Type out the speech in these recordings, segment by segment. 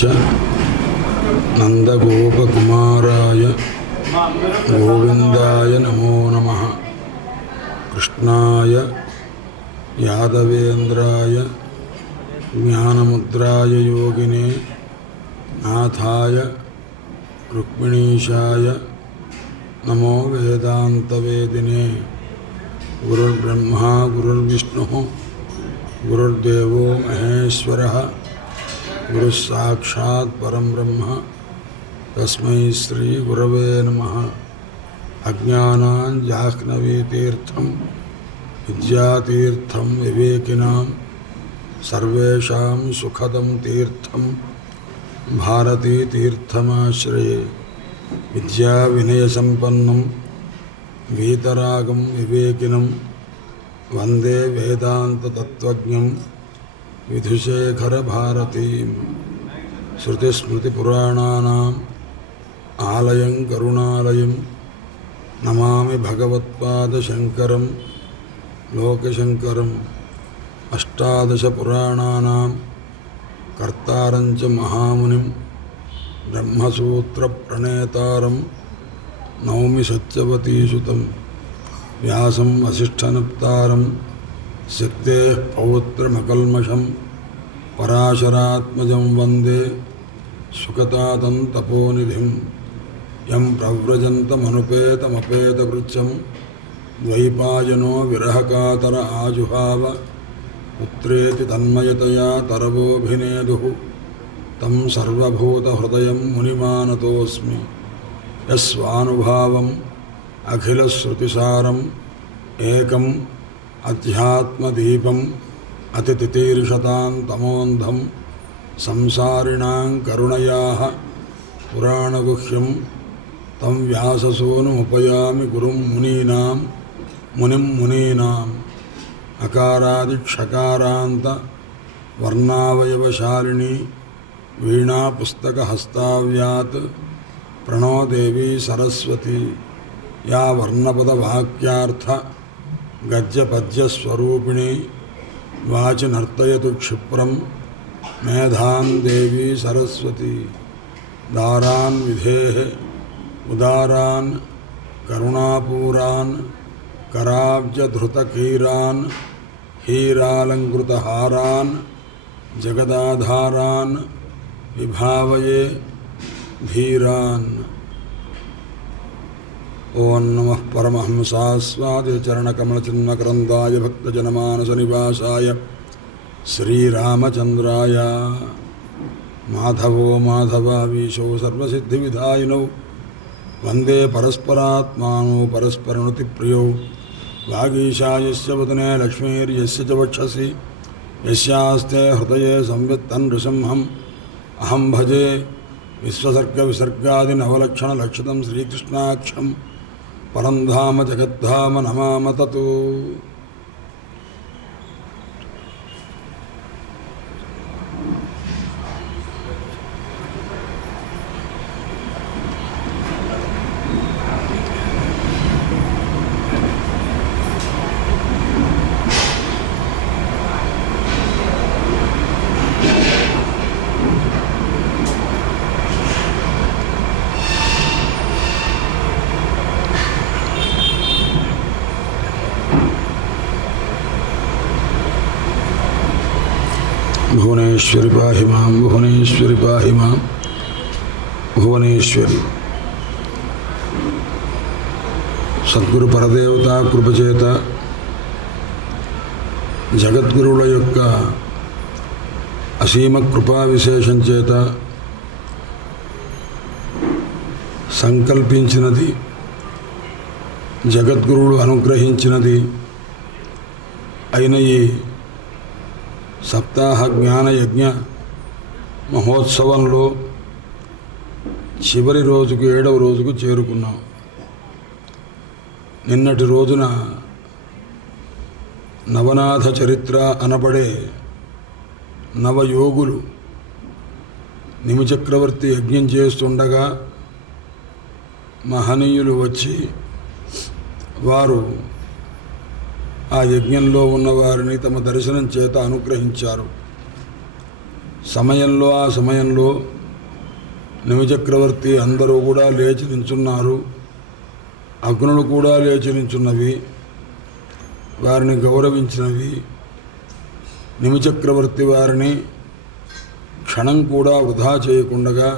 च नन्दगोपकुमाराय गोविन्दाय नमो नमः। कृष्णाय यादवेन्द्राय ज्ञानमुद्राय योगिने नाथाय रुक्मिणीशाय नमो वेदान्तवेदिने। गुरुर्ब्रह्मा गुरुर्विष्णुः गुरुर्देवो महेश्वरः गुरुस्साक्षात् परं ब्रह्म तस्मै श्री गुरवे नमः। अज्ञानाञ्जाह्नवीतीर्थं विद्यातीर्थं विवेकिनां सर्वेषां सुखदं तीर्थं भारतीतीर्थमाश्रये। विद्याविनयसम्पन्नं वीतरागं विवेकिनं वन्दे वेदान्ततत्त्वज्ञं विधुशेखरभारतीं। श्रुतिस्मृतिपुराणानाम् आलयं करुणालयं नमामि भगवत्पादशङ्करं लोकशङ्करम्। अष्टादशपुराणानां कर्तारं च महामुनिं ब्रह्मसूत्रप्रणेतारं नौमि सत्यवतीसुतं। व्यासं वसिष्ठनप्तारं शक्तेः पौत्रमकल्मषं पराशरात्मजं वन्दे सुकतातं तपोनिधिं। यं प्रव्रजन्तमनुपेतमपेतकृच्छं द्वैपायनो विरहकातर आजुहाव पुत्रेति तन्मयतया तरवोऽभिनेदुः। तं सर्वभूतहृदयं मुनिमानतोऽस्मि। यस्वानुभावम् अखिलश्रुतिसारम् एकम् अध्यात्मदीपम् अतितितीर्षतां तमोन्धं संसारिणां करुणयाः पुराणगुह्यं तं व्याससूनुमुपयामि गुरुं मुनिं मुनीनाम्। अकारादिक्षकारान्त वर्णावयवशालिनी वीणापुस्तकहस्ताव्यात् प्रणो देवी सरस्वती। या वर्णपदवाक्यार्थ गद्यपद्यस्वरूपिणी वाचि नर्तयतु क्षिप्रं मेधां देवी सरस्वती। दारान् विधेः उदारान् करुणापूरान् कराब्जधृतकीरान् हीरालङ्कृतहारान् जगदाधारान् विभावये धीरान्। ओं नमः परमहंसास्वादिचरणकमलचिन्मकरन्दाय भक्तजनमानसनिवासाय श्रीरामचन्द्राय। माधवो माधवावीशौ सर्वसिद्धिविधायिनौ वन्दे परस्परात्मानौ परस्परनुतिप्रियौ। वागीशायस्य वदने लक्ष्मीर्यस्य च वक्षसि यस्यास्ते हृदये संवित्तं नृसिंहम् अहं भजे। विश्वसर्गविसर्गादिनवलक्षणलक्षितं श्रीकृष्णाक्षं परं धाम जगद्धाम नमाम तत्। भुवनेश्वरी पाहि मां भुवनेश्वरी पाहि मां भुवनेश्वरी। సద్గురు పరదేవతా కృపచేత జగద్గురుల యొక్క అసీమ కృపా విశేషం చేత సంకల్పించినది జగద్గురువులు అనుగ్రహించినది అయిన ఈ సప్తాహ జ్ఞాన యజ్ఞ మహోత్సవంలో చివరి రోజుకు 7వ రోజుకు చేరుకున్నాం. నిన్నటి రోజున నవనాథ చరిత్ర అనబడే నవయోగులు నిమిచక్రవర్తి యజ్ఞం చేస్తుండగా మహనీయులు వచ్చి వారు ఆ యజ్ఞంలో ఉన్నవారిని తమ దర్శనం చేత అనుగ్రహించారు. ఆ సమయంలో నిమచక్రవర్తి అందరూ కూడా లేచి నించున్నారు. అగ్నులు కూడా లేచి నించున్నవి, వారిని గౌరవించినవి. నిమచక్రవర్తి వారిని క్షణం కూడా వృధా చేయకుండగా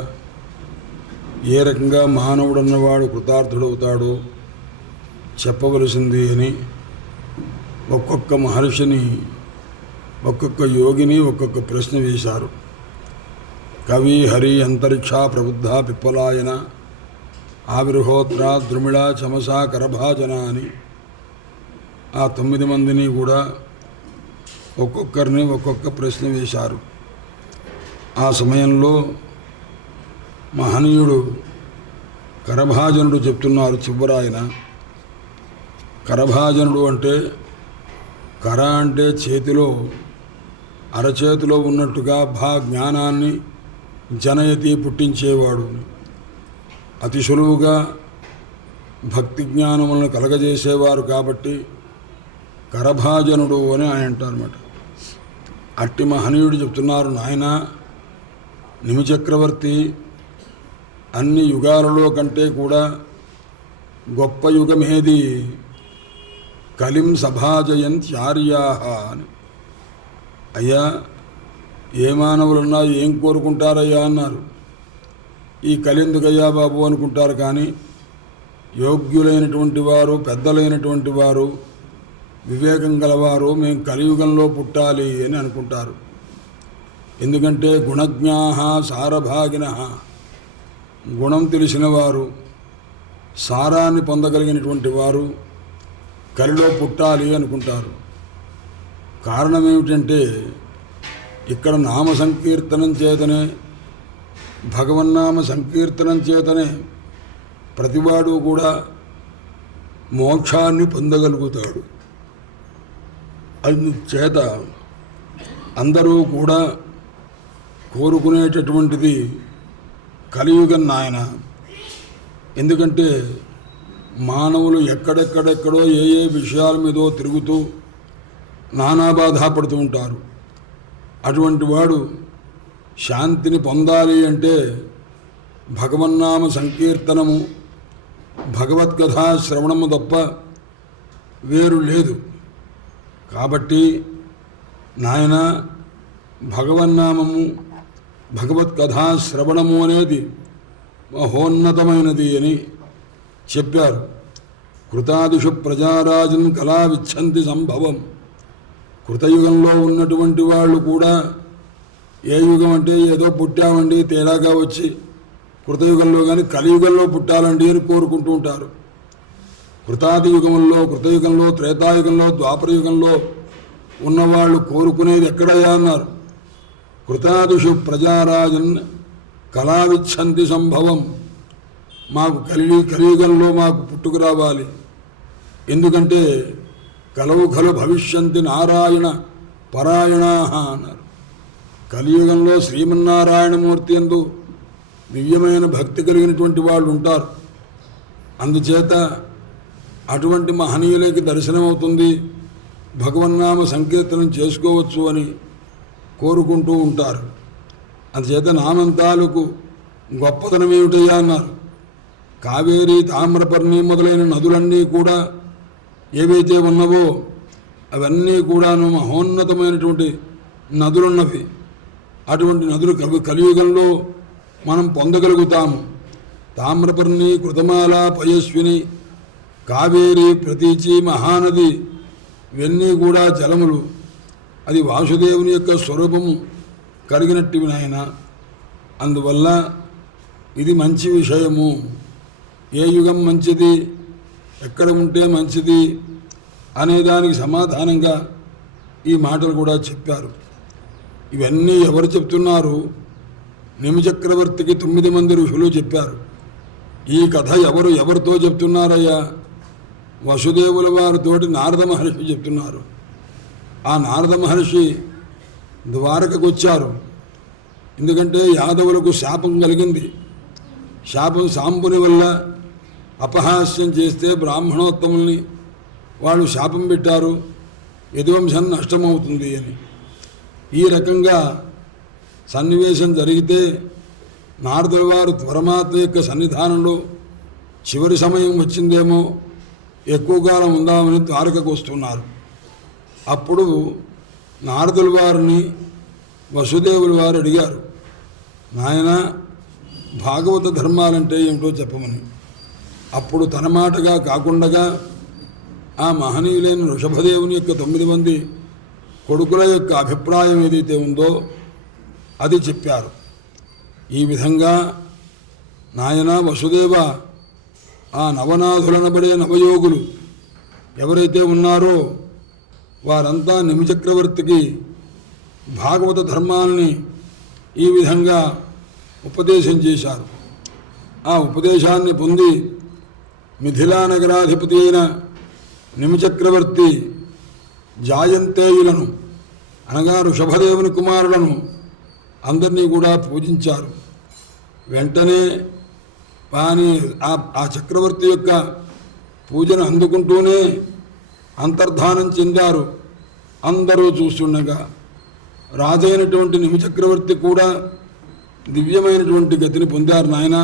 ఏ రకంగా మానవుడన్నవాడు కృతార్థుడవుతాడో చెప్పవలసింది అని ఒక్కొక్క మహర్షిని, ఒక్కొక్క యోగిని ఒక్కొక్క ప్రశ్న వేశారు. కవి, హరి, అంతరిక్ష, ప్రబుద్ధ, పిప్పలాయన, ఆవిర్హోత్ర, ద్రుమిళ, చమస, కరభాజన అని ఆ 9 మందిని కూడా ఒక్కొక్కరిని ఒక్కొక్క ప్రశ్న వేశారు. ఆ సమయంలో మహనీయుడు కరభాజనుడు చెప్తున్నారు. చివరాయన కరభాజనుడు అంటే, కర అంటే చేతిలో, అరచేతిలో ఉన్నట్టుగా జ్ఞానాన్ని జనయతి పుట్టించేవాడు. అతి సులువుగా భక్తి జ్ఞానములను కలగజేసేవారు కాబట్టి కరభాజనుడు అని ఆయన అంటారన్నమాట. అట్టి మహనీయుడు చెప్తున్నారు, నాయన నిమచక్రవర్తి అన్ని యుగాలలో కంటే కూడా గొప్ప యుగమేది, కలిం సభాజయంత్యార్యా అని. అయ్యా, ఏ మానవులున్నా ఏం కోరుకుంటారయ్యా అన్నారు. ఈ కలిందుకయ్యా బాబు అనుకుంటారు, కానీ యోగ్యులైనటువంటి వారు, పెద్దలైనటువంటి వారు, వివేకం గలవారు మేము కలియుగంలో పుట్టాలి అని అనుకుంటారు. ఎందుకంటే గుణజ్ఞాః సారభాగినః, గుణం తెలిసిన వారు, సారాన్ని పొందగలిగినటువంటి వారు కలిలో పుట్టాలి అనుకుంటారు. కారణం ఏమిటంటే ఇక్కడ నామ సంకీర్తనం చేతనే, భగవన్నామ సంకీర్తనం చేతనే ప్రతివాడు కూడా మోక్షాన్ని పొందగలుగుతాడు. అందుచేత అందరూ కూడా కోరుకునేటటువంటిది కలియుగం నాయన. ఎందుకంటే మానవులు ఎక్కడెక్కడెక్కడో ఏ విషయాల మీదో తిరుగుతూ నానా బాధపడుతూ ఉంటారు. అటువంటి వాడు శాంతిని పొందాలి అంటే భగవన్నామ సంకీర్తనము, భగవద్గథా శ్రవణము తప్ప వేరు లేదు. కాబట్టి నాయన భగవన్నామము, భగవద్గథా శ్రవణము అనేది మహోన్నతమైనది అని చెప్పారు. కృతాదిషు ప్రజారాజన్ కళా విచ్ఛంతి సంభవం. కృతయుగంలో ఉన్నటువంటి వాళ్ళు కూడా, ఏ యుగం అంటే ఏదో పుట్టామండి తేడాగా వచ్చి కృతయుగంలో కానీ కలియుగంలో పుట్టాలండి అని కోరుకుంటూ ఉంటారు. కృతాది యుగంలో, కృతయుగంలో, త్రేతాయుగంలో, ద్వాపరయుగంలో ఉన్నవాళ్ళు కోరుకునేది ఎక్కడయ్యా అన్నారు. కృతాదిషు ప్రజారాజన్ కళా విచ్ఛంతి సంభవం. మాకు కలియుగంలో మాకు పుట్టుకు రావాలి. ఎందుకంటే కలవు ఖలు భవిష్యంతి నారాయణ పరాయణాః అన్నారు. కలియుగంలో శ్రీమన్నారాయణమూర్తి యందు దివ్యమైన భక్తి కలిగినటువంటి వాళ్ళు ఉంటారు. అందుచేత అటువంటి మహనీయులకి దర్శనమవుతుంది, భగవన్నామ సంకీర్తనం చేసుకోవచ్చు అని కోరుకుంటూ ఉంటారు. అందుచేత నామం తాలూకు గొప్పతనం ఏమిటయ్యా అన్నారు. కావేరీ, తామ్రపర్ణి మొదలైన నదులన్నీ కూడా ఏవైతే ఉన్నవో అవన్నీ కూడాను మహోన్నతమైనటువంటి నదులున్నవి. అటువంటి నదులు కలియుగంలో మనం పొందగలుగుతాము. తామ్రపర్ణి, కృతమాల, పయస్విని, కావేరి, ప్రతీచి, మహానది ఇవన్నీ కూడా జలములు. అది వాసుదేవుని యొక్క స్వరూపము కలిగినట్టివి నాయన. అందువల్ల ఇది మంచి విషయము. ఏ యుగం మంచిది, ఎక్కడ ఉంటే మంచిది అనేదానికి సమాధానంగా ఈ మాటలు కూడా చెప్పారు. ఇవన్నీ ఎవరు చెప్తున్నారు? నిమచక్రవర్తికి 9 మంది ఋషులు చెప్పారు. ఈ కథ ఎవరితో చెప్తున్నారయ్యా? వసుదేవుల వారితోటి నారద మహర్షి చెప్తున్నారు. ఆ నారద మహర్షి ద్వారకకు వచ్చారు. ఎందుకంటే యాదవులకు శాపం కలిగింది. శాపం సాంబుని వల్ల అపహాస్యం చేస్తే బ్రాహ్మణోత్తముల్ని వాళ్ళు శాపం పెట్టారు, యదువంశం నష్టమవుతుంది అని. ఈ రకంగా సన్నివేశం జరిగితే నారదుల వారు పరమాత్మ యొక్క సన్నిధానంలో చివరి సమయం వచ్చిందేమో, ఎక్కువ కాలం ఉందామని ద్వారకకు వస్తున్నారు. అప్పుడు నారదుల వారిని వసుదేవుల వారు అడిగారు, నాయన భాగవత ధర్మాలంటే ఏమిటో చెప్పమని. అప్పుడు తన మాటగా కాకుండా ఆ మహనీయులైన వృషభదేవుని యొక్క 9 మంది కొడుకుల యొక్క అభిప్రాయం ఏదైతే ఉందో అది చెప్పారు. ఈ విధంగా నాయన వసుదేవ, ఆ నవనాథులనబడే నవయోగులు ఎవరైతే ఉన్నారో వారంతా నిమిచక్రవర్తికి భాగవత ధర్మాలని ఈ విధంగా ఉపదేశం చేశారు. ఆ ఉపదేశాన్ని పొంది మిథిలా నగరాధిపతి అయిన నిమిచక్రవర్తి జాయంతేయులను అనగా వృషభదేవుని కుమారులను అందరినీ కూడా పూజించారు. వెంటనే ఆ చక్రవర్తి యొక్క పూజను అందుకుంటూనే అంతర్ధానం చెందారు. అందరూ చూస్తుండగా రాజైనటువంటి నిమిచక్రవర్తి కూడా దివ్యమైనటువంటి గతిని పొందారు. నాయన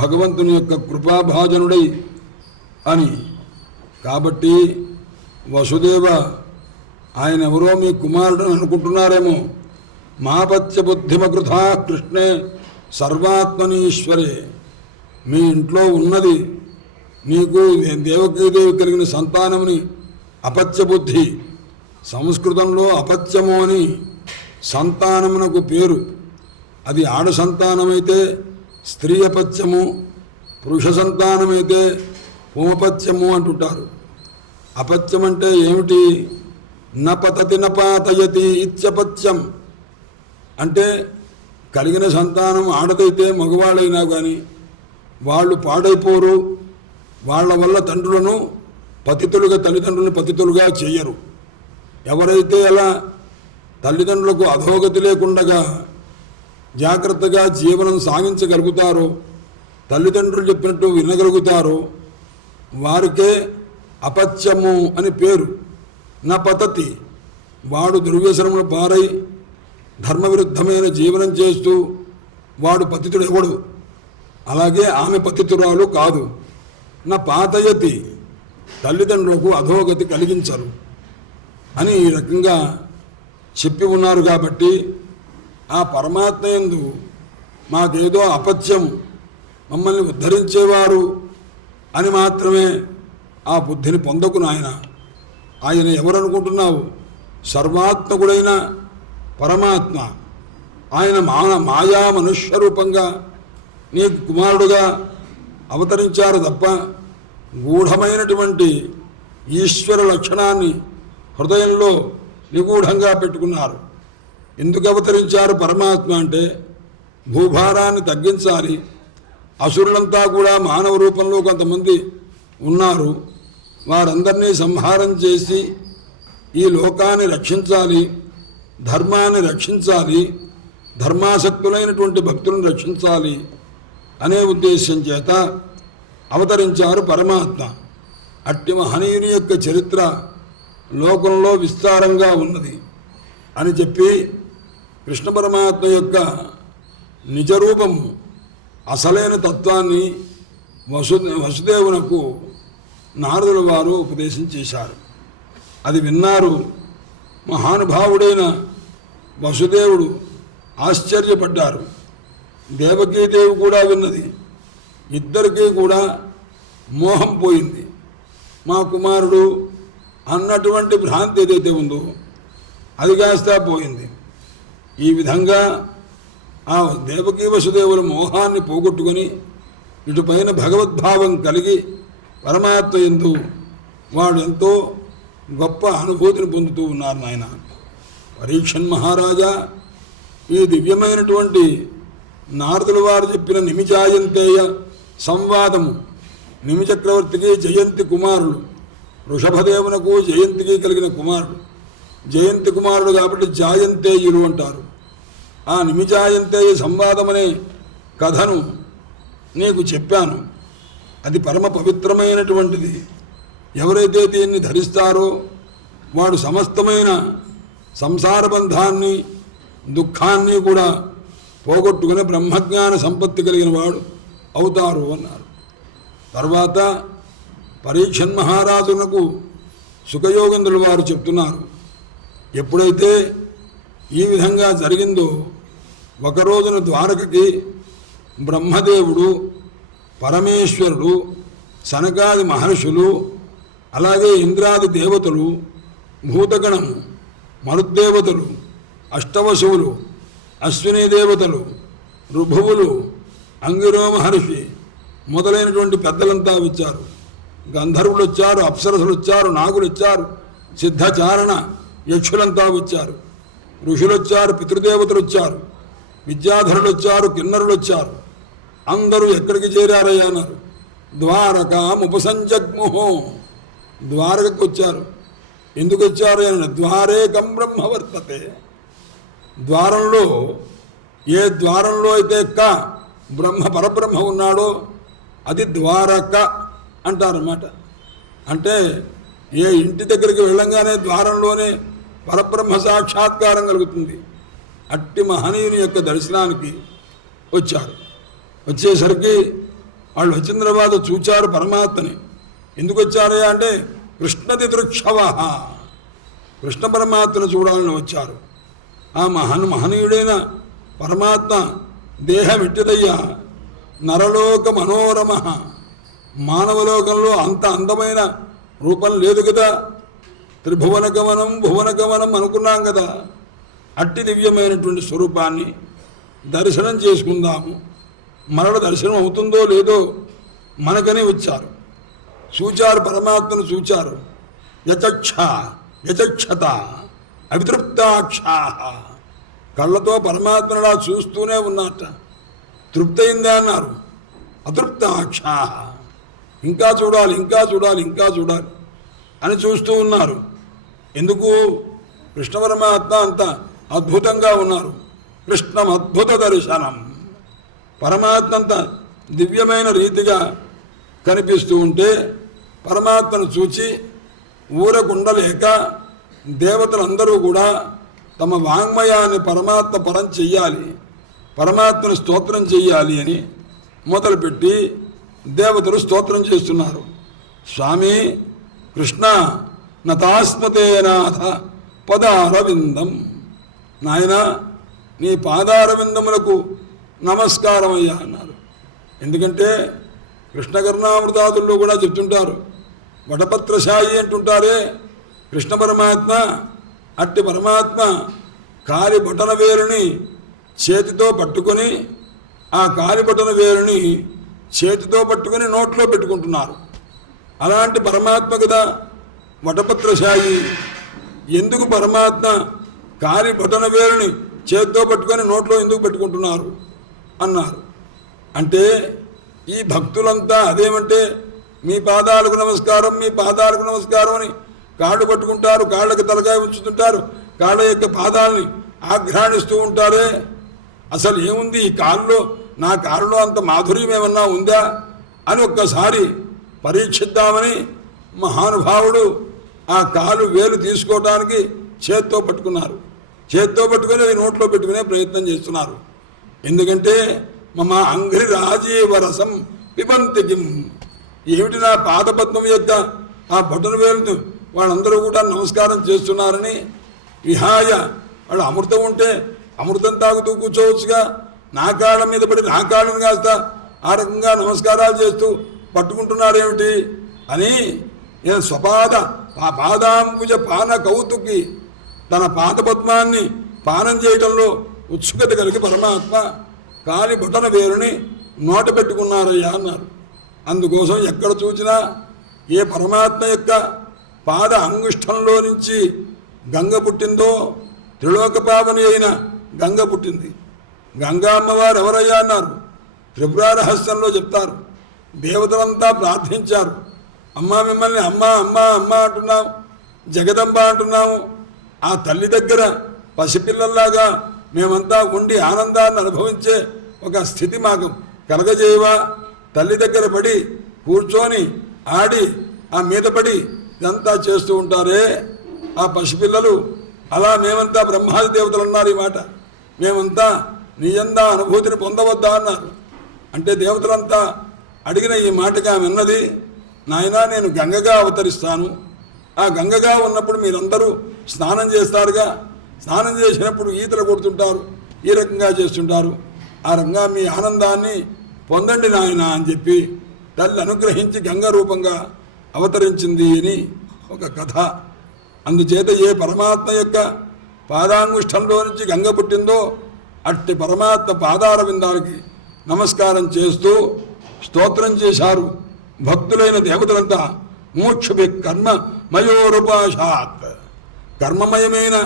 భగవంతుని యొక్క కృపాభాజనుడై అని. కాబట్టి వసుదేవ, ఆయన ఎవరో మీ కుమారుడు అనుకుంటున్నారేమో. మాపత్య బుద్ధిమకృథా కృష్ణే సర్వాత్మనీశ్వరే. మీ ఇంట్లో ఉన్నది నీకు దేవకీదేవి కలిగిన సంతానముని అపత్య బుద్ధి. సంస్కృతంలో అపత్యము అని సంతానమునకు పేరు. అది ఆడ సంతానమైతే స్త్రీ అపత్యము, పురుష సంతానమైతే హోమపత్యము అంటుంటారు. అపత్యం అంటే ఏమిటి? నపతతి నపాతయతి ఇత్యపత్యం అంటే కలిగిన సంతానం ఆడదైతే మగవాళ్ళైనా కానీ వాళ్ళు పాడైపోరు. వాళ్ళ వల్ల తండ్రులను పతితులుగా, తల్లిదండ్రులను పతితులుగా చెయ్యరు. ఎవరైతే అలా తల్లిదండ్రులకు అధోగతి లేకుండా జాగ్రత్తగా జీవనం సాగించగలుగుతారో, తల్లిదండ్రులు చెప్పినట్టు వినగలుగుతారో వారికే అపత్యము అని పేరు. నా పతతి, వాడు దుర్వ్యసనములు పారై ధర్మవిరుద్ధమైన జీవనం చేస్తూ వాడు పతితుడు ఎవడు. అలాగే ఆమె పతితురాలు కాదు. నా పాతయతి, తల్లిదండ్రులకు అధోగతి కలిగించరు అని ఈ రకంగా చెప్పి ఉన్నారు. కాబట్టి ఆ పరమాత్మ యందు మాకేదో అపత్యం, మమ్మల్ని ఉద్ధరించేవారు అని మాత్రమే ఆ బుద్ధిని పొందకు నాయన. ఆయన ఎవరనుకుంటున్నావు? సర్వాత్మకుడైన పరమాత్మ. ఆయన మాయా మనుష్య రూపంగా నీకు కుమారుడుగా అవతరించారు తప్ప గూఢమైనటువంటి ఈశ్వర లక్షణాన్ని హృదయంలో నిగూఢంగా పెట్టుకున్నారు. ఎందుకు అవతరించారు పరమాత్మ అంటే భూభారాన్ని తగ్గించాలి. అసురులంతా కూడా మానవ రూపంలో కొంతమంది ఉన్నారు. వారందరినీ సంహారం చేసి ఈ లోకాన్ని రక్షించాలి, ధర్మాన్ని రక్షించాలి, ధర్మాసక్తులైనటువంటి భక్తులను రక్షించాలి అనే ఉద్దేశం చేత అవతరించారు పరమాత్మ. అట్టి మహనీయుని యొక్క చరిత్ర లోకంలో విస్తారంగా ఉన్నది అని చెప్పి కృష్ణ పరమాత్మ యొక్క నిజరూపము, అసలైన తత్వాన్ని వసుదేవునకు నారదుల వారు ఉపదేశం చేశారు. అది విన్నారు. మహానుభావుడైన వసుదేవుడు ఆశ్చర్యపడ్డారు. దేవకీదేవి కూడా విన్నది. ఇద్దరికీ కూడా మోహం పోయింది. మా కుమారుడు అన్నటువంటి భ్రాంతి ఏదైతే ఉందో అది కాస్త పోయింది. ఈ విధంగా ఆ దేవకీ వసుదేవుల మోహాన్ని పోగొట్టుకొని ఇటుపైన భగవద్భావం కలిగి పరమాత్మ యందు వాడు ఎంతో గొప్ప అనుభూతిని పొందుతూ ఉన్నారు. నాయన పరీక్షన్ మహారాజా, ఈ దివ్యమైనటువంటి నారదుల వారు చెప్పిన నిమిజాయంతేయ సంవాదము, నిమిచక్రవర్తికి జయంతి కుమారుడు, వృషభదేవునకు జయంతికి కలిగిన కుమారుడు, జయంతి కుమారుడు కాబట్టి జాయంతేయులు అంటారు. ఆ నిమిజాయంతేయ సంవాదం అనే కథను నీకు చెప్పాను. అది పరమ పవిత్రమైనటువంటిది. ఎవరైతే దీన్ని ధరిస్తారో వాడు సమస్తమైన సంసార బంధాన్ని దుఃఖాన్ని కూడా పోగొట్టుకుని బ్రహ్మజ్ఞాన సంపత్తి కలిగిన వాడు అవుతారు అన్నారు. తర్వాత పరీక్షన్ మహారాజునకు సుఖయోగేంద్రుల వారు చెప్తున్నారు, ఎప్పుడైతే ఈ విధంగా జరిగిందో ఒక రోజున ద్వారకకి బ్రహ్మదేవుడు, పరమేశ్వరుడు, సనకాది మహర్షులు, అలాగే ఇంద్రాది దేవతలు, భూతగణము, మరుద్దేవతలు, అష్టవశువులు, అశ్విని దేవతలు, ఋభువులు, అంగిరో మహర్షి మొదలైనటువంటి పెద్దలంతా వచ్చారు. గంధర్వులు వచ్చారు, అప్సరసులు వచ్చారు, నాగులు వచ్చారు, సిద్ధచారణ యక్షులంతా వచ్చారు, ఋషులు వచ్చారు, పితృదేవతలు వచ్చారు, విద్యాధరులు వచ్చారు, కిన్నరులు వచ్చారు. అందరూ ఎక్కడికి చేరారయ్యా అన్నారు. ద్వారకాముపసంజగ్ముహో, ద్వారకకు వచ్చారు. ఎందుకు వచ్చారు అని, ద్వారేకం బ్రహ్మ వర్తతే, ద్వారంలో ఏ ద్వారంలో అయితే బ్రహ్మ పరబ్రహ్మ ఉన్నాడో అది ద్వారక అంటారన్నమాట. అంటే ఏ ఇంటి దగ్గరికి వెళ్ళంగానే ద్వారంలోనే పరబ్రహ్మ సాక్షాత్కారం కలుగుతుంది. అట్టి మహనీయుని యొక్క దర్శనానికి వచ్చారు. వచ్చేసరికి వాళ్ళు వచ్చిన తర్వాత చూచారు పరమాత్మని. ఎందుకు వచ్చారయ్యా అంటే కృష్ణది దృక్షవ, కృష్ణ పరమాత్మను చూడాలని వచ్చారు. ఆ మహనీయుడైన పరమాత్మ దేహం ఎట్టిదయ్యా, నరలోక మనోరమ, మానవలోకంలో అంత అందమైన రూపం లేదు కదా. త్రిభువన గమనం భువన గమనం అనుకున్నాం కదా. అట్టి దివ్యమైనటువంటి స్వరూపాన్ని దర్శనం చేసుకుందాము. మరల దర్శనం అవుతుందో లేదో మనకని వచ్చారు. చూచారు, పరమాత్మను చూచారు. యచక్షత అవితృప్తాక్షా, కళ్ళతో పరమాత్మలా చూస్తూనే ఉన్నట్ట. తృప్తయిందే అన్నారు. అతృప్తాక్షా, ఇంకా చూడాలి, ఇంకా చూడాలి, ఇంకా చూడాలి అని చూస్తూ ఉన్నారు. ఎందుకు? కృష్ణ పరమాత్మ అంత అద్భుతంగా ఉన్నారు. కృష్ణం అద్భుత దర్శనం, పరమాత్మ అంత దివ్యమైన రీతిగా కనిపిస్తూ ఉంటే పరమాత్మను చూచి ఊరకుండలేక దేవతలందరూ కూడా తమ వాంగ్మయాన్ని పరమాత్మ పరం చెయ్యాలి, పరమాత్మను స్తోత్రం చెయ్యాలి అని మొదలుపెట్టి దేవతలు స్తోత్రం చేస్తున్నారు. స్వామి కృష్ణ నతాస్మతే నాథ పదారవిందం, నాయన నీ పాదారవిందములకు నమస్కారం అయ్యా అన్నారు. ఎందుకంటే కృష్ణ కరుణామృతాదుల్లో కూడా చెప్తుంటారు, వటపత్రశాయి అంటుంటారే కృష్ణ పరమాత్మ. అట్టి పరమాత్మ కాలి బొటన వేరుని చేతితో పట్టుకొని, ఆ కాలి బొటన వేరుని చేతితో పట్టుకొని నోట్లో పెట్టుకుంటున్నారు. అలాంటి పరమాత్మ కదా వటపత్రశాయి. ఎందుకు పరమాత్మ కాలి బొటన వేరుని చేతితో పట్టుకొని నోట్లో ఎందుకు పెట్టుకుంటున్నారు అన్నారు. అంటే ఈ భక్తులంతా అదేమంటే మీ పాదాలకు నమస్కారం, మీ పాదాలకు నమస్కారం అని కాళ్ళు పట్టుకుంటారు, కాళ్ళకి తలకాయ ఉంచుతుంటారు, కాళ్ళ యొక్క పాదాలని ఆఘ్రాణిస్తూ ఉంటారే. అసలు ఏముంది ఈ కాళ్ళలో, నా కాళ్ళలో అంత మాధుర్యం ఏమన్నా ఉందా అని ఒక్కసారి పరీక్షిద్దామని మహానుభావుడు ఆ కాలు వేలు తీసుకోవడానికి చేత్తో పట్టుకున్నారు. చేత్తో పట్టుకొని అది నోట్లో పెట్టుకునే ప్రయత్నం చేస్తున్నారు. ఎందుకంటే మమ అంఘ్రి రాజీవరసం పిబంతికిం, ఏమిటి నా పాదపద్మం యొక్క ఆ బొటన వేలును వాళ్ళందరూ కూడా నమస్కారం చేస్తున్నారని విహాయ, వాళ్ళు అమృతం ఉంటే అమృతం తాగుతూ కూర్చోవచ్చుగా, నా కాళ్ళ మీద పడి నా కాళ్ళని కాస్త ఆ రకంగా నమస్కారాలు చేస్తూ పట్టుకుంటున్నారేమిటి అని స్వపాద ఆ పాదాంబుజ పాన కౌతుకి, తన పాదపద్మాన్ని పానం చేయడంలో ఉత్సుకత కలిగి పరమాత్మ కాలి బొటన వేరుని నోట పెట్టుకున్నారయ్యా అన్నారు. అందుకోసం ఎక్కడ చూసినా ఏ పరమాత్మ యొక్క పాద అంగుష్టంలో నుంచి గంగ పుట్టిందో త్రిలోక పావని అయిన గంగ పుట్టింది. గంగా అమ్మవారు ఎవరయ్యా అన్నారు. త్రిపుర రహస్యంలో చెప్తారు. దేవతలంతా ప్రార్థించారు, అమ్మ మిమ్మల్ని అమ్మ అమ్మ అమ్మ అంటున్నాము, జగదంబ అంటున్నాము. ఆ తల్లి దగ్గర పసిపిల్లల్లాగా మేమంతా ఉండి ఆనందాన్ని అనుభవించే ఒక స్థితి మాకు కలగజేయవా? తల్లి దగ్గర పడి కూర్చొని ఆడి ఆ మీద పడి ఇదంతా చేస్తూ ఉంటారే ఆ పసిపిల్లలు, అలా మేమంతా బ్రహ్మాది దేవతలు అన్నారు. ఈ మాట మేమంతా నీ యందా అనుభూతిని పొందవద్దా అన్నారు. అంటే దేవతలంతా అడిగిన ఈ మాటగా విన్నది, నాయనా నేను గంగగా అవతరిస్తాను, ఆ గంగగా ఉన్నప్పుడు మీరందరూ స్నానం చేస్తారుగా, స్నానం చేసినప్పుడు ఈతలు కొడుతుంటారు, ఈ రకంగా చేస్తుంటారు, ఆ రకంగా మీ ఆనందాన్ని పొందండి నాయన అని చెప్పి తల్లి అనుగ్రహించి గంగ రూపంగా అవతరించింది అని ఒక కథ. అందుచేత ఏ పరమాత్మ యొక్క పాదాంగుష్టంలో నుంచి గంగ పుట్టిందో అట్టి పరమాత్మ పాదాల విందాలకి నమస్కారం చేస్తూ స్తోత్రం చేశారు భక్తులైన దేవతలంతా. మోక్షభి కర్మమయోరుపాశాత్, కర్మమయమైన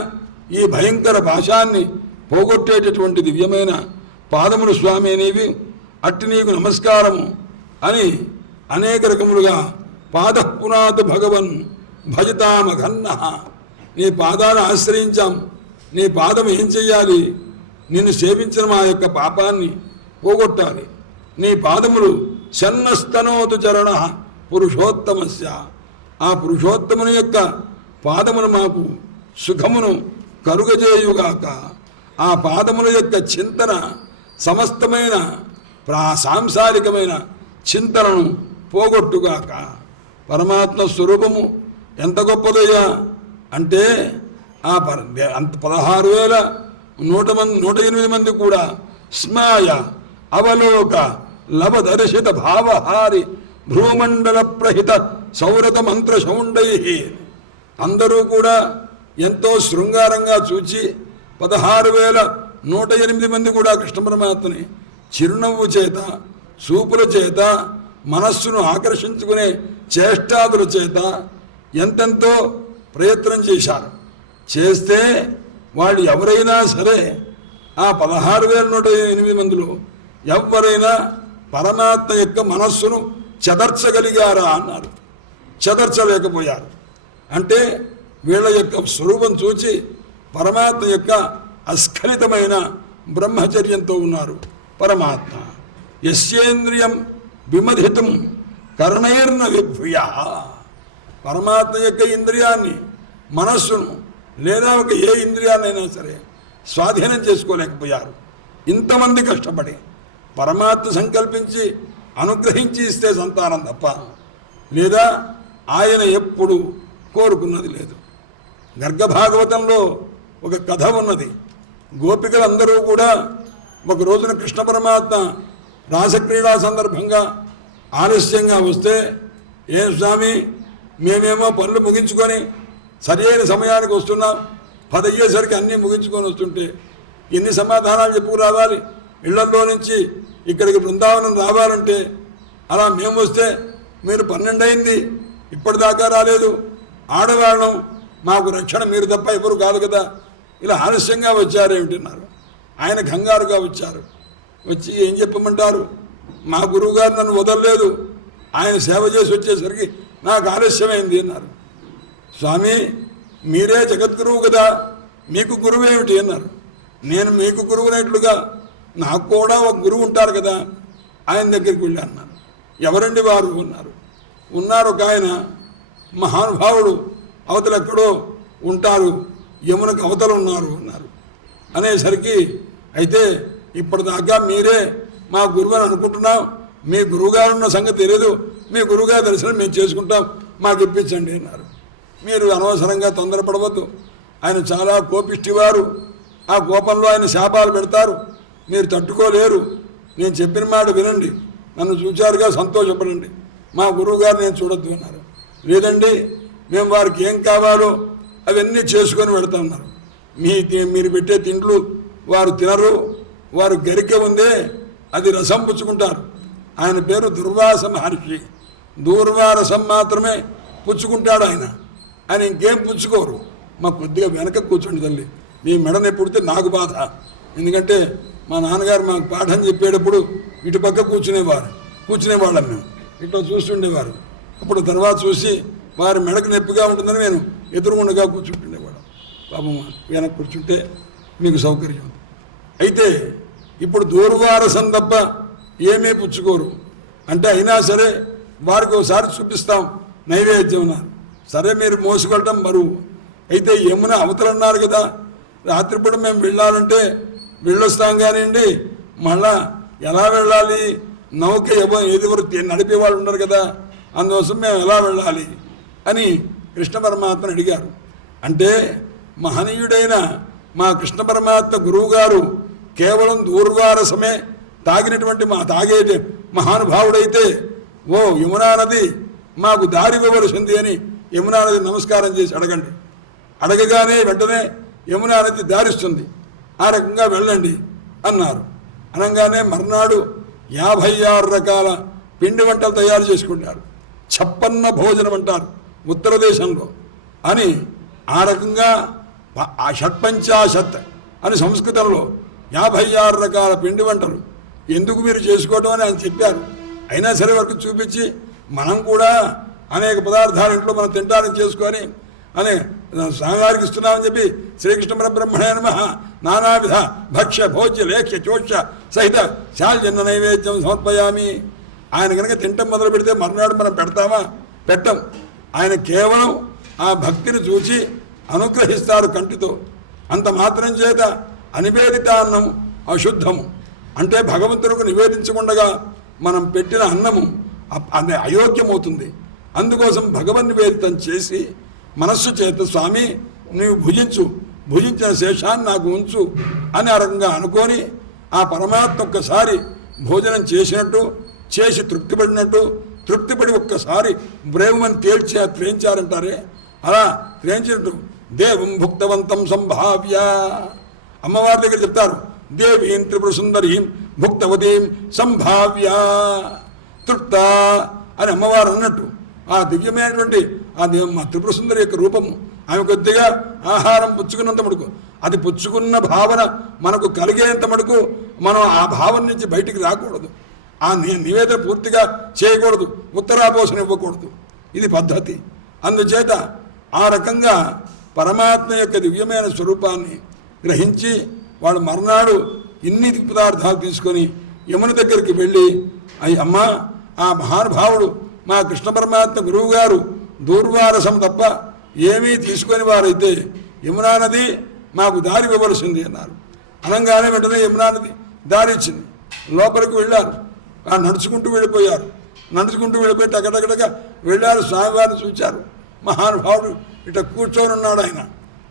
ఈ భయంకర పాశాన్ని పోగొట్టేటటువంటి దివ్యమైన పాదములు స్వామి అనేవి, అట్టి నీకు నమస్కారము అని అనేక రకములుగా పాదపునాథ భగవన్ భజతామఘన్న, నీ పాదాన్ని ఆశ్రయించాం, నీ పాదం ఏం చెయ్యాలి, నిన్ను సేవించిన మా యొక్క పాపాన్ని పోగొట్టాలి, నీ పాదములు శన్నస్తనోతు చరణ పురుషోత్తమస్య, ఆ పురుషోత్తముని యొక్క పాదములు మాకు సుఖమును కరుగజేయుగాక, ఆ పాదముల యొక్క చింతన సమస్తమైన సాంసారికమైన చింతనను పోగొట్టుగాక. పరమాత్మ స్వరూపము ఎంత గొప్పదయ్యా అంటే ఆ 16,108 మంది కూడా స్మాయ అవలోక లభదర్శిత భావహారి భ్రూమండల ప్రహిత సౌరత మంత్ర శౌండై, అందరూ కూడా ఎంతో శృంగారంగా చూచి 16,108 మంది కూడా కృష్ణ పరమాత్మని చిరునవ్వు చేత, చూపుల చేత, మనస్సును ఆకర్షించుకునే చేష్టాదుల చేత ఎంతెంతో ప్రయత్నం చేశారు. చేస్తే వాళ్ళు ఎవరైనా సరే ఆ 16,108 మందిలో ఎవరైనా పరమాత్మ యొక్క మనస్సును చెదర్చగలిగారా అన్నారు. చెదర్చలేకపోయారు. అంటే వీళ్ళ యొక్క స్వరూపం చూచి పరమాత్మ యొక్క అస్ఖలితమైన బ్రహ్మచర్యంతో ఉన్నారు. పరమాత్మ యస్యేంద్రియం విమధితం కర్ణైర్న విభూయ, పరమాత్మ యొక్క ఇంద్రియాన్ని, మనస్సును లేదా ఒక ఏ ఇంద్రియాన్నైనా సరే స్వాధీనం చేసుకోలేకపోయారు. ఇంతమంది కష్టపడి పరమాత్మ సంకల్పించి అనుగ్రహించి ఇస్తే సంతానం తప్ప, లేదా ఆయన ఎప్పుడు కోరుకున్నది లేదు. గర్గభాగవతంలో ఒక కథ ఉన్నది. గోపికలందరూ కూడా ఒక రోజున కృష్ణ పరమాత్మ రాసక్రీడా సందర్భంగా ఆలస్యంగా వస్తే, ఏం స్వామి మేమేమో పనులు ముగించుకొని సరైన సమయానికి వస్తున్నాం, 10 అయ్యేసరికి అన్నీ ముగించుకొని వస్తుంటే ఎన్ని సమాధానాలు చెప్పుకు రావాలి, ఇళ్లలో నుంచి ఇక్కడికి బృందావనం రావాలంటే అలా మేము వస్తే మీరు 12 అయింది ఇప్పటిదాకా రాలేదు, ఆడవాళ్ళం, మాకు రక్షణ మీరు తప్ప ఎవరు కాదు కదా, ఇలా ఆలస్యంగా వచ్చారేమిటన్నారు. ఆయన కంగారుగా వచ్చారు. వచ్చి ఏం చెప్పమంటారు, మా గురువుగారు నన్ను వదలలేదు, ఆయన సేవ చేసి వచ్చేసరికి నాకు ఆలస్యమైంది అన్నారు. స్వామి మీరే జగద్గురువు కదా, మీకు గురువు ఏమిటి అన్నారు. నేను మీకు గురువునట్లుగా నాకు కూడా ఒక గురువు ఉంటారు కదా, ఆయన దగ్గరికి వెళ్ళి అన్నారు. ఎవరండి వారు అన్నారు. ఉన్నారు ఒక ఆయన మహానుభావుడు, అవతల ఎక్కడో ఉంటారు, యమునకు అవతల ఉన్నారు అన్నారు. అనేసరికి అయితే ఇప్పటిదాకా మీరే మా గురువు అని అనుకుంటున్నాం, మీ గురువుగారు ఉన్న సంగతి తెలియదు, మీ గురువుగారి దర్శనం మేము చేసుకుంటాం, మాకు ఇప్పించండి అన్నారు. మీరు అనవసరంగా తొందరపడవద్దు, ఆయన చాలా కోపిష్టివారు, ఆ కోపంలో ఆయన శాపాలు పెడతారు, మీరు తట్టుకోలేరు, నేను చెప్పిన మాట వినండి, నన్ను చూచారుగా సంతోషపడండి, మా గురువుగారు నేను చూడొద్దు అన్నారు. లేదండి మేము వారికి ఏం కావాలో అవన్నీ చేసుకొని వెళతామన్నారు. మీరు పెట్టే తిండ్లు వారు తినరు, వారు గరిక ఉందే అది రసం పుచ్చుకుంటారు. ఆయన పేరు దుర్వాస మహర్షి, దూర్వారసం మాత్రమే పుచ్చుకుంటాడు ఆయన, ఆయన ఇంకేం పుచ్చుకోరు. మా కొద్దిగా వెనక కూర్చోండి తల్లి, మీ మెడని పుడితే నాకు బాధ, ఎందుకంటే మా నాన్నగారు మాకు పాఠం చెప్పేటప్పుడు ఇటుపక్క కూర్చునేవాళ్ళం మేము, ఇట్లా చూస్తుండేవారు. అప్పుడు తర్వాత చూసి వారి మెడకు నొప్పిగా ఉంటుందని నేను ఎదురుగుండగా కూర్చుంటుండేవాడు. పాపం వెనక్కి కూర్చుంటే మీకు సౌకర్యం. అయితే ఇప్పుడు దూర్వారసం తప్ప ఏమీ పుచ్చుకోరు. అంటే అయినా సరే వారికి ఒకసారి చూపిస్తాం నైవేద్యం అన్నారు. సరే మీరు మోసుకెళ్ళటం బరువు, అయితే యమున అవతలన్నారు కదా, రాత్రిపూట మేము వెళ్ళాలంటే వెళ్ళొస్తాం కానివ్వండి, మళ్ళా ఎలా వెళ్ళాలి? నౌక ఎదురు నడిపేవాళ్ళు ఉన్నారు కదా, అందుకోసం మేము ఎలా వెళ్ళాలి అని కృష్ణ పరమాత్మను అడిగారు. అంటే మహనీయుడైన మా కృష్ణ పరమాత్మ గురువుగారు కేవలం దూర్వారసమే తాగినటువంటి తాగే మహానుభావుడైతే, ఓ యమునా నది మాకు దారి ఇవ్వవలసింది అని యమునా నది నమస్కారం చేసి అడగండి. అడగగానే వెంటనే యమునా నది దారిస్తుంది, ఆ రకంగా వెళ్ళండి అన్నారు. అనగానే మర్నాడు 56 రకాల పిండి వంటలు తయారు చేసుకుంటారు. ఛప్పన్న భోజనం అంటారు ఉత్తర దేశంలో అని. ఆ రకంగా ఆ షట్పంచాశత్ అని సంస్కృతంలో 56 రకాల పిండి వంటలు ఎందుకు మీరు చేసుకోవటం అని ఆయన చెప్పారు. అయినా సరే వరకు చూపించి మనం కూడా అనేక పదార్థాలు ఇంట్లో మనం తింటానికి చేసుకొని అనే స్వామివారికి ఇస్తున్నామని చెప్పి శ్రీకృష్ణ పరబ్రహ్మణే నమః నానావిధ భక్ష్య భోజ్య లేఖ్య చోష్య సహిత శాల్జన్న నైవేద్యం సమర్పయామి. ఆయన కనుక తింటం మొదలు పెడితే మర్నాడు మనం పెడతామా? పెట్టం. ఆయన కేవలం ఆ భక్తిని చూచి అనుగ్రహిస్తారు కంటితో. అంత మాత్రం చేత అనివేదిత అన్నం అశుద్ధము. అంటే భగవంతునికి నివేదించకుండా మనం పెట్టిన అన్నము అది అయోగ్యమవుతుంది. అందుకోసం భగవన్ నివేదితం చేసి మనస్సు చేత స్వామి నీవు భుజించిన శేషాన్ని నాకు ఉంచు అని ఆ రకంగా అనుకొని ఆ పరమాత్మ ఒక్కసారి భోజనం చేసినట్టు చేసి తృప్తిపడి ఒక్కసారి బ్రేవమని త్రేంచారంటారే, అలా త్రేంచినట్టు దేవం భుక్తవంతం సంభావ్య. అమ్మవారి దగ్గర చెప్తారు, దేవీం త్రిపుర సుందరీం భుక్తవతీం సంభావ్య తృప్త అని అమ్మవారు అన్నట్టు. ఆ దివ్యమైనటువంటి ఆ మా త్రిపుర సుందరి యొక్క రూపము, ఆమె కొద్దిగా ఆహారం పుచ్చుకున్నంత మటుకు, అది పుచ్చుకున్న భావన మనకు కలిగేంత మటుకు మనం ఆ భావన నుంచి బయటికి రాకూడదు. ఆ నివేదన పూర్తిగా చేయకూడదు, ఉత్తరాపోసన ఇవ్వకూడదు. ఇది పద్ధతి. అందుచేత ఆ రకంగా పరమాత్మ యొక్క దివ్యమైన స్వరూపాన్ని గ్రహించి వాడు మర్నాడు ఇన్ని పదార్థాలు తీసుకొని యమున దగ్గరికి వెళ్ళి, అమ్మ ఆ మహానుభావుడు మా కృష్ణ పరమాత్మ గురువు గారు దూర్వారసం తప్ప ఏమీ తీసుకొని వారైతే యమునా నది మాకు దారి ఇవ్వవలసింది అన్నారు. అనగానే వెంటనే యమునా నది దారి ఇచ్చింది. లోపలికి వెళ్ళారు, నడుచుకుంటూ వెళ్ళిపోయారు. నడుచుకుంటూ వెళ్ళిపోయి టకటకటగా వెళ్ళారు. స్వామివారిని చూచారు. మహానుభావుడు ఇట్లా కూర్చొని ఉన్నాడు, ఆయన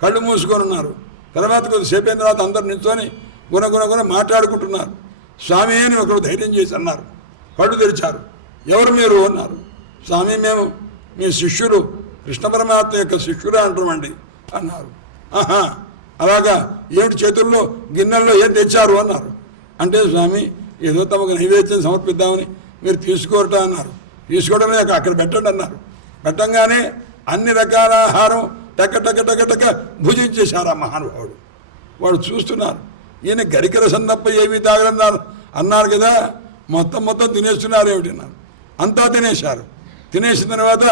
కళ్ళు మూసుకొని ఉన్నారు. తర్వాత కొద్దిసేపు అయిన తర్వాత అందరు నిల్చొని గుణ మాట్లాడుకుంటున్నారు. స్వామి అని ఒకరు ధైర్యం చేసి అన్నారు. కళ్ళు తెరిచారు. ఎవరు మీరు అన్నారు. స్వామి మేము మీ శిష్యులు, కృష్ణ పరమాత్మ యొక్క శిష్యురా అంటామండి అన్నారు. ఆహా అలాగా, ఏమిటి చేతుల్లో గిన్నెల్లో ఏం తెచ్చారు అన్నారు. అంటే స్వామి ఏదో తమకు నైవేద్యం సమర్పిద్దామని మీరు తీసుకోరట అన్నారు. తీసుకోవడం అక్కడ పెట్టండి అన్నారు. పెట్టంగానే అన్ని రకాల ఆహారం టక భుజించేశారు ఆ మహానుభావుడు. వాడు చూస్తున్నారు, ఈయన గరికర సన్నప్ప ఏమీ తాగలన్నారు అన్నారు కదా, మొత్తం తినేస్తున్నారు ఏమిటి అన్నారు. అంతా తినేశారు. తినేసిన తర్వాత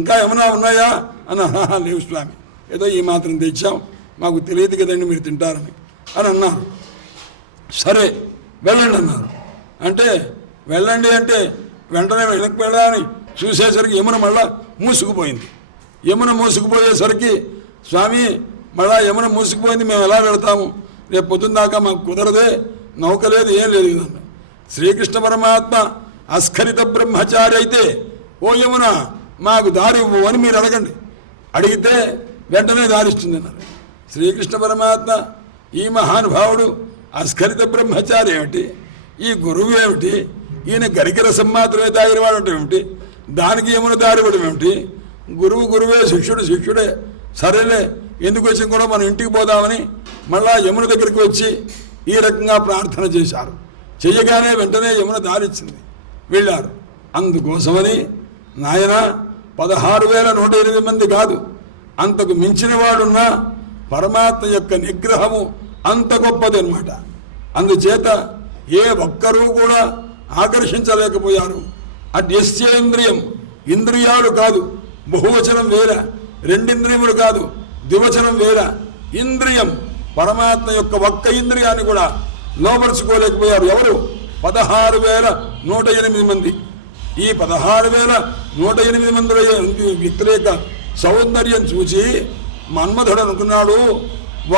ఇంకా ఏమన్నా ఉన్నాయా అన్నారు. లేవు స్వామి, ఏదో ఈ మాత్రం తెచ్చాం, మాకు తెలియదు కదండి మీరు తింటారని అని అన్నారు. సరే వెళ్ళండి అన్నారు. అంటే వెళ్ళండి అంటే వెంటనే వెనక్కి వెళ్ళాలని చూసేసరికి యమున మళ్ళా మూసుకుపోయింది. యమున మూసుకుపోయేసరికి స్వామి మళ్ళా యమున మూసుకుపోయింది, మేము ఎలా వెళతాము, రేపు పొద్దున్న దాకా మాకు కుదరదే, నౌక లేదు, ఏం లేదు కదండి. శ్రీకృష్ణ పరమాత్మ అస్ఖలిత బ్రహ్మచారి అయితే, ఓ యమున మాకు దారి ఇవ్వు అని మీరు అడగండి. అడిగితే వెంటనే దారిస్తుంది అన్నారు. శ్రీకృష్ణ పరమాత్మ ఈ మహానుభావుడు అస్ఖలిత బ్రహ్మచారి ఏమిటి, ఈ గురువు ఏమిటి, ఈయన గరికరసం మాత్రమే తాగినవాడు అంటే ఏమిటి, దానికి యమున దారి ఇవ్వడం ఏమిటి, గురువే శిష్యుడే, సరేలే ఎందుకు వచ్చి కూడా మనం ఇంటికి పోదామని మళ్ళా యమున దగ్గరికి వచ్చి ఈ రకంగా ప్రార్థన చేశారు. చెయ్యగానే వెంటనే యమున దారిచ్చింది. వెళ్ళారు. అందుకోసమని నాయన 16,108 మంది కాదు, అంతకు మించిన వాడున్నా పరమాత్మ యొక్క నిగ్రహము అంత గొప్పది అన్నమాట. అందుచేత ఏ ఒక్కరూ కూడా ఆకర్షించలేకపోయారు. అడ్యస్యేంద్రియం, ఇంద్రియాలు కాదు, బహువచనం వేరే, రెండింద్రియములు కాదు, ద్వివచనం వేరే, ఇంద్రియం పరమాత్మ యొక్క ఒక్క ఇంద్రియాన్ని కూడా లోపరుచుకోలేకపోయారు. ఎవరు? 16,108 మంది. ఈ 16,108 మంది వ్యక్తుల యొక్క సౌందర్యం చూసి మన్మధుడు అనుకున్నాడు,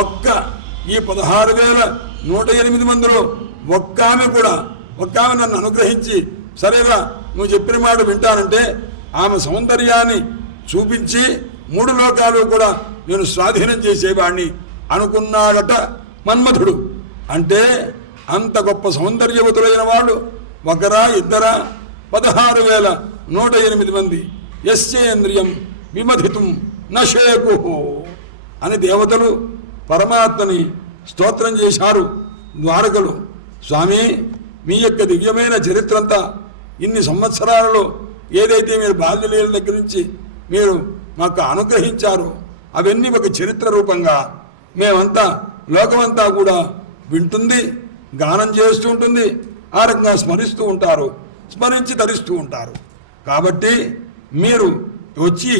ఒక్క ఈ 16,108 మందిలో ఒక్క ఆమె నన్ను అనుగ్రహించి సరేగా నువ్వు చెప్పిన మాట వింటానంటే ఆమె సౌందర్యాన్ని చూపించి 3 లోకాలు కూడా నేను స్వాధీనం చేసేవాడిని అనుకున్నాడట మన్మధుడు. అంటే అంత గొప్ప సౌందర్యవతులైన వాళ్ళు ఒకరా ఇద్దరా? 16,108 మంది. యస్యేంద్రియం విమధితుం నశేకు అని దేవతలు పరమాత్మని స్తోత్రం చేశారు ద్వారకలు. స్వామి, మీ యొక్క దివ్యమైన చరిత్ర అంతా ఇన్ని సంవత్సరాలలో ఏదైతే మీరు బాల్యలీల దగ్గర నుంచి మీరు మాకు అనుగ్రహించారో అవన్నీ ఒక చరిత్ర రూపంగా మేమంతా లోకమంతా కూడా వింటుంది, గానం చేస్తూ ఉంటుంది, ఆ రకంగా స్మరిస్తూ ఉంటారు, స్మరించి ధరిస్తూ ఉంటారు. కాబట్టి మీరు వచ్చి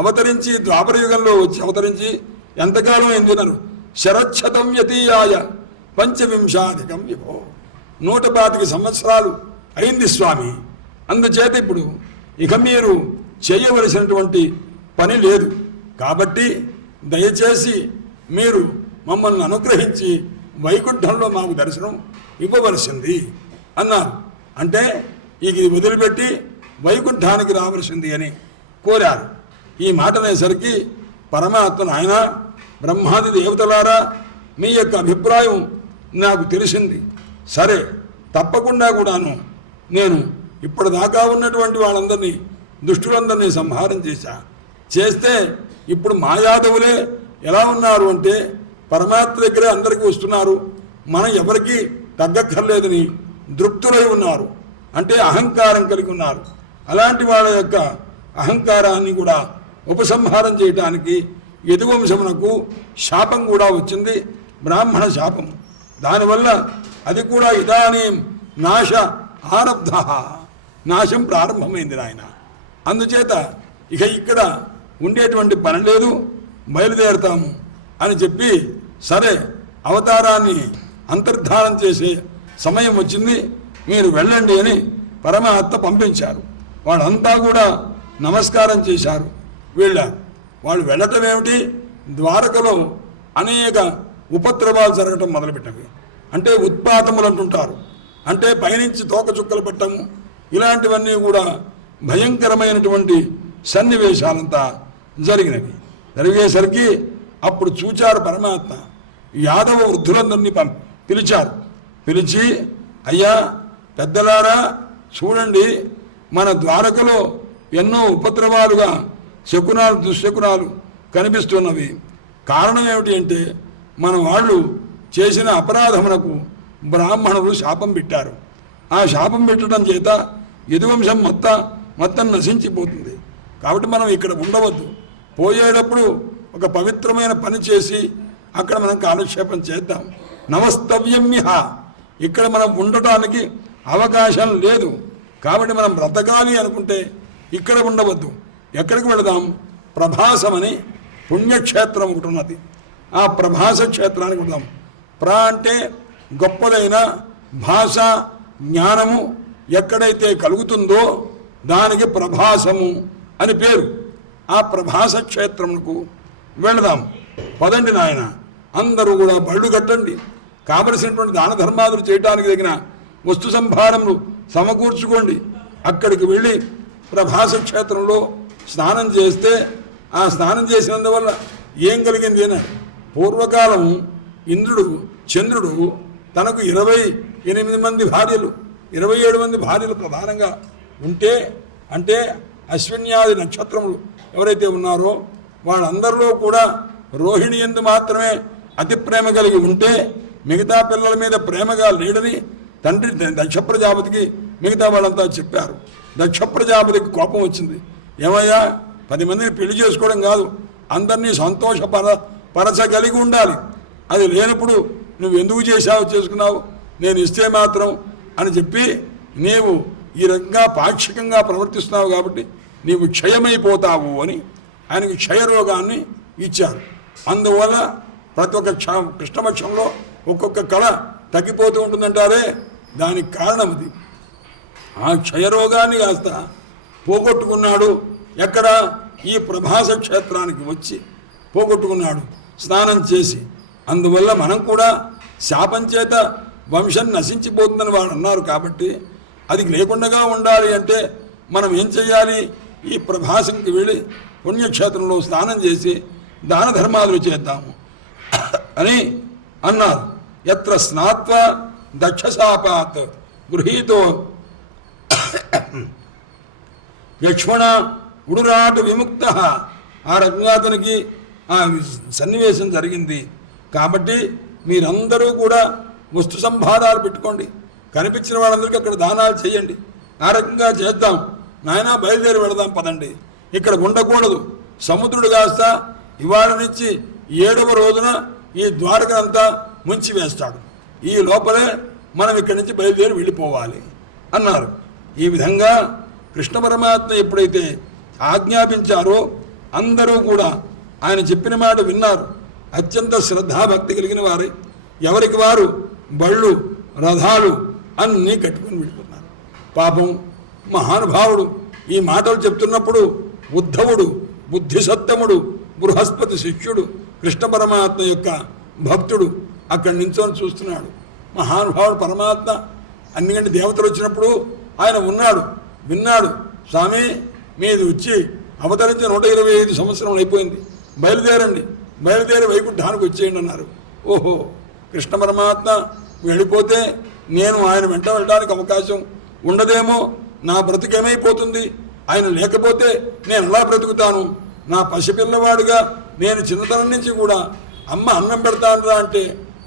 అవతరించి ద్వాపర యుగంలో వచ్చి అవతరించి ఎంతకాలం ఎందున్నారు? శరచ్ఛతం యతీయాయ పంచవింశాధికం విభో. 125 సంవత్సరాలు అయింది స్వామి. అందుచేత ఇప్పుడు ఇక మీరు చేయవలసినటువంటి పని లేదు. కాబట్టి దయచేసి మీరు మమ్మల్ని అనుగ్రహించి వైకుంఠంలో మాకు దర్శనం ఇవ్వవలసింది అన్నారు. అంటే ఇది వదిలిపెట్టి వైకుంఠానికి రావలసింది అని కోరారు. ఈ మాట అనేసరికి పరమాత్మను, ఆయన బ్రహ్మాది దేవతలారా, మీ యొక్క అభిప్రాయం నాకు తెలిసింది. సరే, తప్పకుండా కూడాను నేను ఇప్పటిదాకా ఉన్నటువంటి వాళ్ళందరినీ, దుష్టులందరినీ సంహారం చేస్తే ఇప్పుడు మాయాదవులే ఎలా ఉన్నారు అంటే పరమాత్మ దగ్గరే అందరికీ వస్తున్నారు, మనం ఎవరికి తగ్గక్కర్లేదని దృప్తులై ఉన్నారు. అంటే అహంకారం కలిగి ఉన్నారు. అలాంటి వాళ్ళ యొక్క అహంకారాన్ని కూడా ఉపసంహారం చేయటానికి యదువంశమునకు శాపం కూడా వచ్చింది, బ్రాహ్మణ శాపం. దానివల్ల అది కూడా ఇదానీం నాశ ఆరబ్ధ, నాశం ప్రారంభమైంది నాయన. అందుచేత ఇక ఇక్కడ ఉండేటువంటి పని లేదు, బయలుదేరుతాము అని చెప్పి సరే అవతారాన్ని అంతర్ధానం చేసే సమయం వచ్చింది, మీరు వెళ్ళండి అని పరమాత్మ పంపించారు. వాళ్ళంతా కూడా నమస్కారం చేశారు, వెళ్ళారు. వాళ్ళు వెళ్ళటం ఏమిటి? ద్వారకలో అనేక ఉపద్రవాలు జరగటం మొదలుపెట్టినవి. అంటే ఉత్పాతములు అంటుంటారు, అంటే పైనుంచి తోక చుక్కలు పెట్టము, ఇలాంటివన్నీ కూడా భయంకరమైనటువంటి సన్నివేశాలంతా జరిగినవి. జరిగేసరికి అప్పుడు చూచారు పరమాత్మ, యాదవ వృద్ధులందరినీ పిలిచారు. పిలిచి, అయ్యా పెద్దలారా చూడండి, మన ద్వారకలో ఎన్నో ఉపద్రవాలుగా శకునాలు దుశ్శకునాలు కనిపిస్తున్నవి. కారణం ఏమిటి అంటే మన వాళ్ళు చేసిన అపరాధమునకు బ్రాహ్మణులు శాపం పెట్టారు. ఆ శాపం పెట్టడం చేత యదువంశం మొత్తం నశించిపోతుంది. కాబట్టి మనం ఇక్కడ ఉండవద్దు. పోయేటప్పుడు ఒక పవిత్రమైన పని చేసి అక్కడ మనం కాలక్షేపం చేద్దాం. నమస్తవ్యమ్యహ, ఇక్కడ మనం ఉండటానికి అవకాశం లేదు. కాబట్టి మనం బ్రతకాలి అనుకుంటే ఇక్కడ ఉండవద్దు. ఎక్కడికి వెళదాం? ప్రభాసమని పుణ్యక్షేత్రం ఒకటి ఉన్నది. ఆ ప్రభాస క్షేత్రానికి వెళదాం. అంటే గొప్పదైన భాష జ్ఞానము ఎక్కడైతే కలుగుతుందో దానికి ప్రభాసము అని పేరు. ఆ ప్రభాస క్షేత్రమునకు వెళదాం. పదండి నాయన, అందరూ కూడా బళ్ళు కట్టండి. కావలసినటువంటి దాన ధర్మాదులు చేయడానికి తగిన వస్తు సంభారములు సమకూర్చుకోండి. అక్కడికి వెళ్ళి ప్రభాస క్షేత్రంలో స్నానం చేస్తే ఆ స్నానం చేసినందువల్ల ఏం కలిగింది అని పూర్వకాలం ఇంద్రుడు చంద్రుడు తనకు 28 మంది భార్యలు 27 మంది భార్యలు ప్రధానంగా ఉంటే, అంటే అశ్విన్యాది నక్షత్రములు ఎవరైతే ఉన్నారో వాళ్ళందరిలో కూడా రోహిణి యందు మాత్రమే అతి ప్రేమ కలిగి ఉంటే మిగతా పిల్లల మీద ప్రేమగా లేడని తండ్రి దక్ష ప్రజాపతికి మిగతా వాళ్ళంతా చెప్పారు. దక్ష ప్రజాపతికి కోపం వచ్చింది. ఏమయ్యా, 10 మందిని పెళ్లి చేసుకోవడం కాదు, అందరినీ సంతోషపరచగలిగి ఉండాలి. అది లేనప్పుడు నువ్వు ఎందుకు చేసుకున్నావు, నేను ఇస్తే మాత్రం అని చెప్పి నీవు ఈ రకంగా పాక్షికంగా ప్రవర్తిస్తున్నావు కాబట్టి నీవు క్షయమైపోతావు అని ఆయనకి క్షయరోగాన్ని ఇచ్చారు. అందువల్ల ప్రతి ఒక్క కృష్ణపక్షంలో ఒక్కొక్క కళ తగ్గిపోతూ ఉంటుందంటారే, దానికి కారణం అది. ఆ క్షయరోగాన్ని కాస్త పోగొట్టుకున్నాడు. ఎక్కడ? ఈ ప్రభాస క్షేత్రానికి వచ్చి పోగొట్టుకున్నాడు. స్నానం చేసి అందువల్ల మనం కూడా శాపం చేత వంశం నశించిపోతుందని వాళ్ళు అన్నారు. కాబట్టి అది లేకుండా ఉండాలి అంటే మనం ఏం చేయాలి? ఈ ప్రభాసంకి వెళ్ళి పుణ్యక్షేత్రంలో స్నానం చేసి దాన ధర్మాదులు చేద్దాము అని అన్నారు. ఎత్ర స్నాత్వ దక్షశాపాత్ గృహీతో యక్ష్మణ ఉడురాటు విముక్త. ఆ రకంగా అతనికి ఆ సన్నివేశం జరిగింది. కాబట్టి మీరందరూ కూడా వస్తు సంభారాలు పెట్టుకోండి, కనిపించిన వాళ్ళందరికీ అక్కడ దానాలు చేయండి. ఆ రకంగా చేద్దాం నాయన, బయలుదేరి వెళదాం పదండి. ఇక్కడ ఉండకూడదు. సముద్రుడు కాస్త ఇవాళ నుంచి 7వ రోజున ఈ ద్వారకనంతా ముంచి వేస్తాడు. ఈ లోపలే మనం ఇక్కడి నుంచి బయలుదేరి వెళ్ళిపోవాలి అన్నారు. ఈ విధంగా కృష్ణ పరమాత్మ ఎప్పుడైతే ఆజ్ఞాపించారో అందరూ కూడా ఆయన చెప్పిన మాట విన్నారు. అత్యంత శ్రద్ధాభక్తి కలిగిన వారు ఎవరికి వారు బళ్ళు రథాలు అన్నీ కట్టుకుని వెళ్ళిపోతున్నారు. పాపం మహానుభావుడు ఈ మాటలు చెప్తున్నప్పుడు ఉద్ధవుడు బుద్ధిసత్తముడు బృహస్పతి శిష్యుడు కృష్ణ పరమాత్మ యొక్క భక్తుడు అక్కడి నించొని చూస్తున్నాడు. మహానుభావుడు పరమాత్మ అన్నిగంటి దేవతలు వచ్చినప్పుడు ఆయన ఉన్నాడు, విన్నాడు. స్వామి మీది వచ్చి అవతరించి 125 సంవత్సరం అయిపోయింది, బయలుదేరండి, బయలుదేరి వైకుంఠానికి వచ్చేయండి అన్నారు. ఓహో, కృష్ణ పరమాత్మ వెళ్ళిపోతే నేను ఆయన వెంట వెళ్ళడానికి అవకాశం ఉండదేమో, నా బ్రతుకేమైపోతుంది, ఆయన లేకపోతే నేను ఎలా బ్రతుకుతాను, నా పసిపిల్లవాడుగా నేను చిన్నతనం నుంచి కూడా అమ్మ అన్నం పెడతానురా అంటే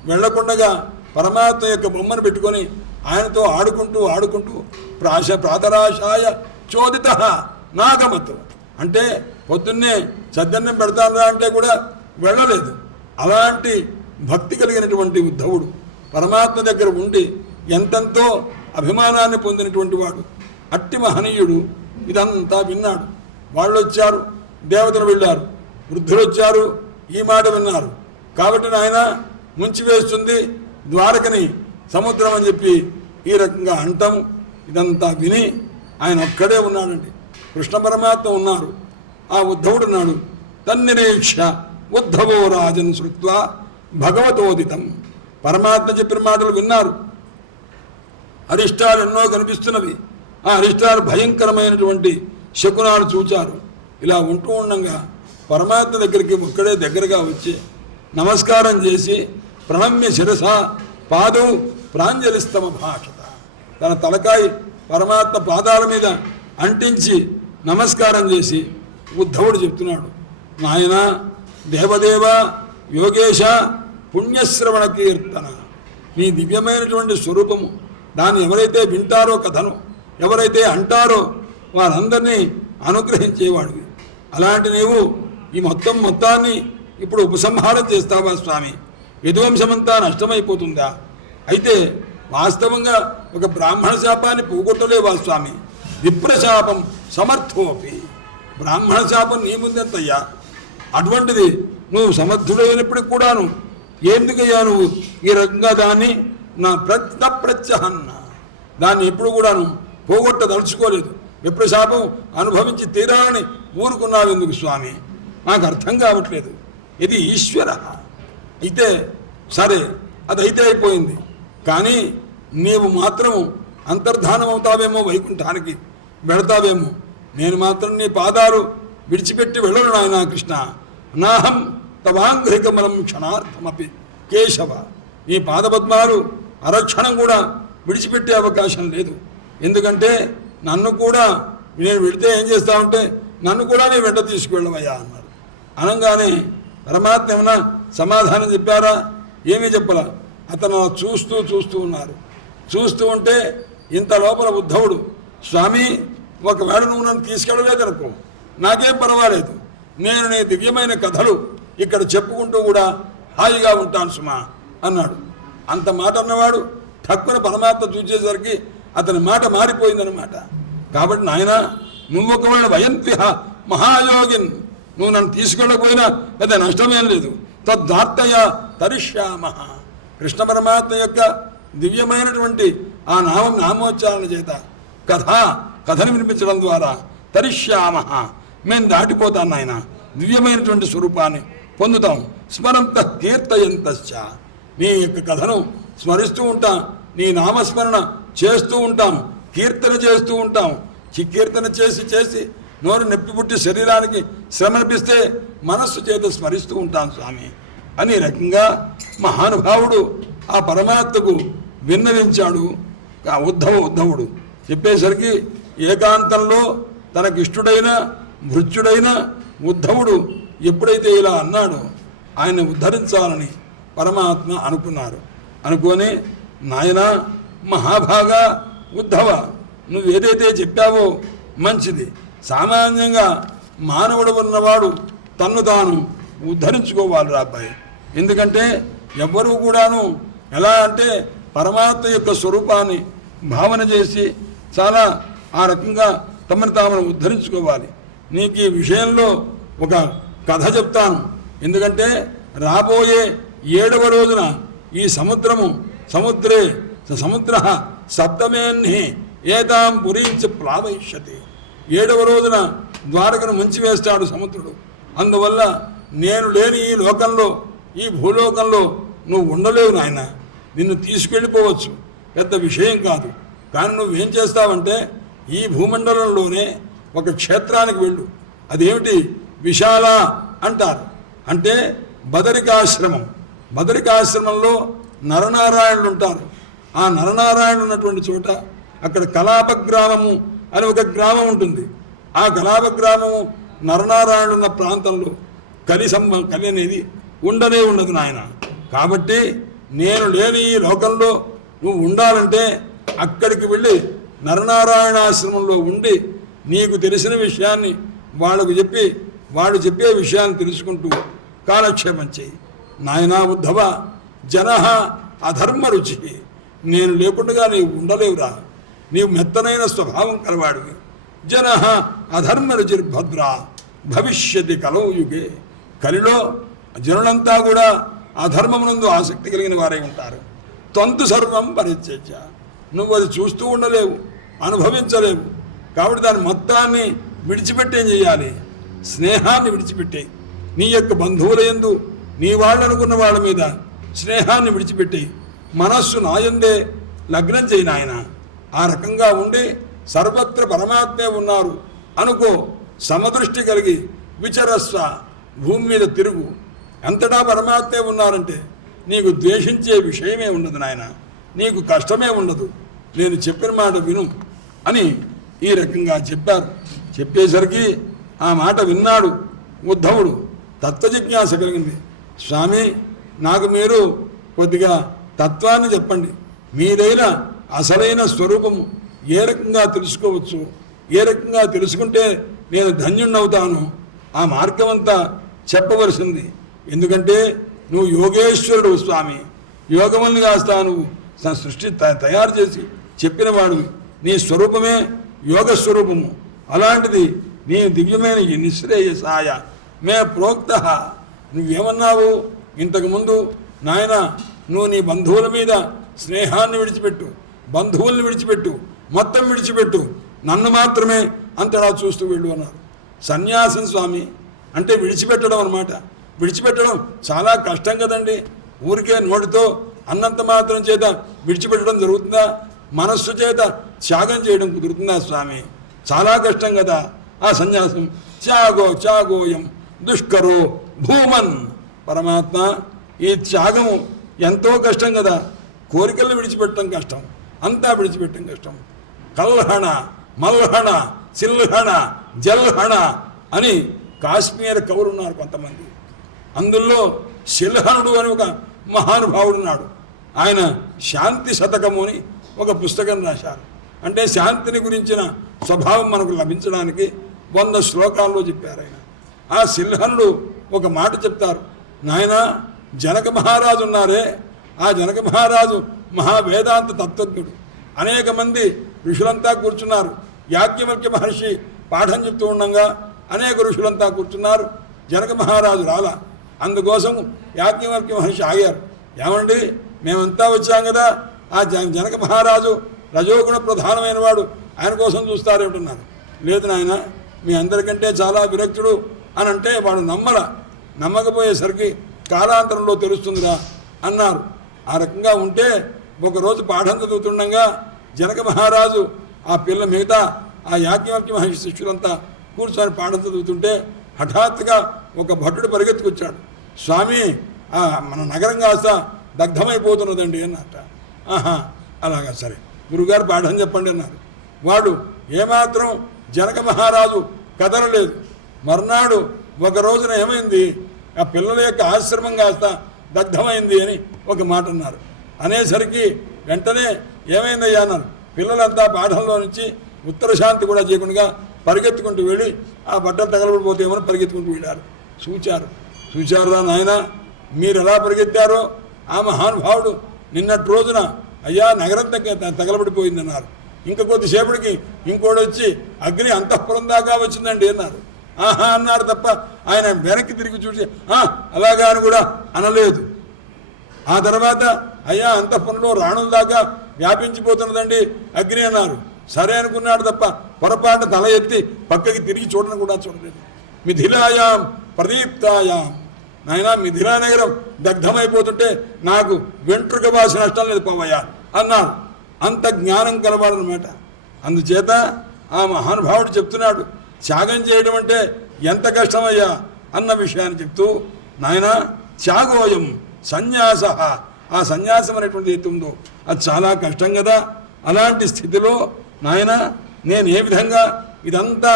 వెళ్లకుండగా పరమాత్మ యొక్క బొమ్మను పెట్టుకొని ఆయనతో ఆడుకుంటూ ఆడుకుంటూ ప్రాతరాశాయ చోదిత నాగమతు అంటే పొద్దున్నే చద్దన్నం పెడతానురా అంటే కూడా వెళ్ళలేదు. అలాంటి భక్తి కలిగినటువంటి ఉద్ధవుడు పరమాత్మ దగ్గర ఉండి ఎంతెంతో అభిమానాన్ని పొందినటువంటి వాడు, అట్టి మహనీయుడు ఇదంతా విన్నాడు. వాళ్ళు వచ్చారు, దేవతలు వెళ్ళారు, వృద్ధులు వచ్చారు, ఈ మాట విన్నారు. కాబట్టి నాయన ముంచివేస్తుంది ద్వారకని సముద్రం అని చెప్పి ఈ రకంగా అంటాము. ఇదంతా విని ఆయన ఒక్కడే ఉన్నాడండి. కృష్ణ పరమాత్మ ఉన్నారు, ఆ ఉద్ధవుడు ఉన్నాడు. తన్నిరీక్ష ఉద్ధవో రాజన్ శృత్వా భగవతోదితం. పరమాత్మ చెప్పిన మాటలు విన్నారు. అరిష్టాలు ఎన్నో కనిపిస్తున్నవి. ఆ అరిష్టాలు భయంకరమైనటువంటి శకునాలు చూచారు. ఇలా ఉంటూ ఉండగా పరమాత్మ దగ్గరికి ఒక్కడే దగ్గరగా వచ్చి నమస్కారం చేసి ప్రణమ్య శిరస పాదం ప్రాంజలిస్తమ భాషత, తన తలకాయ పరమాత్మ పాదాల మీద అంటించి నమస్కారం చేసి ఉద్ధవుడు చెప్తున్నాడు, నాయన దేవదేవ యోగేశ పుణ్యశ్రవణ కీర్తన, నీ దివ్యమైనటువంటి స్వరూపము దాన్ని ఎవరైతే వింటారో కథను, ఎవరైతే అంటారో వారందరినీ అనుగ్రహించేవాడివి. అలాంటి నీవు ఈ మొత్తాన్ని ఇప్పుడు ఉపసంహారం చేస్తావా స్వామి? యదువంశమంతా నష్టమైపోతుందా? అయితే వాస్తవంగా ఒక బ్రాహ్మణ శాపాన్ని పోగొట్టలేవా స్వామి? విప్రశాపం సమర్థోపి, బ్రాహ్మణ శాపం నీ ముందెంతయ్యా? అటువంటిది నువ్వు సమర్థుడైనప్పటికి కూడాను ఎందుకయ్యా నువ్వు ఈ రకంగా దాన్ని నా ప్రత్యహన్న దాన్ని ఎప్పుడు కూడాను పోగొట్టదలుచుకోలేదు. విప్రశాపం అనుభవించి తీరాలని ఊరుకున్నావు ఎందుకు స్వామి? నాకు అర్థం కావట్లేదు. ఇది ఈశ్వర అయితే సరే, అదైతే అయిపోయింది. కానీ నీవు మాత్రం అంతర్ధానం అవుతావేమో, వైకుంఠానికి వెళతావేమో. నేను మాత్రం నీ పాదాలు విడిచిపెట్టి వెళ్ళను నాయనా కృష్ణ. నాహం తవాంఘ్రికమలం క్షణార్థమపి కేశవ, నీ పాదపద్మాలు అరక్షణం కూడా విడిచిపెట్టే అవకాశం లేదు. ఎందుకంటే నన్ను కూడా నేను వెళితే ఏం చేస్తామంటే నన్ను కూడా నీ వెంట తీసుకువెళ్ళవయ్యా అన్నారు. అనగానే పరమాత్మ ఏమన్నా సమాధానం చెప్పారా? ఏమీ చెప్పలా. అతను చూస్తూ ఉన్నారు. చూస్తూ ఉంటే ఇంత లోపల ఉద్ధవుడు, స్వామి ఒకవేళ నువ్వు నన్ను తీసుకెళ్ళలేదనుకో నాకేం పర్వాలేదు, నేను నీ దివ్యమైన కథలు ఇక్కడ చెప్పుకుంటూ కూడా హాయిగా ఉంటాను సుమా అన్నాడు. అంత మాట అన్నవాడు తక్కువ పరమాత్మ చూసేసరికి అతని మాట మారిపోయిందనమాట. కాబట్టి నాయన నువ్వు ఒకవేళ వయంత్విహ మహాయోగిన్, నువ్వు నన్ను తీసుకెళ్ళకపోయినా పెద్ద నష్టమేం లేదు. తద్వార్తయ తరిష్యామ, కృష్ణ పరమాత్మ యొక్క దివ్యమైనటువంటి ఆ నామోచ్చారణ చేత కథను వినిపించడం ద్వారా తరిష్యామ, మేము దాటిపోతాను నాయన, దివ్యమైనటువంటి స్వరూపాన్ని పొందుతాం. స్మరంత కీర్తయంతశ్చ, నీ యొక్క కథను స్మరిస్తూ ఉంటాం, నీ నామస్మరణ చేస్తూ ఉంటాం, కీర్తన చేస్తూ ఉంటాం. కీర్తన చేసి చేసి నోరు నొప్పి పుట్టి శరీరానికి శ్రమనిపిస్తే మనస్సు చేత స్మరిస్తూ ఉంటాం స్వామి అని రకంగా మహానుభావుడు ఆ పరమాత్మకు విన్నవించాడు. ఉద్ధవుడు చెప్పేసరికి ఏకాంతంలో తనకిష్టుడైన మృత్యుడైన ఉద్ధవుడు ఎప్పుడైతే ఇలా అన్నాడో ఆయన ఉద్ధరించాలని పరమాత్మ అనుకున్నారు. అనుకొని నాయన మహాభాగా ఉద్ధవ, నువ్వేదైతే చెప్పావో మంచిది. సామాన్యంగా మానవుడు ఉన్నవాడు తన్ను తాను ఉద్ధరించుకోవాలి రా అబ్బాయి. ఎందుకంటే ఎవ్వరూ కూడాను ఎలా అంటే పరమాత్మ యొక్క స్వరూపాన్ని భావన చేసి చాలా ఆ రకంగా తమను తాము ఉద్ధరించుకోవాలి. నీకు ఈ విషయంలో ఒక కథ చెప్తాను. ఎందుకంటే రాబోయే 7వ రోజున ఈ సముద్రే సముద్ర సప్తమేన్ని ఏతాం పురీంచి ప్లావయిష్యతి. 7వ రోజున ద్వారకను ముంచివేస్తాడు సముద్రుడు. అందువల్ల నేను లేని ఈ లోకంలో, ఈ భూలోకంలో నువ్వు ఉండలేవు నాయన. నిన్ను తీసుకెళ్ళిపోవచ్చు, పెద్ద విషయం కాదు. కానీ నువ్వేం చేస్తావంటే ఈ భూమండలంలోనే ఒక క్షేత్రానికి వెళ్ళు. అదేమిటి? విశాల అంటారు. అంటే బదరికాశ్రమం. బదరికాశ్రమంలో నరనారాయణులు ఉంటారు. ఆ నరనారాయణులు ఉన్నటువంటి చోట అక్కడ కలాప గ్రామము అని ఒక గ్రామం ఉంటుంది. ఆ కలాప గ్రామము నరనారాయణులు ఉన్న ప్రాంతంలో కలి అనేది ఉండనే ఉండదు నాయన. కాబట్టి నేను లేని ఈ లోకంలో నువ్వు ఉండాలంటే అక్కడికి వెళ్ళి నరనారాయణాశ్రమంలో ఉండి నీకు తెలిసిన విషయాన్ని వాళ్ళకు చెప్పి వాళ్ళు చెప్పే విషయాన్ని తెలుసుకుంటూ కాలక్షేపం చేయి. నాయనా ఉద్ధవ, జన అధర్మ రుచి, నేను లేకుండా నీవు ఉండలేవురా. నీవు మెత్తనైన స్వభావం కలవాడివి. జన అధర్మ రుచిర్భద్ర భవిష్యతి కలవు యుగే. కలిలో జనులంతా కూడా అధర్మమునందు ఆసక్తి కలిగిన వారై ఉంటారు. త్వంతు సర్వం పరిత్యజ్య, నువ్వు అది చూస్తూ ఉండలేవు, అనుభవించలేవు. కాబట్టి దాని మొత్తాన్ని విడిచిపెట్టేం చేయాలి? స్నేహాన్ని విడిచిపెట్టే. నీ యొక్క బంధువుల యందు, నీ వాళ్ళు అనుకున్న వాళ్ళ మీద స్నేహాన్ని విడిచిపెట్టి మనస్సు నాయందే లగ్నం చేయి నాయన. ఆ రకంగా ఉండి సర్వత్ర పరమాత్మే ఉన్నారు అనుకో. సమదృష్టి కలిగి విచరస్వ, భూమి మీద తిరుగు. అంతటా పరమాత్మే ఉన్నారంటే నీకు ద్వేషించే విషయమే ఉండదు నాయన, నీకు కష్టమే ఉండదు. నేను చెప్పిన మాట విను అని ఈ రకంగా చెప్పారు. చెప్పేసరికి ఆ మాట విన్నాడు ఉద్ధవుడు. తత్వజిజ్ఞాస కలిగింది. స్వామి, నాకు మీరు కొద్దిగా తత్వాన్ని చెప్పండి. మీదైన అసలైన స్వరూపము ఏ రకంగా తెలుసుకోవచ్చు, ఏ రకంగా తెలుసుకుంటే నేను ధన్యుణ్ణవుతాను, ఆ మార్గం అంతా చెప్పవలసింది. ఎందుకంటే నువ్వు యోగేశ్వరుడు స్వామి, యోగముల్ని కాస్తా నువ్వు సృష్టి తయారు చేసి చెప్పినవాడు. నీ స్వరూపమే యోగస్వరూపము. అలాంటిది నీ దివ్యమైన నిశ్రేయసాయ మే ప్రోక్త. నువ్వేమన్నావు ఇంతకుముందు? నాయన, నువ్వు నీ బంధువుల మీద స్నేహాన్ని విడిచిపెట్టు, బంధువుల్ని విడిచిపెట్టు, మొత్తం విడిచిపెట్టు, నన్ను మాత్రమే అంతలా చూస్తూ వెళ్ళు అన్నారు. సన్యాసం స్వామి అంటే విడిచిపెట్టడం అన్నమాట. విడిచిపెట్టడం చాలా కష్టం కదండి. ఊరికే నోటితో అన్నంత మాత్రం చేత విడిచిపెట్టడం జరుగుతుందా? మనస్సు చేత త్యాగం చేయడం కుదురుతుందా స్వామి? చాలా కష్టం కదా ఆ సన్యాసం. త్యాగోయం దుష్కరో భూమన్. పరమాత్మ, ఈ త్యాగము ఎంతో కష్టం కదా. కోరికలను విడిచిపెట్టడం కష్టం, అంతా విడిచిపెట్టడం కష్టం. కల్హణ, మల్హణ, సిల్హణ, జల్హణ అని కాశ్మీర కవులు ఉన్నారు కొంతమంది. అందులో శిల్హణుడు అని ఒక మహానుభావుడు ఉన్నాడు. ఆయన శాంతి శతకము అని ఒక పుస్తకం రాశారు. అంటే శాంతిని గురించిన స్వభావం మనకు లభించడానికి 100 శ్లోకాల్లో చెప్పారు ఆయన. ఆ శిల్హణుడు ఒక మాట చెప్తారు. నాయన, జనక మహారాజు ఉన్నారే, ఆ జనక మహారాజు మహావేదాంత తత్వజ్ఞుడు. అనేక మంది ఋషులంతా కూర్చున్నారు. యాజ్ఞవల్క్య మహర్షి పాఠం చెప్తూ ఉండగా అనేక ఋషులంతా కూర్చున్నారు. జనక మహారాజు రాలా. అందుకోసం యాజ్ఞవల్క్య మహర్షి ఆగారు. ఏమండి, మేమంతా వచ్చాం కదా, ఆ జనక మహారాజు రజోగుణ ప్రధానమైన వాడు, ఆయన కోసం చూస్తారేంటున్నారు. లేదు నాయన, మీ అందరికంటే చాలా విరక్తుడు అని అంటే వాడు నమ్మల. నమ్మకపోయేసరికి కాలాంతరంలో తెలుస్తుందిరా అన్నారు. ఆ రకంగా ఉంటే ఒకరోజు పాఠం చదువుతుండగా జనక మహారాజు ఆ పిల్ల మిగతా ఆ యాజ్ఞవల్క్య మహర్షి శిష్యులంతా కూర్చొని పాఠం చదువుతుంటే హఠాత్తుగా ఒక భటుడు పరిగెత్తుకొచ్చాడు. స్వామి, మన నగరం కాస్త దగ్ధమైపోతున్నదండి అన్నట్ట. ఆహా, అలాగా, సరే గురుగారు పాఠం చెప్పండి అన్నారు. వాడు ఏమాత్రం జనక మహారాజు కదలలేదు. మర్నాడు ఒక రోజున ఏమైంది, ఆ పిల్లల యొక్క ఆశ్రమం కాస్త దగ్ధమైంది అని ఒక మాట అన్నారు. అనేసరికి వెంటనే ఏమైందయ్యా అన్నారు. పిల్లలంతా పాఠంలో నుంచి ఉత్తర శాంతి కూడా చేయకుండా పరిగెత్తుకుంటూ వెళ్ళి ఆ బట్టలు తగలబడిపోతేమో పరిగెత్తుకుంటూ వెళ్ళారు. చూచారురా నాయన, మీరు ఎలా పరిగెత్తారో ఆ మహానుభావుడు నిన్నటి రోజున అయ్యా నగరం తగలబడిపోయిందన్నారు. ఇంకా కొద్దిసేపటికి ఇంకోటి వచ్చి అగ్ని అంతఃపురం దాకా వచ్చిందండి అన్నారు. ఆహా అన్నారు తప్ప ఆయన వెనక్కి తిరిగి చూసి అలాగా అని కూడా అనలేదు. ఆ తర్వాత అయ్యా అంతఃపురంలో రాణుల దాకా వ్యాపించిపోతున్నదండి అగ్ని అన్నారు. సరే అనుకున్నాడు తప్ప పొరపాటు తల ఎత్తి పక్కకి తిరిగి చూడను కూడా చూడలేదు. మిథిలాయాం ప్రదీప్తాయాం, నాయన మిథిలా నగరం దగ్ధమైపోతుంటే నాకు వెంట్రుక బాసి నష్టం లేదు పోవయ్యా అన్నాడు. అంత జ్ఞానం కలవాడనమాట. అందుచేత ఆ మహానుభావుడు చెప్తున్నాడు, త్యాగం చేయడం అంటే ఎంత కష్టమయ్యా అన్న విషయాన్ని చెప్తూ, నాయన త్యాగోయం సన్యాస, ఆ సన్యాసం అనేటువంటి ఏది ఉందో అది చాలా కష్టం కదా. అలాంటి స్థితిలో నాయన నేను ఏ విధంగా ఇదంతా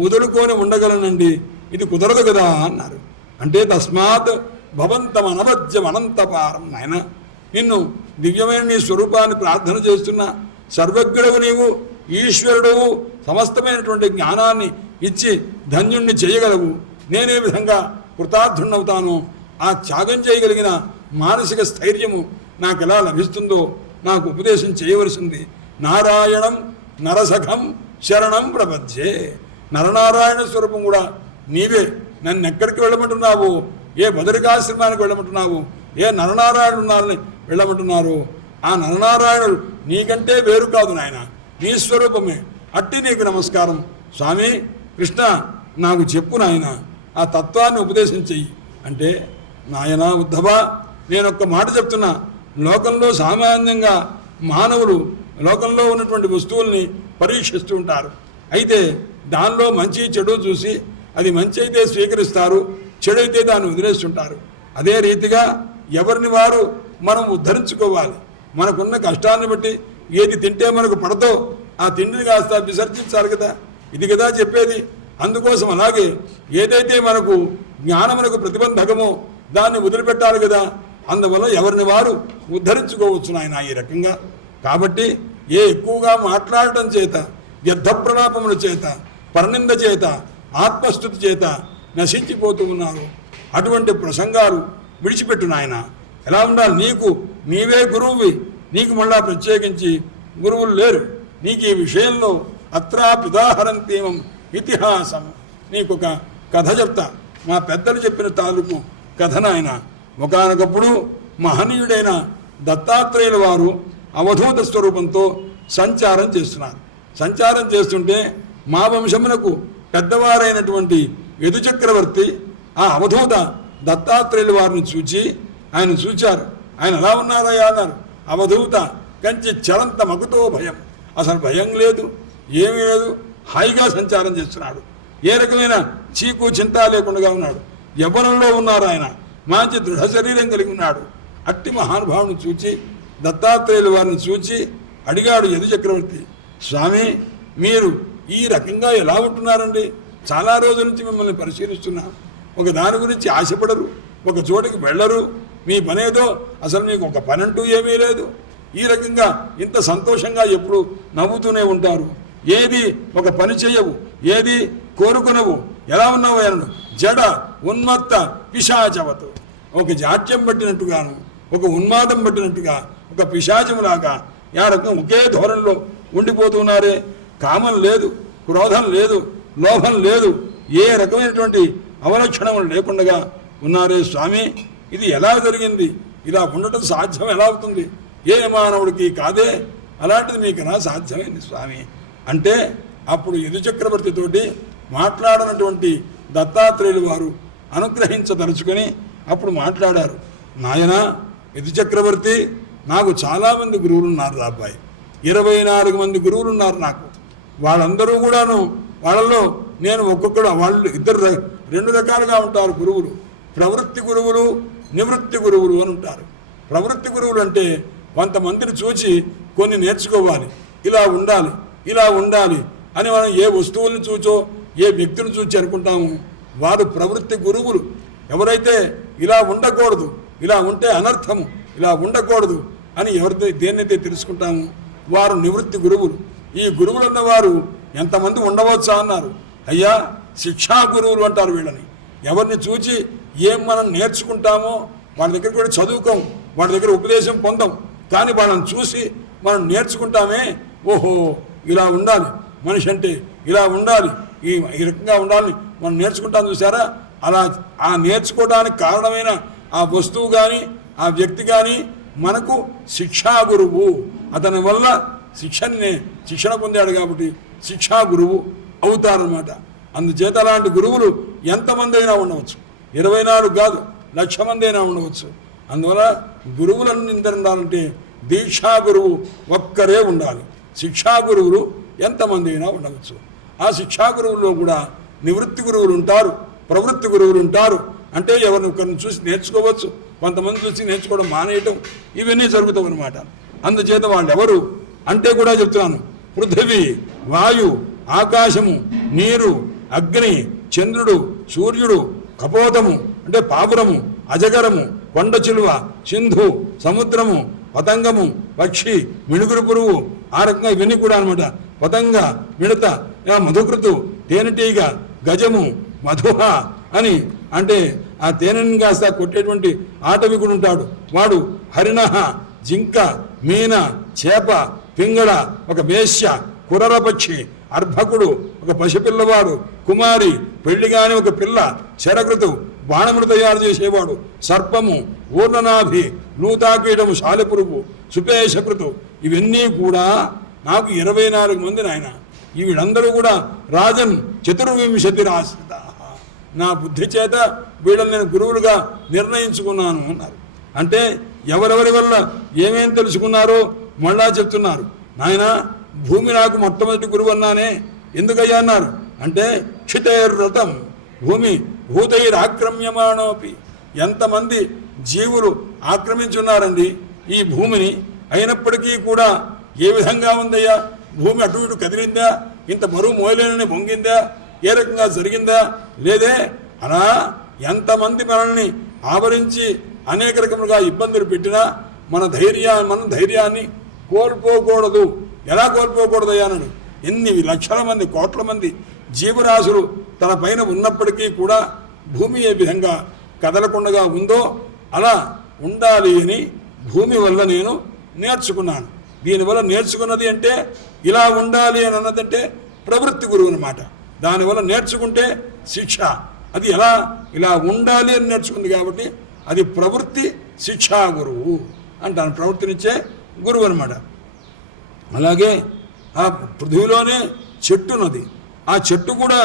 వదులుకొని ఉండగలనండి, ఇది కుదరదు కదా అన్నారు. అంటే తస్మాత్ భవంతం అనవద్యం అనంతపారం, నాయన నిన్ను దివ్యమైన నీ స్వరూపాన్ని ప్రార్థన చేస్తున్నా, సర్వజ్ఞుడవు నీవు, ఈశ్వరుడవు, సమస్తమైనటువంటి జ్ఞానాన్ని ఇచ్చి ధన్యుణ్ణి చేయగలవు. నేనే విధంగా కృతార్థుణ్ణవుతాను. ఆ త్యాగం చేయగలిగిన మానసిక స్థైర్యము నాకు ఎలా లభిస్తుందో నాకు ఉపదేశం చేయవలసింది. నారాయణం నరసఖం శరణం ప్రపంచే, నరనారాయణ స్వరూపం కూడా నీవే. నన్ను ఎక్కడికి వెళ్ళమంటున్నావు, ఏ బదరికాశ్రమానికి వెళ్ళమంటున్నావు, ఏ నరనారాయణుడు ఉన్నారని వెళ్ళమంటున్నారు. ఆ నరనారాయణుడు నీకంటే వేరు కాదు నాయన, నీ స్వరూపమే. అట్టి నీకు నమస్కారం. స్వామి కృష్ణ, నాకు చెప్పు నాయన, ఆ తత్వాన్ని ఉపదేశం చెయ్యి అంటే, నాయన ఉద్ధవ, నేనొక్క మాట చెప్తున్నా. లోకంలో సామాన్యంగా మానవులు లోకంలో ఉన్నటువంటి వస్తువుల్ని పరీక్షిస్తూ ఉంటారు. అయితే దానిలో మంచి చెడు చూసి అది మంచి అయితే స్వీకరిస్తారు, చెడు అయితే దాన్ని వదిలేస్తుంటారు. అదే రీతిగా ఎవరిని వారు మనం ఉద్ధరించుకోవాలి. మనకున్న కష్టాన్ని బట్టి ఏది తింటే మనకు పడదో ఆ తిండిని కాస్త విసర్జించాలి కదా, ఇది కదా చెప్పేది. అందుకోసం అలాగే ఏదైతే మనకు జ్ఞానమునకు ప్రతిబంధకమో దాన్ని వదిలిపెట్టాలి కదా. అందువల్ల ఎవరిని వారు ఉద్ధరించుకోవచ్చు నాయన ఈ రకంగా. కాబట్టి ఎక్కువగా మాట్లాడటం చేత, వ్యర్థ ప్రలాపముల చేత, పరనింద చేత, ఆత్మస్థుతి చేత నశించిపోతూ ఉన్నారు. అటువంటి ప్రసంగాలు విడిచిపెట్టు నాయన. ఎలా ఉండాలి, నీకు నీవే గురువువి, నీకు మళ్ళా ప్రత్యేకించి గురువులు లేరు. నీకు ఈ విషయంలో అత్రా పితాహరంతీమం ఇతిహాసం, నీకొక కథ చెప్తా. మా పెద్దలు చెప్పిన తాలూకు కథ నాయన. ఒకానొకప్పుడు మహనీయుడైన దత్తాత్రేయుల వారు అవధూత స్వరూపంతో సంచారం చేస్తున్నారు. సంచారం చేస్తుంటే మా వంశమునకు పెద్దవారైనటువంటి యదుచక్రవర్తి ఆ అవధూత దత్తాత్రేయుల వారిని చూచి ఆయన చూచారు. ఆయన ఎలా ఉన్నారయ్యా అన్నారు. అవధూత కంచి చలంత మగుతో భయం, అసలు భయం లేదు, ఏమీ లేదు, హాయిగా సంచారం చేస్తున్నాడు. ఏ రకమైన చీకు చింత లేకుండా ఉన్నాడు. యవ్వనంలో ఉన్నారు ఆయన, మంచి దృఢ శరీరం కలిగి ఉన్నాడు. అట్టి మహానుభావుని చూచి, దత్తాత్రేయుల వారిని చూచి అడిగాడు యదుచక్రవర్తి, స్వామి మీరు ఈ రకంగా ఎలా ఉంటున్నారండి? చాలా రోజుల నుంచి మిమ్మల్ని పరిశీలిస్తున్నా, ఒక దాని గురించి ఆశపడరు, ఒక చోటికి వెళ్ళరు, మీ పనేదో, అసలు మీకు ఒక పని అంటూ ఏమీ లేదు. ఈ రకంగా ఇంత సంతోషంగా ఎప్పుడు నవ్వుతూనే ఉంటారు. ఏది ఒక పని చేయవు, ఏది కోరుకునవు. ఎలా ఉన్నావు అన్నాడు. జడ ఉన్మత్త పిశాచవతు, ఒక జాట్యం పట్టినట్టుగాను, ఒక ఉన్మాదం పట్టినట్టుగా, ఒక పిశాచములాగా ఆ రకం ఒకే ధోరణిలో ఉండిపోతున్నారే. కామం లేదు, క్రోధం లేదు, లోభం లేదు, ఏ రకమైనటువంటి అవలక్షణములు లేకుండా ఉన్నారే స్వామి. ఇది ఎలా జరిగింది? ఇలా ఉండటం సాధ్యం ఎలా అవుతుంది? ఏ మానవుడికి కాదే, అలాంటిది మీకు ఎలా సాధ్యమైంది స్వామి అంటే, అప్పుడు యదుచక్రవర్తితోటి మాట్లాడినటువంటి దత్తాత్రేయులు వారు అనుగ్రహించదలుచుకొని అప్పుడు మాట్లాడారు. నాయన యదు చక్రవర్తి, నాకు చాలామంది గురువులు ఉన్నారు రా అబ్బాయి, 24 మంది గురువులు ఉన్నారు నాకు. వాళ్ళందరూ కూడాను, వాళ్ళలో నేను ఒక్కొక్కడు, వాళ్ళు ఇద్దరు 2 రకాలుగా ఉంటారు గురువులు. ప్రవృత్తి గురువులు, నివృత్తి గురువులు అని ఉంటారు. ప్రవృత్తి గురువులు అంటే కొంతమందిని చూచి కొన్ని నేర్చుకోవాలి, ఇలా ఉండాలి, ఇలా ఉండాలి అని మనం ఏ వస్తువుల్ని చూచో ఏ వ్యక్తిని చూచి అనుకుంటాము, వారు ప్రవృత్తి గురువులు. ఎవరైతే ఇలా ఉండకూడదు, ఇలా ఉంటే అనర్థము, ఇలా ఉండకూడదు అని ఎవరితో దేన్నైతే తెలుసుకుంటాము వారు నివృత్తి గురువులు. ఈ గురువులు ఉన్నవారు ఎంతమంది ఉండవచ్చా అన్నారు. అయ్యా, శిక్షా గురువులు అంటారు వీళ్ళని. ఎవరిని చూచి ఏం మనం నేర్చుకుంటామో వాళ్ళ దగ్గర కూడా చదువుకోం, వాళ్ళ దగ్గర ఉపదేశం పొందాం, కానీ వాళ్ళని చూసి మనం నేర్చుకుంటామే. ఓహో, ఇలా ఉండాలి మనిషి అంటే, ఇలా ఉండాలి, ఈ రకంగా ఉండాలని మనం నేర్చుకుంటాం. చూసారా, అలా ఆ నేర్చుకోవడానికి కారణమైన ఆ వస్తువు కానీ ఆ వ్యక్తి కానీ మనకు శిక్షా గురువు. అతని వల్ల శిక్షణ పొందాడు కాబట్టి శిక్షా గురువు అవుతారన్నమాట. అందుచేత అలాంటి గురువులు ఎంతమంది అయినా ఉండవచ్చు, 24 కాదు, 1,00,000 మంది అయినా ఉండవచ్చు. అందువల్ల గురువులను ఉండాలంటే దీక్షా గురువు ఒక్కరే ఉండాలి. శిక్షా గురువులు ఎంతమంది అయినా ఉండవచ్చు. ఆ శిక్షా గురువుల్లో కూడా నివృత్తి గురువులు ఉంటారు, ప్రవృత్తి గురువులు ఉంటారు. అంటే ఎవరిని ఒకరిని చూసి నేర్చుకోవచ్చు, కొంతమంది చూసి నేర్చుకోవడం మానేయటం, ఇవన్నీ జరుగుతావు అనమాట. అందుచేత వాళ్ళు ఎవరు అంటే కూడా చెప్తున్నాను, పృథివీ, వాయు, ఆకాశము, నీరు, అగ్ని, చంద్రుడు, సూర్యుడు, కపోతము అంటే పావురము, అజగరము, కొండ చిలువ, సింధు, సముద్రము, పతంగము, పక్షి, మిణుగురు పురుగు, ఆ రకంగా ఇవన్నీ కూడా అనమాట. పతంగ, మిడత, మధుకృతు, తేనెటీగ, గజము, మధుహ అని అంటే ఆ తేనెని కాస్త కొట్టేటువంటి ఆటవికుడు ఉంటాడు, వాడు. హరిణహ, జింక, మీన, చేప, పింగళ, ఒక వేశ్య, కురర పక్షి, అర్భకుడు, ఒక పసిపిల్లవాడు, కుమారి, పెళ్లిగాని ఒక పిల్ల, శరకృతు, బాణములు తయారు చేసేవాడు, సర్పము, ఊర్ణనాభి, లూతాకీటము, సాలెపురుగు, సుపేశకృతు, ఇవన్నీ కూడా నాకు 24 మంది నాయన. వీళ్ళందరూ కూడా రాజన్ 24 ఆశ్రిత. నా బుద్ధి చేత వీళ్ళని నేను గురువులుగా నిర్ణయించుకున్నాను అన్నారు. అంటే ఎవరెవరి వల్ల ఏమేం తెలుసుకున్నారో మళ్ళా చెప్తున్నారు. నాయన, భూమి నాకు మొట్టమొదటి గురువు అన్నానే, ఎందుకయ్యా అన్నారు అంటే క్షితైర్వ్రతం భూమి భూతైరాక్రమ్యమాణోపి. ఎంతమంది జీవులు ఆక్రమించున్నారండి ఈ భూమిని. అయినప్పటికీ కూడా ఏ విధంగా ఉందయ్యా, భూమి అటు ఇటు కదిలిందా, ఇంత బరువు మోయలేనని వంగిందా, ఏ రకంగా జరిగిందా, లేదే. అలా ఎంతమంది మనల్ని ఆవరించి అనేక రకములుగా ఇబ్బందులు పెట్టినా మన ధైర్యాన్ని కోల్పోకూడదు. ఎలా కోల్పోకూడదయ్యా అన్నాడు. ఎన్ని లక్షల మంది, కోట్ల మంది జీవరాశులు తన పైన ఉన్నప్పటికీ కూడా భూమి ఏ విధంగా కదలకుండా ఉందో అలా ఉండాలి అని భూమి వల్ల నేను నేర్చుకున్నాను. దీనివల్ల నేర్చుకున్నది అంటే ఇలా ఉండాలి అని అన్నదంటే ప్రవృత్తి గురువు అన్నమాట. దానివల్ల నేర్చుకుంటే శిక్ష, అది ఎలా ఇలా ఉండాలి అని నేర్చుకుంది కాబట్టి అది ప్రవృత్తి శిక్షా గురువు అంటాను. ప్రవృత్తినిచ్చే గురువు అనమాట. అలాగే ఆ పృథ్వీలోనే చెట్టు ఉన్నది, ఆ చెట్టు కూడా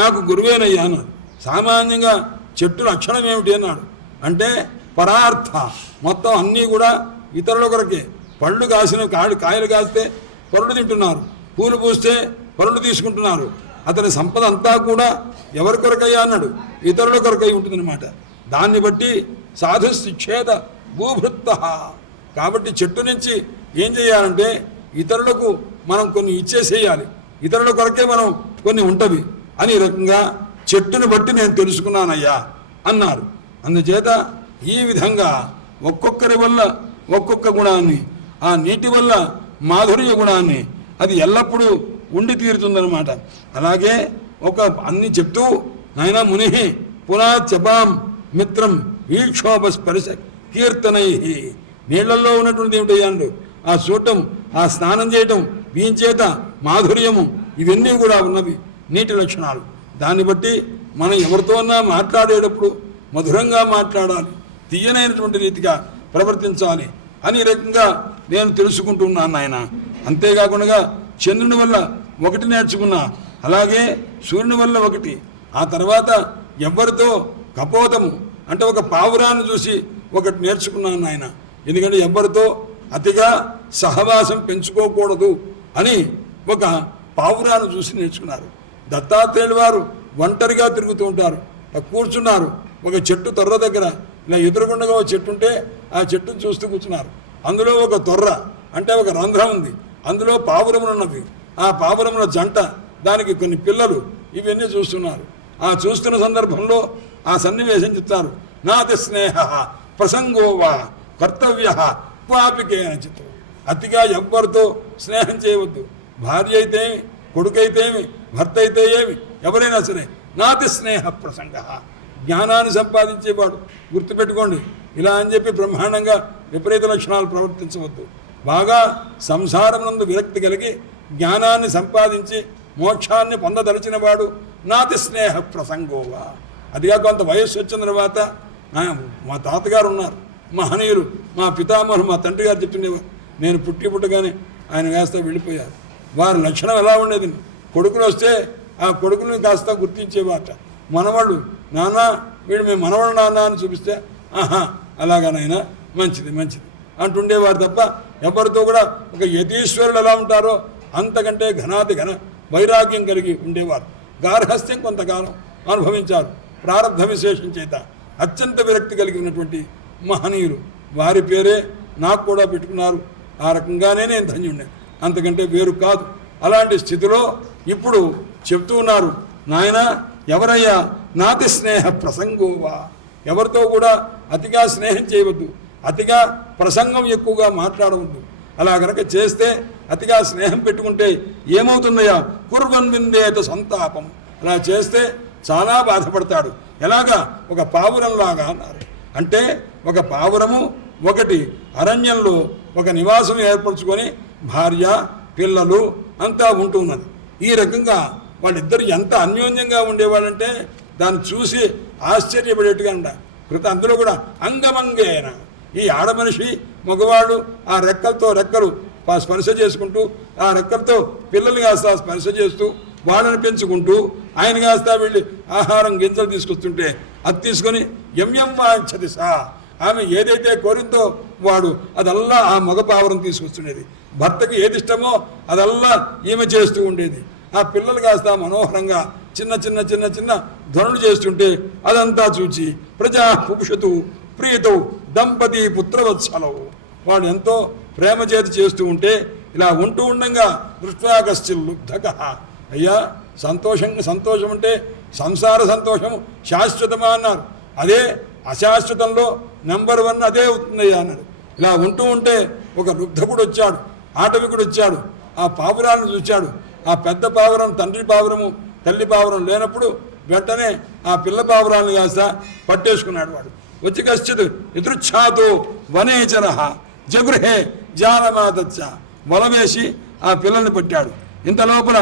నాకు గురువేనయ్యా అన్నాడు. సామాన్యంగా చెట్టు లక్షణం ఏమిటి అన్నాడు అంటే పరార్థ, మొత్తం అన్నీ కూడా ఇతరుల కొరకే. పళ్ళు కాసిన కాయలు కాస్తే పరుడు తింటున్నారు, పూలు పూస్తే పరుడు తీసుకుంటున్నారు. అతని సంపద అంతా కూడా ఎవరి కొరకయ్యా అన్నాడు, ఇతరుల కొరకై ఉంటుందన్నమాట. దాన్ని బట్టి సాధు శిక్షేత భూభృత్త. కాబట్టి చెట్టు నుంచి ఏం చేయాలంటే ఇతరులకు మనం కొన్ని ఇచ్చేసేయాలి, ఇతరుల కొరకే మనం కొన్ని ఉంటవి అని రకంగా చెట్టుని బట్టి నేను తెలుసుకున్నానయ్యా అన్నారు. అందుచేత ఈ విధంగా ఒక్కొక్కరి వల్ల ఒక్కొక్క గుణాన్ని, ఆ నీటి వల్ల మాధుర్య గుణాన్ని అది ఎల్లప్పుడూ ఉండి తీరుతుందన్నమాట. అలాగే ఒక అన్ని చెప్తూ నాయన ముని పునాచపాం మిత్రం వీక్షోభ స్పర్శ కీర్తనై. నీళ్లలో ఉన్నటువంటి ఏమిటయ్యాడు ఆ చూడటం, ఆ స్నానం చేయటం, వీంచేత మాధుర్యము, ఇవన్నీ కూడా ఉన్నవి నీటి లక్షణాలు. దాన్ని బట్టి మనం ఎవరితోన్నా మాట్లాడేటప్పుడు మధురంగా మాట్లాడాలి, తీయనైనటువంటి రీతిగా ప్రవర్తించాలి అని రకంగా నేను తెలుసుకుంటున్నాను ఆయన. అంతేకాకుండా చంద్రుని వల్ల ఒకటి నేర్చుకున్నా, అలాగే సూర్యుని వల్ల ఒకటి, ఆ తర్వాత ఎవరితో కపోతము అంటే ఒక పావురాన్ని చూసి ఒకటి నేర్చుకున్నాను ఆయన. ఎందుకంటే ఎవరితో అతిగా సహవాసం పెంచుకోకూడదు అని ఒక పావురాన్ని చూసి నేర్చుకున్నారు. దత్తాత్రేయుల వారు ఒంటరిగా తిరుగుతూ ఉంటారు, కూర్చున్నారు ఒక చెట్టు తొర్ర దగ్గర. ఇలా ఎదురుగుండగా ఒక చెట్టు ఉంటే ఆ చెట్టును చూస్తూ కూర్చున్నారు. అందులో ఒక తొర్ర అంటే ఒక రంధ్రం ఉంది, అందులో పావురములు ఉన్నవి. ఆ పావురముల జంట, దానికి కొన్ని పిల్లలు, ఇవన్నీ చూస్తున్నారు. ఆ చూస్తున్న సందర్భంలో ఆ సన్నివేశం చెప్తారు. నాతి స్నేహ ప్రసంగోవా కర్తవ్య క్వాపికేన చిత్తం. అతిగా ఎవ్వరితో స్నేహం చేయవద్దు. భార్య అయితే ఏమి, కొడుకైతేమి, భర్త అయితే ఏమి, ఎవరైనా సరే. నాతి స్నేహ ప్రసంగ, జ్ఞానాన్ని సంపాదించేవాడు. గుర్తుపెట్టుకోండి, ఇలా అని చెప్పి బ్రహ్మాండంగా విపరీత లక్షణాలు ప్రవర్తించవద్దు. బాగా సంసారం నందు విరక్తి కలిగి జ్ఞానాన్ని సంపాదించి మోక్షాన్ని పొందదలిచిన వాడు నాతి స్నేహ ప్రసంగోవా. అదిగా కొంత వయస్సు వచ్చిన తర్వాత మా తాతగారు ఉన్నారు, మహనీయులు, మా పితామహులు, మా తండ్రి గారు చెప్తుండేవారు. నేను పుట్టగానే ఆయన వేస్తా వెళ్ళిపోయారు. వారి లక్షణం ఎలా ఉండేది, కొడుకులు వస్తే ఆ కొడుకుని కాస్త గుర్తించేవాట. మనవాళ్ళు నాన్న వీడు మేము మనవాళ్ళు నాన్న అని చూపిస్తే ఆహా అలాగనైనా మంచిది మంచిది అంటుండేవారు తప్ప ఎవరితో కూడా ఒక యతీశ్వరులు ఎలా ఉంటారో అంతకంటే ఘనాతి ఘన వైరాగ్యం కలిగి ఉండేవారు. గార్హస్థ్యం కొంతకాలం అనుభవించారు. ప్రారంభ విశేషం చేత అత్యంత విరక్తి కలిగి ఉన్నటువంటి మహనీయులు. వారి పేరే నాకు కూడా పెట్టుకున్నారు. ఆ రకంగానే నేను ధన్యుడిని, అంతకంటే వేరు కాదు. అలాంటి స్థితిలో ఇప్పుడు చెప్తూ ఉన్నారు, నాయన ఎవరయ్యా నాతి స్నేహ ప్రసంగోవా, ఎవరితో కూడా అతిగా స్నేహం చేయవద్దు, అతిగా ప్రసంగం ఎక్కువగా మాట్లాడవద్దు. అలా కనుక చేస్తే, అతిగా స్నేహం పెట్టుకుంటే ఏమవుతుందయ్యా, కుర్వన్ విందేత సంతాపం. అలా చేస్తే చాలా బాధపడతాడు. ఎలాగా, ఒక పావురంలాగా అన్నారు. అంటే ఒక పావురము ఒకటి అరణ్యంలో ఒక నివాసం ఏర్పరచుకొని భార్య పిల్లలు అంతా ఉంటూ ఉన్నది. ఈ రకంగా వాళ్ళిద్దరు ఎంత అన్యోన్యంగా ఉండేవాళ్ళంటే దాన్ని చూసి ఆశ్చర్యపడేట్టుగా ఉండ. అందులో కూడా అంగమంగేన, ఈ ఆడమనిషి మగవాడు ఆ రెక్కలు స్పర్శ చేసుకుంటూ, ఆ రెక్కలతో పిల్లలు కాస్త స్పర్శ చేస్తూ వాళ్ళని పెంచుకుంటూ, ఆయన కాస్త వెళ్ళి ఆహారం గింజలు తీసుకొస్తుంటే అది తీసుకొని ఎంఎం వాంఛతి సా, ఆమె ఏదైతే కోరిందో వాడు అదల్లా ఆ మగ పావురం తీసుకొస్తుండేది. భర్తకి ఏది ఇష్టమో అదల్లా ఈమె చేస్తూ ఉండేది. ఆ పిల్లలు కాస్త మనోహరంగా చిన్న చిన్న చిన్న చిన్న ధ్వనులు చేస్తుంటే అదంతా చూచి ప్రజా పుపుషతు ప్రియతు దంపతి పుత్రవత్సలవు, వాడు ఎంతో ప్రేమ చేతి చేస్తూ ఉంటే ఇలా ఉంటూ ఉండగా దృష్ట్వాగశ్చిల్లుబ్ధక, అయ్యా సంతోషం అంటే సంసార సంతోషం శాశ్వతమా అన్నారు. అదే అశాశ్వతంలో నెంబర్ 1 అదే అవుతుందయ్యా అన్నాడు. ఇలా ఉంటూ ఉంటే ఒక లుబ్ధకుడు వచ్చాడు, ఆటవికుడు వచ్చాడు. ఆ పావురాలను చూచాడు. ఆ పెద్ద పావురం తండ్రి పావురము తల్లి పావురం లేనప్పుడు వెంటనే ఆ పిల్ల పావురాలను కాస్త పట్టేసుకున్నాడు. వాడు వచ్చి కశ్చిత్ ఎదురుచ్ఛాతో వనేచర జగృహే జానమాదచ్చ, వలవేసి ఆ పిల్లల్ని పట్టాడు. ఇంత లోపల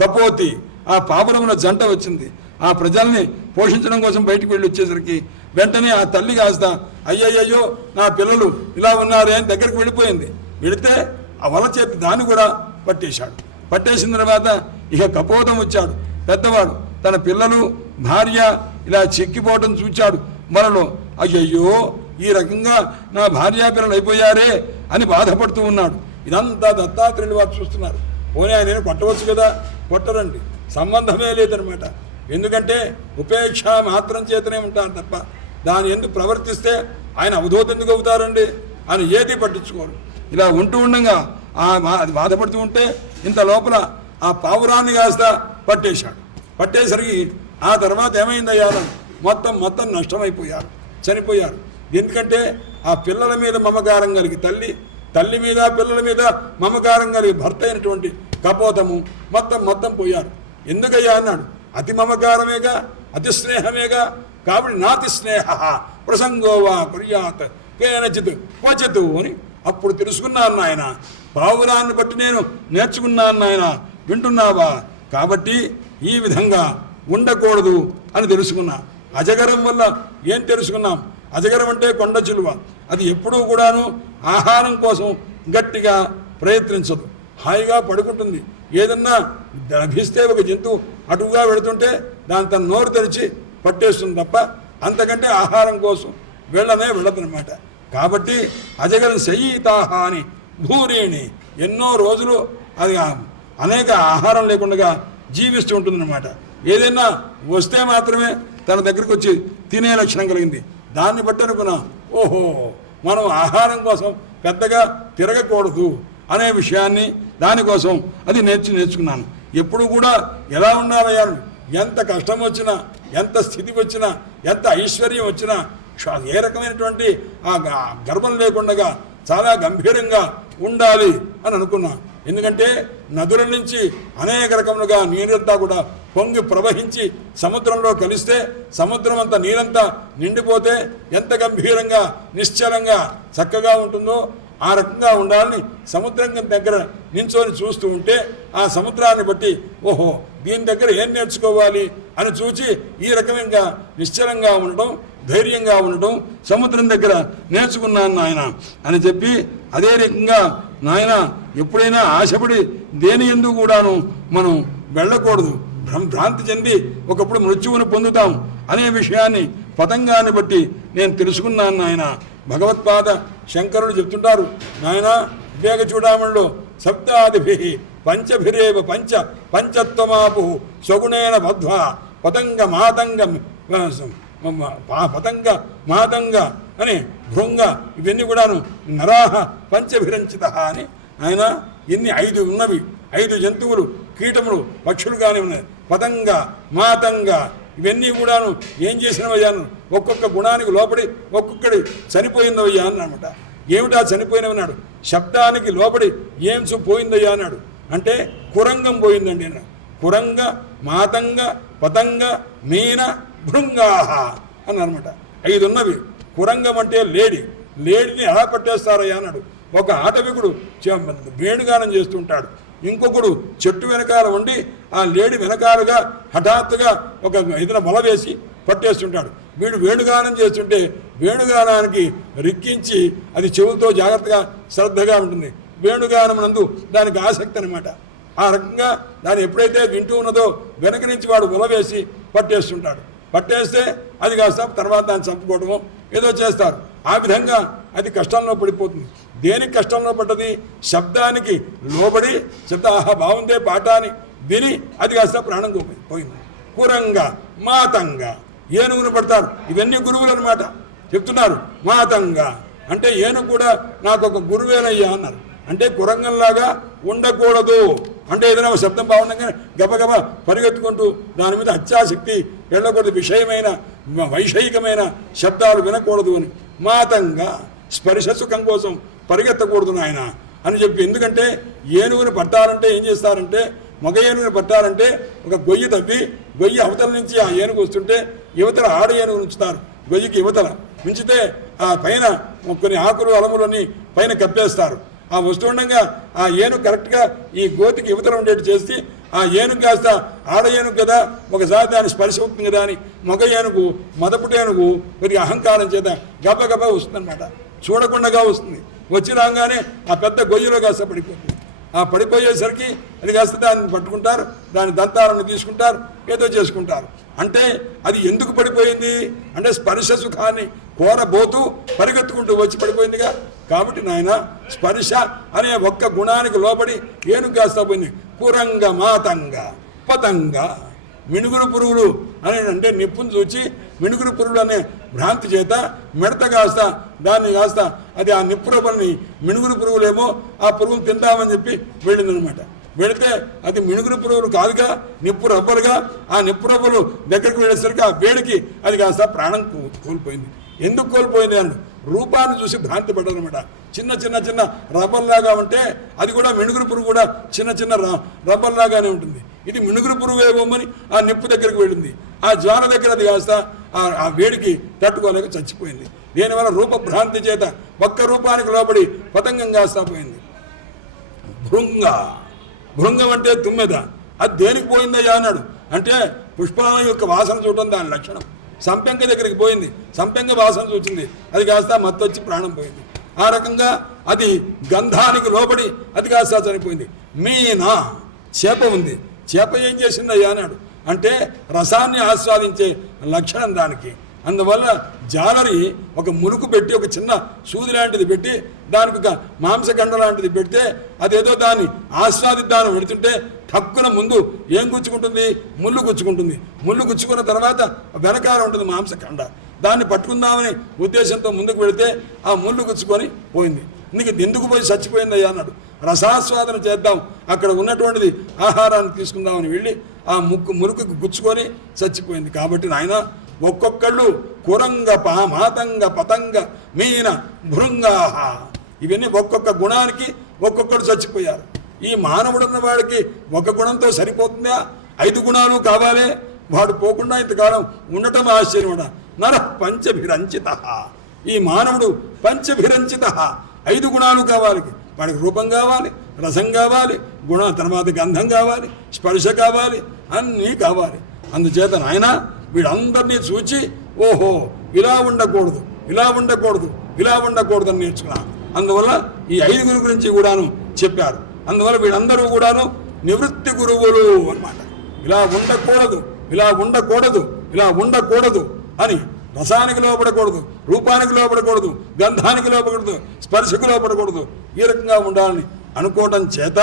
కపోతి ఆ పావురముల జంట వచ్చింది. ఆ ప్రజల్ని పోషించడం కోసం బయటికి వెళ్ళి వచ్చేసరికి వెంటనే ఆ తల్లి కాస్త అయ్యయ్యో నా పిల్లలు ఇలా ఉన్నారే అని దగ్గరికి వెళ్ళిపోయింది. వెళితే ఆ వల చేతి దాన్ని కూడా పట్టేశాడు. పట్టేసిన తర్వాత ఇక కపోతం వచ్చాడు పెద్దవాడు. తన పిల్లలు భార్య ఇలా చిక్కిపోవటం చూచాడు. మనలో అయ్యయ్యో ఈ రకంగా నా భార్యా పిల్లలు అయిపోయారే అని బాధపడుతూ ఉన్నాడు. ఇదంతా దత్తాత్రేయులు వారు చూస్తున్నారు. పోనీ ఆయన కొట్టవచ్చు కదా, కొట్టరండి, సంబంధమే లేదనమాట. ఎందుకంటే ఉపేక్ష మాత్రం చేతనే ఉంటారు తప్ప దాని ఎందుకు ప్రవర్తిస్తే ఆయన అవధూత ఎందుకు అవుతారండి అని ఏది పట్టించుకోరు. ఇలా ఉంటూ ఉండగా అది బాధపడుతూ ఉంటే ఇంత లోపల ఆ పావురాన్ని కాస్త పట్టేశాడు. పట్టేసరికి ఆ తర్వాత ఏమైందయ్యా, మొత్తం నష్టమైపోయారు, చనిపోయారు. ఎందుకంటే ఆ పిల్లల మీద మమకారం కలిగి తల్లి మీద పిల్లల మీద మమకారం కలిగి భర్త అయినటువంటి కపోతము మొత్తం పోయారు. ఎందుకయ్యా అన్నాడు, అతి మమకారమేగా, అతి స్నేహమేగా. కాబట్టి నాతి స్నేహ ప్రసంగోవా కుర్యాత్ కేనచిత్ క్వచిత్ అని అప్పుడు తెలుసుకున్నాను నాయన. పావురాన్ని బట్టి నేను నేర్చుకున్నాను నాయన, వింటున్నావా? కాబట్టి ఈ విధంగా ఉండకూడదు అని తెలుసుకున్నా. అజగరం వల్ల ఏం తెలుసుకున్నాం? అజగరం అంటే కొండ చిలువ. అది ఎప్పుడూ కూడాను ఆహారం కోసం గట్టిగా ప్రయత్నించదు, హాయిగా పడుకుంటుంది. ఏదన్నా లభిస్తే ఒక జంతువు అటుగా వెళుతుంటే దాని తన నోరు తెరిచి పట్టేస్తుంది తప్ప అంతకంటే ఆహారం కోసం వెళ్ళదనమాట. కాబట్టి అజగల శయీతాహ అని భూరిని ఎన్నో రోజులు అది అనేక ఆహారం లేకుండా జీవిస్తూ ఉంటుందన్నమాట. ఏదైనా వస్తే మాత్రమే తన దగ్గరికి వచ్చి తినే లక్షణం కలిగింది. దాన్ని బట్టి అనుకున్నా, ఓహో మనం ఆహారం కోసం పెద్దగా తిరగకూడదు అనే విషయాన్ని దానికోసం అది నేర్చుకున్నాను. ఎప్పుడు కూడా ఎలా ఉండాలయ్యా, ఎంత కష్టం వచ్చినా, ఎంత స్థితికి వచ్చినా, ఎంత ఐశ్వర్యం వచ్చినా ఏ రకమైనటువంటి ఆ గర్వం లేకుండా చాలా గంభీరంగా ఉండాలి అని అనుకున్నా. ఎందుకంటే నదుల నుంచి అనేక రకములుగా నీరంతా కూడా పొంగి ప్రవహించి సముద్రంలో కలిస్తే సముద్రం అంతా నీరంతా నిండిపోతే ఎంత గంభీరంగా నిశ్చలంగా చక్కగా ఉంటుందో ఆ రకంగా ఉండాలని సముద్రం దగ్గర నించొని చూస్తూ ఉంటే ఆ సముద్రాన్ని బట్టి ఓహో దీని దగ్గర ఏం నేర్చుకోవాలి అని చూచి ఈ రకమైన నిశ్చలంగా ఉండడం, ధైర్యంగా ఉండడం సముద్రం దగ్గర నేర్చుకున్నాను నాయన అని చెప్పి, అదే రకంగా నాయన ఎప్పుడైనా ఆశపడి దేని ఎందుకు కూడాను మనం వెళ్ళకూడదు. భ్రాంతి చెంది ఒకప్పుడు మృత్యువును పొందుతాం అనే విషయాన్ని పతంగాన్ని బట్టి నేను తెలుసుకున్నాను నాయన. భగవత్పాద శంకరుడు చెప్తుంటారు, నాయన వివేక చూడామణిలో సప్తాదిభి పంచభిరేవ పంచత్వమాపు స్వగుణేన బద్ధ్వా పతంగ మాతంగ అని భృంగ ఇవన్నీ కూడాను నరాహ పంచభిరంచిత అని ఆయన ఎన్ని 5 ఉన్నవి, 5 జంతువులు కీటములు పక్షులు కానీ ఉన్నాయి. పతంగ మాతంగ ఇవన్నీ కూడాను ఏం చేసినవయ్యాను, ఒక్కొక్క గుణానికి లోపడి ఒక్కొక్కడి చనిపోయిందవయ్యా అన్నమాట. ఏమిటా చనిపోయినవన్నాడు, శబ్దానికి లోపడి ఏం పోయిందయ్యా అన్నాడు. అంటే కురంగం పోయిందండి అన్నాడు. కురంగ మాతంగ పతంగ మీన భృంగాహ అని అనమాట. 5 ఉన్నవి. కురంగం అంటే లేడిని ఎలా పట్టేస్తారయ్యా అన్నాడు. ఒక ఆటవికుడు వేణుగానం చేస్తుంటాడు, ఇంకొకడు చెట్టు వెనకాల ఉండి ఆ లేడి వెనకాలుగా హఠాత్తుగా ఒక ఇతర మొల వేసి పట్టేస్తుంటాడు. వీడు వేణుగానం చేస్తుంటే వేణుగానానికి రిక్కించి అది చెవులతో జాగ్రత్తగా శ్రద్ధగా ఉంటుంది. వేణుగానం నందు దానికి ఆసక్తి అనమాట. ఆ రకంగా దాన్ని ఎప్పుడైతే వింటూ ఉన్నదో వెనక నుంచి వాడు మొల వేసి పట్టేస్తుంటాడు. పట్టేస్తే అది కాస్త తర్వాత దాన్ని చంపుకోవడమో ఏదో చేస్తారు. ఆ విధంగా అది కష్టంలో పడిపోతుంది. దేనికి కష్టంలో పడ్డది, శబ్దానికి లోబడి శబ్ద ఆహా బాగుందే పాట అని విని అది కాస్త ప్రాణం పోయింది. కురంగ మాతంగ ఏనుగును పడతారు. ఇవన్నీ గురువులు అనమాట చెప్తున్నారు. మాతంగ అంటే ఏనుగు కూడా నాకు ఒక గురువేనయ్యా అన్నారు. అంటే కురంగంలాగా ఉండకూడదు, అంటే ఏదైనా శబ్దం బాగుండగా గబగబ పరిగెత్తుకుంటూ దాని మీద అత్యాసక్తి వెళ్ళకూడదు, విషయమైన వైషయికమైన శబ్దాలు వినకూడదు అని. మాతంగా స్పర్శ సుఖం కోసం పరిగెత్తకూడదు నాయన అని చెప్పి. ఎందుకంటే ఏనుగుని పట్టాలంటే ఏం చేస్తారంటే, మగ ఏనుగుని పట్టాలంటే ఒక గొయ్యి తవ్వి గొయ్యి అవతల నుంచి ఆ ఏనుగు వస్తుంటే యువతల ఆడ ఏనుగు ఉంచుతారు. గొయ్యికి యువతల ఉంచితే ఆ పైన కొన్ని ఆకులు అలములని పైన కప్పేస్తారు. ఆ వస్తుండగా ఆ ఏనుగు కరెక్ట్గా ఈ గోతికి యువతల ఉండేట్టు చేసి ఆ ఏనుగు కాస్త ఆడ ఏనుగు కదా ఒకసారి దాని స్పర్శ అవుతుంది కదా అని మగ ఏనుగు మొదటి ఏనుగు మరి అహంకారం చేత గబగబా వస్తుందన్నమాట. చూడకుండా వస్తుంది. వచ్చి రాగానే ఆ పెద్ద గొయ్యిలో కాస్త పడిపోతుంది. ఆ పడిపోయేసరికి అది కాస్త దాన్ని పట్టుకుంటారు, దాని దంతాలను తీసుకుంటారు, ఏదో చేసుకుంటారు. అంటే అది ఎందుకు పడిపోయింది అంటే స్పర్శ సుఖాన్ని కోరబోతూ పరిగెత్తుకుంటూ వచ్చి పడిపోయిందిగా. కాబట్టి నాయన స్పర్శ అనే ఒక్క గుణానికి లోబడి ఏనుగు కాస్తా పోయింది. కురంగ మాతంగ పతంగ మినుగురు పురుగులు అని అంటే నిప్పును చూచి మినుగురు పురుగులు అనే భ్రాంతి చేత మిడత కాస్త దాన్ని కాస్త అది ఆ నిప్పు రబ్బల్ని మినుగురు పురుగులేమో ఆ పురుగులు తిందామని చెప్పి వెళ్ళిందనమాట. వెళితే అది మినుగురు పురుగులు కాదుగా, నిప్పు రబ్బలుగా. ఆ నిప్పు రబ్బలు దగ్గరికి వెళ్ళేసరికి ఆ వేడికి అది కాస్త ప్రాణం కోల్పోయింది. ఎందుకు కోల్పోయింది అని రూపాన్ని చూసి భ్రాంతి పడ్డారనమాట. చిన్న చిన్న చిన్న రబ్బల్లాగా ఉంటే అది కూడా మినుగురు పురుగు కూడా చిన్న చిన్న రబ్బల్లాగానే ఉంటుంది. ఇది మినుగురు పురుగు వేయబోమని ఆ నిప్పు దగ్గరికి వెళ్ళింది. ఆ జ్వాల దగ్గర అది కాస్త ఆ వేడికి తట్టుకోలేక చచ్చిపోయింది. దీనివల్ల రూపభ్రాంతి చేత ఒక్క రూపానికి లోబడి పతంగం కాస్తా పోయింది. భృంగం అంటే తుమ్మెద. అది దేనికి పోయిందయ్యా అన్నాడు. అంటే పుష్పాల యొక్క వాసన చూడటం దాని లక్షణం. సంపెంగ దగ్గరికి పోయింది, సంపెంగ వాసన చూసింది, అది కాస్త మత్తొచ్చి ప్రాణం పోయింది. ఆ రకంగా అది గంధానికి లోబడి అది కాస్త చనిపోయింది. మీనా చేప ఉంది. చేప ఏం చేసిందయ్యా అన్నాడు. అంటే రసాన్ని ఆస్వాదించే లక్షణం దానికి. అందువల్ల జాలరి ఒక మురుకు పెట్టి, ఒక చిన్న సూది లాంటిది పెట్టి, దానికి ఒక మాంసఖండ లాంటిది పెడితే అదేదో దాన్ని ఆస్వాదిద్దాన్ని పెడుతుంటే ఠక్కున ముందు ఏం గుచ్చుకుంటుంది? ముళ్ళు గుచ్చుకుంటుంది. ముళ్ళు గుచ్చుకున్న తర్వాత వెనకాల ఉంటుంది మాంసఖండ. దాన్ని పట్టుకుందామని ఉద్దేశంతో ముందుకు వెళితే ఆ ముళ్ళు గుచ్చుకొని పోయింది. నీకు ఎందుకు పోయి చచ్చిపోయిందయ్యా అన్నాడు. రసాస్వాదన చేద్దాం, అక్కడ ఉన్నటువంటిది ఆహారాన్ని తీసుకుందామని వెళ్ళి ఆ మురుకుకు గుచ్చుకొని చచ్చిపోయింది. కాబట్టి నాయన ఒక్కొక్కళ్ళు కురంగ మాతంగ పతంగ మీన భృంగాహ, ఇవన్నీ ఒక్కొక్క గుణానికి ఒక్కొక్కడు చచ్చిపోయారు. ఈ మానవుడున్న వాడికి ఒక గుణంతో సరిపోతుందా? 5 గుణాలు కావాలి. వాడు పోకుండా ఇంతకాలం ఉండటం ఆశ్చర్యమడ. నర పంచభిరంచిత, ఈ మానవుడు పంచభిరంచిత, 5 గుణాలు కావాలి. వాడికి రూపం కావాలి, రసం కావాలి, తర్వాత గంధం కావాలి, స్పర్శ కావాలి, అన్నీ కావాలి. అందుచేత నాయన వీళ్ళందరినీ చూచి ఓహో ఇలా ఉండకూడదు, ఇలా ఉండకూడదు, ఇలా ఉండకూడదు అని నేర్చుకున్నాను. అందువల్ల ఈ 5 గురించి కూడాను చెప్పారు. అందువల్ల వీళ్ళందరూ కూడాను నివృత్తి గురువులు అన్నమాట. ఇలా ఉండకూడదు, ఇలా ఉండకూడదు, ఇలా ఉండకూడదు అని. రసానికి లోపడకూడదు, రూపానికి లోపడకూడదు, గంధానికి లోపడకూడదు, స్పర్శకు లోపడకూడదు, ఈ రకంగా ఉండాలని అనుకోవటం చేత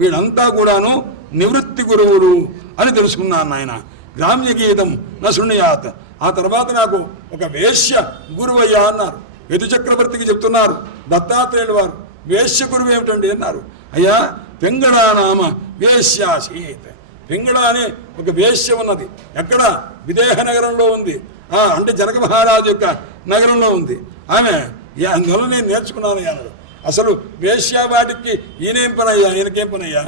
వీళ్ళంతా కూడాను నివృత్తి గురువులు అని తెలుసుకున్నాను నాయన. గ్రామ్య గీతం నా శృణ్యాత్. ఆ తర్వాత నాకు ఒక వేశ్య గురువయ్యా అన్నారు. యదు చక్రవర్తికి చెప్తున్నారు దత్తాత్రేయులు వారు, వేశ్య గురువు ఏమిటండి అన్నారు. అయ్యా పింగళా నామ వేశ్యాసీత్. పింగళ అనే ఒక వేశ్య ఉన్నది. ఎక్కడ? విదేహ నగరంలో ఉంది. అంటే జనక మహారాజు యొక్క నగరంలో ఉంది ఆమె. అందువల్ల నేను నేర్చుకున్నాను అన్నాడు. అసలు వేశ్య వాటికి ఈయనేం పనయ్యా, ఈయనకేం పనయ్యా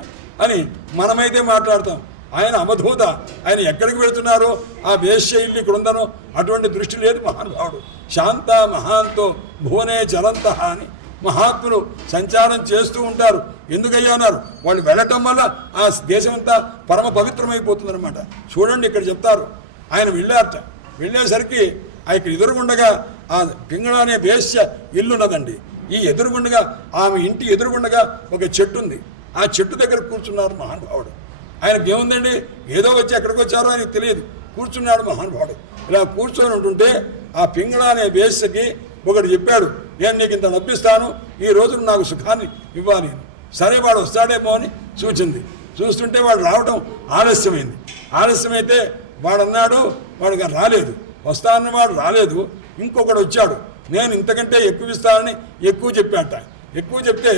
అని మనమైతే మాట్లాడతాం. ఆయన అవధూత, ఆయన ఎక్కడికి వెళుతున్నారో ఆ వేశ్య ఇల్లు ఇక్కడ ఉందనో అటువంటి దృష్టి లేదు మహానుభావుడు. శాంత మహాంతో భువనే చలంత అని మహాత్ములు సంచారం చేస్తూ ఉంటారు. ఎందుకయ్యా అన్నారు, వాళ్ళు వెళ్ళటం వల్ల ఆ దేశం అంతా పరమ పవిత్రమైపోతుందన్నమాట. చూడండి ఇక్కడ చెప్తారు, ఆయన వెళ్ళారట. వెళ్ళేసరికి ఇక్కడ ఎదురుగుండగా ఆ పింగళ అనే వేశ్య ఇల్లున్నదండి. ఈ ఎదురుగుండగా ఆమె ఇంటి ఎదురుగుండగా ఒక చెట్టు ఉంది. ఆ చెట్టు దగ్గర కూర్చున్నారు మహానుభావుడు. ఆయనకి ఏముందండి, ఏదో వచ్చి ఎక్కడికి వచ్చారో ఆయనకు తెలియదు. కూర్చున్నాడు మహానుభావుడు. ఇలా కూర్చొని ఉంటుంటే ఆ పింగళ అనే వేశ్యకి ఒకటి చెప్పాడు, నేను నీకు ఇంత డబ్బిస్తాను, ఈ రోజు నాకు సుఖాన్ని ఇవ్వాలి. సరే వాడు వస్తాడేమో అని చూచింది. చూస్తుంటే వాడు రావడం ఆలస్యమైంది. ఆలస్యమైతే వాడన్నాడు, వాడుగా రాలేదు. వస్తానన్నవాడు రాలేదు. ఇంకొకడు వచ్చాడు, నేను ఇంతకంటే ఎక్కువ ఇస్తానని ఎక్కువ చెప్పాట. ఎక్కువ చెప్తే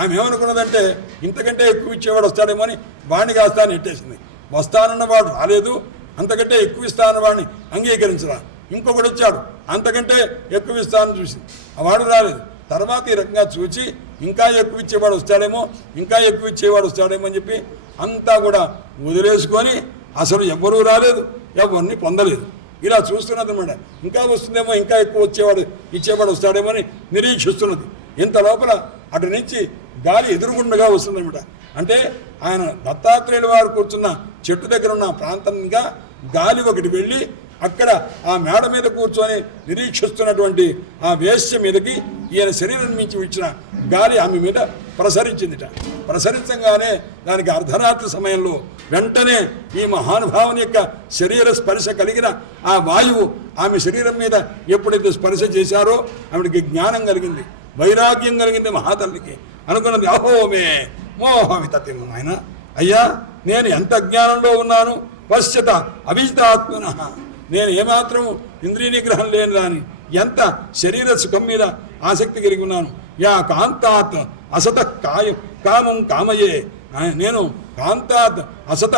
ఆమె ఏమనుకున్నదంటే ఇంతకంటే ఎక్కువ ఇచ్చేవాడు వస్తాడేమో అని వాడిని కాస్తాను ఎట్టేసింది. వస్తానన్నవాడు రాలేదు, అంతకంటే ఎక్కువ ఇస్తానన్న వాడిని అంగీకరించరా. ఇంకొకడు వచ్చాడు, అంతకంటే ఎక్కువ ఇస్తానని చూసి వాడు రాలేదు. తర్వాత ఈ రకంగా చూచి ఇంకా ఎక్కువ ఇచ్చేవాడు వస్తాడేమో, ఇంకా ఎక్కువ ఇచ్చేవాడు వస్తాడేమో అని చెప్పి అంతా కూడా వదిలేసుకొని అసలు ఎవ్వరూ రాలేదు, ఎవరిని పొందలేదు. ఇలా చూస్తున్నది అన్నమాట. ఇంకా వస్తుందేమో, ఇంకా ఎక్కువ ఇచ్చేవాడు వస్తాడేమో అని నిరీక్షిస్తున్నది. ఇంత లోపల అటు నుంచి గాలి ఎదురుగుండగా వస్తుందన్నమాట. అంటే ఆయన దత్తాత్రేయుల వారు కూర్చున్న చెట్టు దగ్గర ఉన్న ప్రాంతంగా గాలి ఒకటి వెళ్ళి అక్కడ ఆ మేడ మీద కూర్చొని నిరీక్షిస్తున్నటువంటి ఆ వేశ్య మీదకి ఈయన శరీరం నుంచి ఇచ్చిన గాలి ఆమె మీద ప్రసరించిందిట. ప్రసరించగానే దానికి అర్ధరాత్రి సమయంలో వెంటనే ఈ మహానుభావుని యొక్క శరీర స్పర్శ కలిగిన ఆ వాయువు ఆమె శరీరం మీద ఎప్పుడైతే స్పర్శ చేశారో ఆమెకి జ్ఞానం కలిగింది, వైరాగ్యం కలిగింది. మహాతల్లికి అనుకున్నది, అహోమే మోహవితతి. ఆయన అయ్యా నేను ఎంత జ్ఞానంలో ఉన్నాను, పశ్యత అభిజితాత్మన, నేను ఏమాత్రం ఇంద్రియ నిగ్రహం లేని దాని ఎంత శరీర సుఖం మీద ఆసక్తి కలిగి ఉన్నాను. యా కాంతాత్ అసత కామం కామయే, నేను కాంతాత్ అసత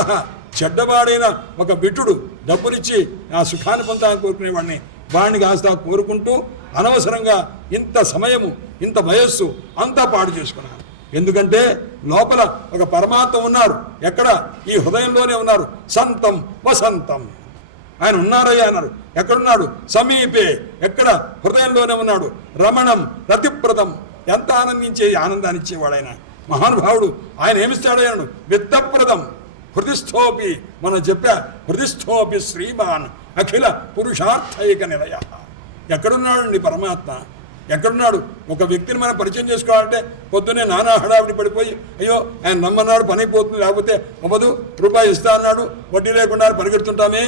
చెడ్డవాడైన ఒక బిట్టుడు డబ్బులిచ్చి ఆ సుఖాన్ని పొందాలని కోరుకునేవాడిని, వాడిని కాస్త కోరుకుంటూ అనవసరంగా ఇంత సమయము, ఇంత వయస్సు అంతా పాడు చేసుకున్నాను. ఎందుకంటే లోపల ఒక పరమాత్మ ఉన్నారు. ఎక్కడ? ఈ హృదయంలోనే ఉన్నారు. సంతం వసంతం ఆయన ఉన్నారయ్యా అన్నారు. ఎక్కడున్నాడు? సమీపే, ఎక్కడ? హృదయంలోనే ఉన్నాడు. రమణం రతిప్రదం, ఎంత ఆనందాన్ని ఇచ్చేవాడు ఆయన మహానుభావుడు. ఆయన ఏమిస్తాడయ్యాడు? విత్తప్రదం హృదిస్థోపి, మనం చెప్పా హృదిస్థోపి శ్రీమాన్ అఖిల పురుషార్థైక నిలయ. ఎక్కడున్నాడండి పరమాత్మ? ఎక్కడున్నాడు? ఒక వ్యక్తిని మనం పరిచయం చేసుకోవాలంటే పొద్దున్నే నానా హడావిడి పడిపోయి అయ్యో ఆయన నమ్మన్నాడు పని అయిపోతుంది, లేకపోతే అవ్వదు, రూపాయి ఇస్తా అన్నాడు, వడ్డీ లేకుండా పరిగెడుతుంటామే.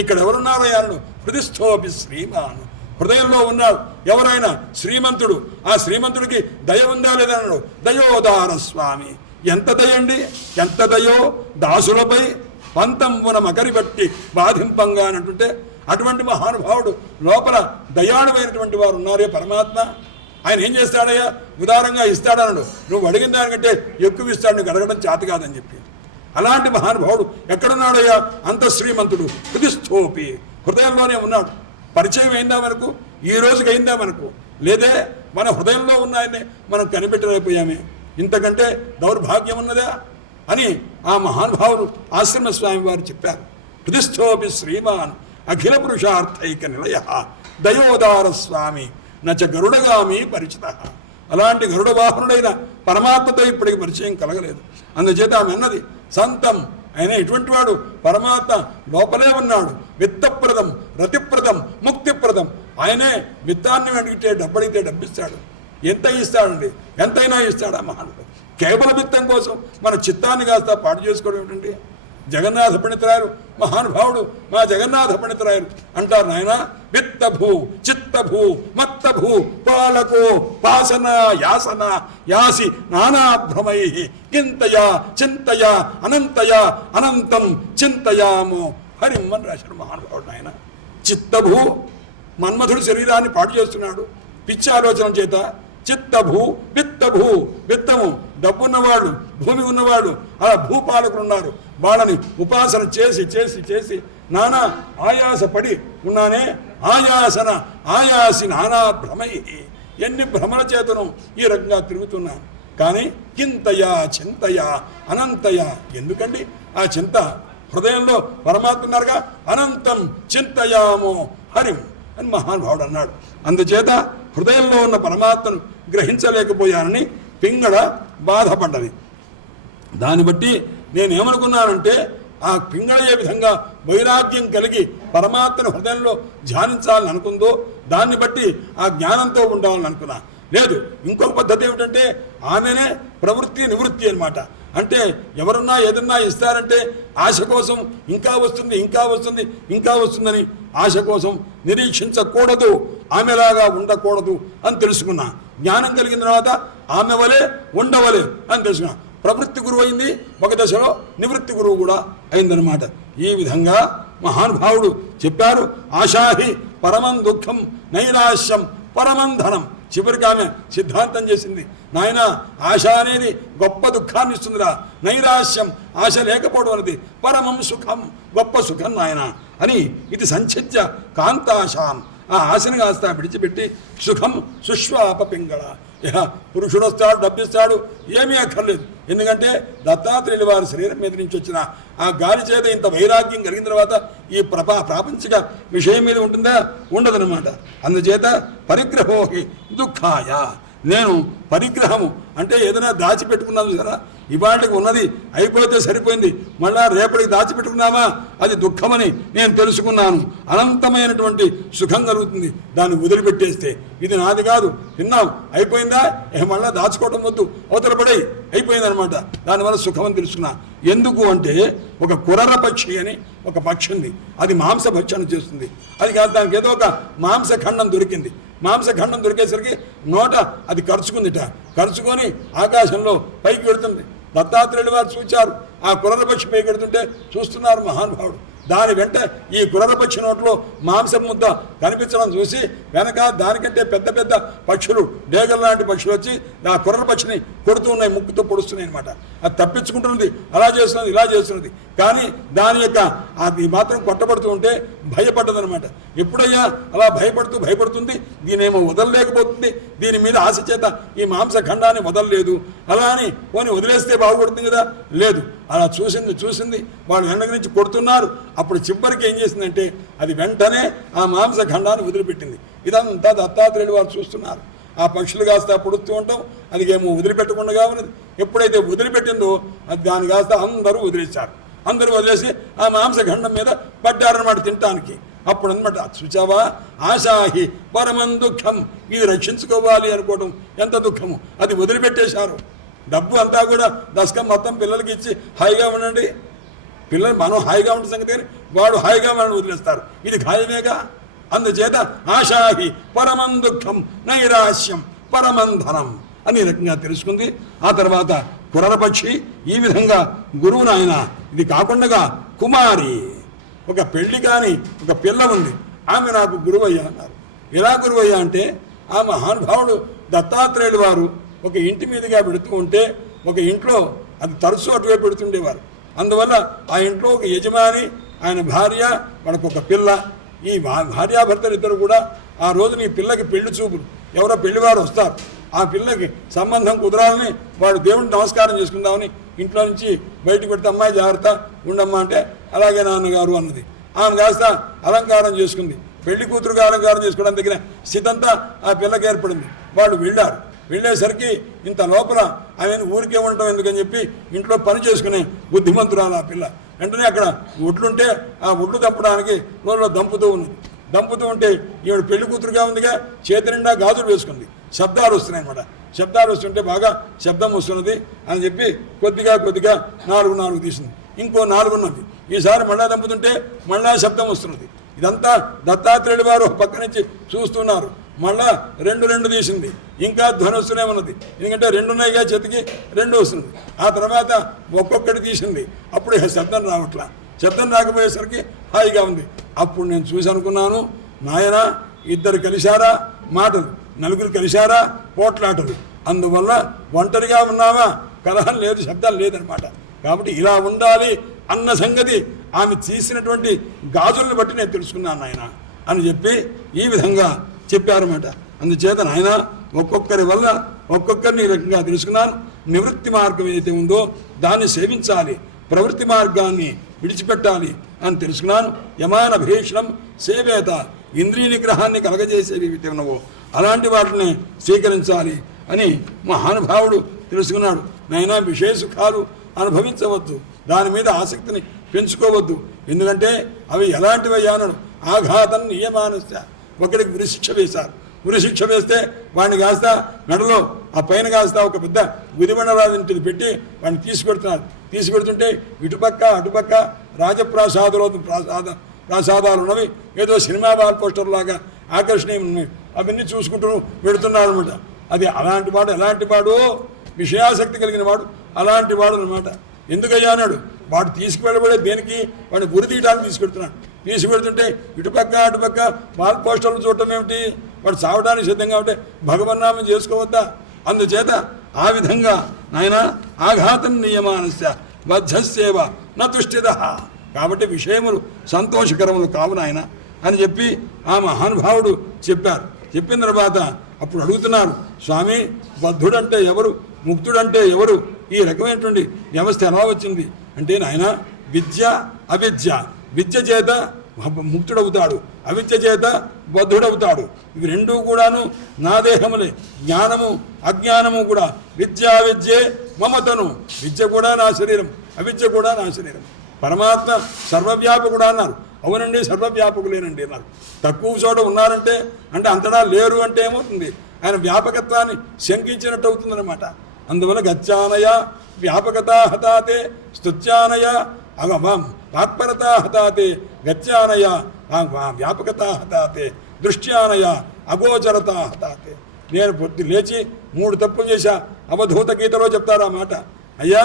ఇక్కడ ఎవరున్నారు? ఆయన హృదిస్థోపి శ్రీమాన్, హృదయంలో ఉన్నాడు ఎవరైనా శ్రీమంతుడు. ఆ శ్రీమంతుడికి దయ ఉందా లేదా అన్నాడు. దయోదార స్వామి, ఎంత దయండి, ఎంత దయో దాసులపై పంతంబున మకరి బట్టి బాధింపంగా అని అంటుంటే అటువంటి మహానుభావుడు లోపల దయాళువైనటువంటి వారు ఉన్నారే పరమాత్మ. ఆయన ఏం చేస్తాడయ్యా? ఉదారంగా ఇస్తాడన్నాడు. నువ్వు అడిగిన దానికంటే ఎక్కువ ఇస్తాడు, నీకు అడగడం చేత కాదని చెప్పి. అలాంటి మహానుభావుడు ఎక్కడున్నాడయ్యా? అంత శ్రీమంతుడు. హృదిస్థోపి, హృదయంలోనే ఉన్నాడు. పరిచయం అయిందా మనకు? ఈ రోజుకి అయిందా మనకు? లేదే. మన హృదయంలో ఉన్నాయని మనం కనిపెట్టలేకపోయామే. ఇంతకంటే దౌర్భాగ్యం ఉన్నదా అని ఆ మహానుభావుడు ఆశ్రమస్వామి వారు చెప్పారు. హృదిస్థోపి శ్రీమాన్ అఖిల పురుషార్థైక నిలయ దయోదార స్వామి నచ గరుడగామి పరిచిత. అలాంటి గరుడ వాహనుడైన పరమాత్మతో ఇప్పటికి పరిచయం కలగలేదు. అందుచేత ఆమె అన్నది సంతం, ఆయన ఎటువంటి వాడు? పరమాత్మ లోపలే ఉన్నాడు. విత్తప్రదం, రతిప్రదం, ముక్తిప్రదం. ఆయనే విత్తాన్ని అడిగితే డబ్బడిగితే డబ్బిస్తాడు. ఎంత ఇస్తాడండి? ఎంతైనా ఇస్తాడు ఆ మహానుభావుడు. కేవల విత్తం కోసం మన చిత్తాన్ని కాస్త పాటు చేసుకోవడం ఏమిటండి? జగన్నాథ పండితురాయలు మహానుభావుడు, మా జగన్నాథ పండితురాయలు అంటారు, నాయన విత్తభూ చిత్తభూ మత్తభూ పాలకో పాసన యాసన యాసి నానాభ్రమై కింతయా చింతయా అనంతయా అనంతం చింతయామో హరిం అని రాశాడు మహానుభావుడు. ఆయన చిత్తభూ, మన్మధుడు శరీరాన్ని పాటు చేస్తున్నాడు పిచ్చి ఆలోచన చేత. చిత్తభూ విత్తభూ, విత్తము డబ్బున్నవాడు, భూమి ఉన్నవాడు, అలా భూపాలకులు ఉన్నారు. వాళ్ళని ఉపాసన చేసి చేసి చేసి నానా ఆయాసపడి ఉన్నానే. ఆయాసన ఆయాసి నానా భ్రమై, ఎన్ని భ్రమల చేతను ఈ రకంగా తిరుగుతున్నాను. కానీ కింతయా చింతయా అనంతయా, ఎందుకండి ఆ చింత? హృదయంలో పరమాత్మ ఉన్నారుగా. అనంతం చింతయామో హరిం అని మహానుభావుడు అన్నాడు. అందుచేత హృదయంలో ఉన్న పరమాత్మను గ్రహించలేకపోయానని పింగళ బాధపడ్డది. దాన్ని బట్టి నేనేమనుకున్నానంటే ఆ పింగళ ఏ విధంగా వైరాగ్యం కలిగి పరమాత్మను హృదయంలో ధ్యానించాలని అనుకుందో దాన్ని బట్టి ఆ జ్ఞానంతో ఉండాలని అనుకున్నా. లేదు, ఇంకొక పద్ధతి ఏమిటంటే ఆమెనే ప్రవృత్తి నివృత్తి అన్నమాట. అంటే ఎవరున్నా ఏదన్నా ఇస్తారంటే ఆశ కోసం ఇంకా వస్తుంది ఇంకా వస్తుంది ఇంకా వస్తుందని ఆశ కోసం నిరీక్షించకూడదు, ఆమెలాగా ఉండకూడదు అని తెలుసుకున్నా. జ్ఞానం కలిగిన తర్వాత ఆమె వలె ఉండవలే అని తెలుసుకున్నా. ప్రవృత్తి గురువు అయింది ఒక దశలో, నివృత్తి గురువు కూడా అయిందనమాట. ఈ విధంగా మహానుభావుడు చెప్పారు. ఆశాహి పరమం దుఃఖం నైరాశ్యం పరమం ధనం. చివరికి ఆమె సిద్ధాంతం చేసింది, నాయన ఆశ అనేది గొప్ప దుఃఖాన్ని ఇస్తుందిరా, నైరాశ్యం ఆశ లేకపోవడం అనేది పరమం సుఖం, గొప్ప సుఖం నాయన అని. ఇది సంచిత్య కాంతాశాం, ఆ ఆశని కాస్త విడిచిపెట్టి సుఖం సుష్వాప పింగళ. ఇహ పురుషుడు వస్తాడు, డబ్బిస్తాడు, ఏమీ అక్కర్లేదు. ఎందుకంటే దత్తాత్రేయుల వారి శరీరం మీద నుంచి వచ్చిన ఆ గాలి చేత ఇంత వైరాగ్యం కలిగిన తర్వాత ఈ ప్రాపంచిక విషయం మీద ఉంటుందా? ఉండదనమాట. అందుచేత పరిగ్రహోహి దుఃఖాయ, నేను పరిగ్రహము అంటే ఏదైనా దాచిపెట్టుకున్నాను కదా, ఇవాళకి ఉన్నది అయిపోతే సరిపోయింది, మళ్ళా రేపటికి దాచిపెట్టుకున్నామా అది దుఃఖమని నేను తెలుసుకున్నాను. అనంతమైనటువంటి సుఖం కలుగుతుంది దాన్ని వదిలిపెట్టేస్తే. ఇది నాది కాదు, తిన్నాం అయిపోయిందా, మళ్ళా దాచుకోవటం వద్దు, అవతల పడే అయిపోయిందనమాట. దానివల్ల సుఖం అని తెలుసుకున్నా. ఎందుకు అంటే ఒక కుర్ర పక్షి అని ఒక పక్షి ఉంది, అది మాంసభక్షణ చేస్తుంది. అది కాదు, దానికి ఏదో ఒక మాంసఖండం దొరికింది. మాంసఖండం దొరికేసరికి నోట అది కరుచుకుందిట. కరుచుకొని ఆకాశంలో పైకి వెళుతుంది. దత్తాత్రేయుడు వారు చూచారు, ఆ కుర్రపక్షి పైకి వెళుతుంటే చూస్తున్నారు మహానుభావుడు. దాని వెంట ఈ కుర్రపక్షి నోట్లో మాంసం ముద్ద కనిపించడం చూసి వెనక దానికంటే పెద్ద పెద్ద పక్షులు, డేగల్ లాంటి పక్షులు వచ్చి ఆ కుర్రపక్షిని కొడుతూ ఉన్నాయి, ముక్కుతో పొడుస్తున్నాయి అనమాట. అది తప్పించుకుంటున్నది, అలా చేస్తున్నది, ఇలా చేస్తున్నది. కానీ దాని యొక్క అది మాత్రం కొట్టబడుతూ ఉంటే భయపడ్డదనమాట. ఎప్పుడయ్యా అలా భయపడుతుంది, దీనేమో వదలలేకపోతుంది, దీని మీద ఆశ చేత ఈ మాంసఖండాన్ని వదలలేదు. అలా అని పోనీ వదిలేస్తే బాగుపడుతుంది కదా, లేదు. అలా చూసింది వాళ్ళు వెనక నుంచి కొడుతున్నారు. అప్పుడు చివరికి ఏం చేసిందంటే అది వెంటనే ఆ మాంసఖండాన్ని వదిలిపెట్టింది. ఇదంతా దత్తాత్రేయుడు వారు చూస్తున్నారు. ఆ పక్షులు కాస్త పొడుస్తూ ఉంటాం, అది ఏమో వదిలిపెట్టకుండా ఉన్నది. ఎప్పుడైతే వదిలిపెట్టిందో అది దాన్ని కాస్త అందరూ వదిలేశారు. అందరూ వదిలేసి ఆ మాంసఖండం మీద పడ్డారన్నమాట తినటానికి. అప్పుడు అనమాట చూచావా ఆశాహి పరమం దుఃఖం, ఇది రక్షించుకోవాలి అనుకోవడం ఎంత దుఃఖము, అది వదిలిపెట్టేశారు. డబ్బు అంతా కూడా దశకం మొత్తం పిల్లలకి ఇచ్చి హాయిగా ఉండండి, పిల్లలు మనం హాయిగా ఉండే సంగతి కానీ వాడు హాయిగా మనం వదిలేస్తారు, ఇది ఖాయమేగా. అందుచేత ఆశాహి పరమం దుఃఖం నైరాశ్యం పరమం ధనం అని రకంగా తెలుసుకుంది. ఆ తర్వాత కురరపక్షి ఈ విధంగా గురువును ఆయన ఇది కాకుండా కుమారి, ఒక పెళ్లి కాని ఒక పిల్ల ఉంది, ఆమె నాకు గురువయ్యా అన్నారు. ఎలా గురువయ్యా అంటే ఆ మహానుభావుడు దత్తాత్రేయులు వారు ఒక ఇంటి మీదుగా పెడుతూ ఉంటే ఒక ఇంట్లో అది తరచూ అటువైపు పెడుతుండేవారు. అందువల్ల ఆ ఇంట్లో ఒక యజమాని, ఆయన భార్య, వాళ్ళకు ఒక పిల్ల, ఈ భార్యాభర్తలు ఇద్దరు కూడా ఆ రోజున ఈ పిల్లకి పెళ్లి చూపులు, ఎవరో పెళ్లివారు వస్తారు, ఆ పిల్లకి సంబంధం కుదరాలని వాడు దేవుడిని నమస్కారం చేసుకుందామని ఇంట్లో నుంచి బయటకు పెడితే అమ్మాయి జాగ్రత్త ఉండమ్మా అంటే అలాగే నాన్నగారు అన్నది. ఆమె కాస్త అలంకారం చేసుకుంది, పెళ్లి కూతురుగా అలంకారం చేసుకోవడం దగ్గర స్థితంతా ఆ పిల్లకి ఏర్పడింది. వాళ్ళు వెళ్ళారు. వెళ్ళేసరికి ఇంత లోపల ఆమెను ఊరికే ఉండటం ఎందుకని చెప్పి ఇంట్లో పని చేసుకునే బుద్ధిమంతురాలు ఆ పిల్ల. వెంటనే అక్కడ ఒడ్లుంటే ఆ ఒడ్లు దంపడానికి నోట్లో దంపుతూ ఉన్నది. దంపుతూ ఉంటే ఈవిడ పెళ్లి కూతురుగా ఉందిగా, చేతి నిండా గాజులు వేసుకుంది. శబ్దాలు వస్తున్నాయి అన్నమాట. శబ్దాలు వస్తుంటే బాగా శబ్దం వస్తున్నది అని చెప్పి కొద్దిగా కొద్దిగా 4 తీసింది. ఇంకో 4 ఉన్నది. ఈసారి మళ్ళా దంపుతుంటే మళ్ళా శబ్దం వస్తున్నది. ఇదంతా దత్తాత్రేయుడు వారు పక్క నుంచి చూస్తున్నారు. మళ్ళా 2 తీసింది. ఇంకా ధ్వని వస్తూనే ఉన్నది, ఎందుకంటే 2 ఉన్నాయిగా, చేతికి 2 వస్తుంది. ఆ తర్వాత ఒక్కొక్కటి తీసింది. అప్పుడు శబ్దం రావట్లా. శబ్దం రాకపోయేసరికి హాయిగా ఉంది. అప్పుడు నేను చూసి అనుకున్నాను, నాయన ఇద్దరు కలిశారా మాటలు, నలుగురు కలిశారా పోట్లాటలు, అందువల్ల ఒంటరిగా ఉన్నావా కలహం లేదు, శబ్దం లేదనమాట. కాబట్టి ఇలా ఉండాలి అన్న సంగతి ఆమె తీసినటువంటి గాజులను బట్టి నేను తెలుసుకున్నాను నాయన అని చెప్పి ఈ విధంగా చెప్పారన్నమాట. అందుచేత నాయన ఒక్కొక్కరి వల్ల ఒక్కొక్కరిని ఈ రకంగా తెలుసుకున్నాను. నివృత్తి మార్గం ఏదైతే ఉందో దాన్ని సేవించాలి, ప్రవృత్తి మార్గాన్ని విడిచిపెట్టాలి అని తెలుసుకున్నాను. యమాన భీషణం సేవేత, ఇంద్రియ నిగ్రహాన్ని కలగజేసేవి ఏవైతే ఉన్నావో అలాంటి వాటిని స్వీకరించాలి అని మహానుభావుడు తెలుసుకున్నాడు. నైనా విషయ సుఖాలు అనుభవించవద్దు, దాని మీద ఆసక్తిని పెంచుకోవద్దు, ఎందుకంటే అవి ఎలాంటివి అన్నాడు. ఆఘాతం నియమానస్య, ఒకడికి ఉరిశిక్ష వేశారు. ఉరిశిక్ష వేస్తే వాడిని కాస్త మెడలో ఆ పైన కాస్త ఒక పెద్ద గుదిబండరాదింటిది పెట్టి వాడిని తీసుకెడుతున్నారు. తీసుకెడుతుంటే ఇటుపక్క అటుపక్క ప్రాసాదాలు ఉన్నవి, ఏదో సినిమా వాల్ పోస్టర్ లాగా ఆకర్షణీయం ఉన్నాయి, అవన్నీ చూసుకుంటూ పెడుతున్నారు అనమాట. అది అలాంటి వాడు ఎలాంటి వాడు, విషయాసక్తి కలిగిన వాడు అలాంటి వాడు అనమాట. ఎందుకయ్యా అన్నాడు. వాడు తీసుకువెళ్ళబడే దేనికి, వాడిని గురి తీయడానికి తీసుకెడుతున్నాడు. తీసుకెడుతుంటే ఇటుపక్క అటుపక్క వాల్ పోస్టర్లు చూడటం ఏమిటి, వాడు చావడానికి సిద్ధంగా ఉంటే భగవన్నామం చేసుకోవద్దా? అందుచేత ఆ విధంగా నాయన ఆఘాతం నియమానస్య వధ్యసేవ నతుష్టిద, కాబట్టి విషయములు సంతోషకరములు కావు నాయన అని చెప్పి ఆ మహానుభావుడు చెప్పారు. చెప్పిన తర్వాత అప్పుడు అడుగుతున్నారు, స్వామి బద్ధుడంటే ఎవరు, ముక్తుడంటే ఎవరు, ఈ రకమైనటువంటి వ్యవస్థ ఎలా వచ్చింది అంటే నాయన విద్య అవిద్య, విద్య చేత ముక్తుడవుతాడు, అవిద్య చేత బద్ధుడవుతాడు. ఇవి రెండూ కూడాను నా దేహములే. జ్ఞానము అజ్ఞానము కూడా విద్యా విద్యే మమతను, విద్య కూడా నా శరీరం, అవిద్య కూడా నా శరీరం. పరమాత్మ సర్వవ్యాపకుడు అన్నారు. అవునండి సర్వవ్యాపకులేనండి అన్నారు. తక్కువ చోట ఉన్నారంటే అంటే అంతటా లేరు అంటే ఏమవుతుంది, ఆయన వ్యాపకత్వాన్ని శంకించినట్టు అవుతుందన్నమాట. అందువల్ల గచ్చానయ వ్యాపకత హతాతే, స్తుత్యానయ వాక్పరత హతాతే, గచ్చానయ వ్యాపకత హతాతే, దృష్ట్యానయ అగోచరత హతాతే. నేను పొద్దు లేచి 3 తప్పులు చేశా, అవధూత గీతలో చెప్తారు ఆ మాట. అయ్యా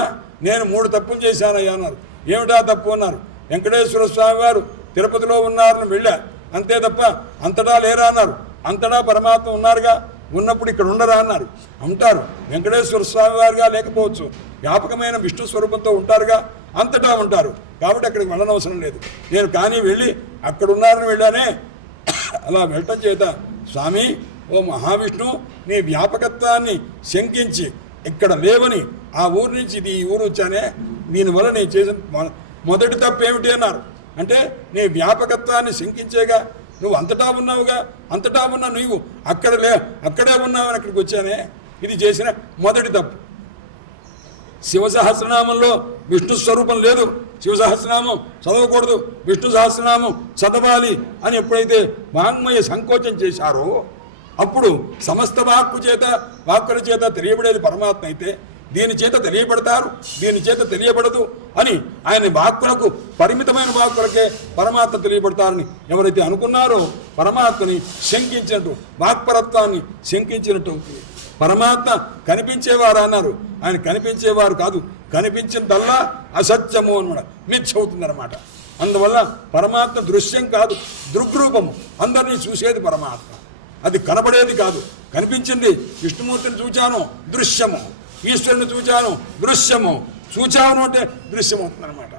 నేను 3 తప్పులు చేశానయ్యా అన్నారు. ఏమిటా తప్పు అన్నారు. వెంకటేశ్వర స్వామి వారు తిరుపతిలో ఉన్నారని వెళ్ళా, అంతే తప్ప అంతటా లేరా అన్నారు. అంతటా పరమాత్మ ఉన్నారుగా, ఉన్నప్పుడు ఇక్కడ ఉండరా అన్నారు. ఉంటారు, వెంకటేశ్వర స్వామి వారుగా లేకపోవచ్చు, వ్యాపకమైన విష్ణు స్వరూపంతో ఉంటారుగా, అంతటా ఉంటారు. కాబట్టి అక్కడికి వెళ్ళనవసరం లేదు. నేను కానీ వెళ్ళి అక్కడ ఉన్నారని వెళ్ళానే, అలా వెళ్ళటం చేత స్వామి ఓ మహావిష్ణు నీ వ్యాపకత్వాన్ని శంకించి ఇక్కడ లేవని ఆ ఊరు నుంచి ఈ ఊరు వచ్చానే, దీనివల్ల నేను చేసిన మొదటి తప్పు ఏమిటి అన్నారు. అంటే నీ వ్యాపకత్వాన్ని శంకించేగా, నువ్వు అంతటా ఉన్నావుగా, అంతటా ఉన్నా నువ్వు అక్కడే ఉన్నావని అక్కడికి వచ్చానే, ఇది చేసిన మొదటి తప్పు. శివ సహస్రనామంలో విష్ణు స్వరూపం లేదు, శివ సహస్రనామం చదవకూడదు, విష్ణు సహస్రనామం చదవాలి అని ఎప్పుడైతే వాంగ్మయ సంకోచం చేశారో అప్పుడు సమస్త వాక్కుల చేత తెలియబడేది పరమాత్మ అయితే దీని చేత తెలియబడతారు, దీని చేత తెలియబడదు అని ఆయన వాక్కులకు పరిమితమైన వాక్కులకే పరమాత్మ తెలియబడతారని ఎవరైతే అనుకున్నారో పరమాత్మని శంకించినట్టు, వాక్పరత్వాన్ని శంకించినట్టు అవుతుంది. పరమాత్మ కనిపించేవారు అన్నారు, ఆయన కనిపించేవారు కాదు, కనిపించిందల్లా అసత్యము అనమాట, మిథ్య అవుతుందన్నమాట. అందువల్ల పరమాత్మ దృశ్యం కాదు, దృగ్రూపము, అందరినీ చూసేది పరమాత్మ, అది కనబడేది కాదు. కనిపించింది విష్ణుమూర్తిని చూచాను దృశ్యము, ఈశ్వరుని చూచాను దృశ్యము, చూచాను అంటే దృశ్యం అవుతుందన్నమాట.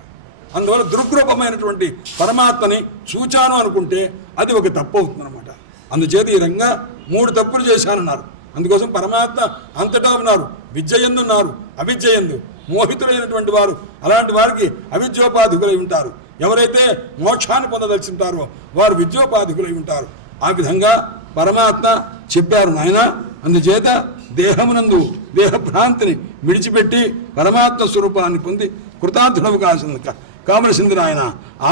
అందువల్ల దృగ్రూపమైనటువంటి పరమాత్మని చూచాను అనుకుంటే అది ఒక తప్పు అవుతుందన్నమాట. అందుచేత ఈ రకంగా 3 తప్పులు చేశానన్నారు. అందుకోసం పరమాత్మ అంతటా ఉన్నారు, విద్యయందు ఉన్నారు, అవిద్యయందు. మోహితులైనటువంటి వారు అలాంటి వారికి అవిద్యోపాధికులై ఉంటారు. ఎవరైతే మోక్షాన్ని పొందదలుచుంటారో వారు విద్యోపాధికులై ఉంటారు. ఆ విధంగా పరమాత్మ చెప్పారు నాయన. అందుచేత దేహమునందు దేహభ్రాంతిని విడిచిపెట్టి పరమాత్మ స్వరూపాన్ని పొంది కృతార్థుడవు కావలసింది నాయన.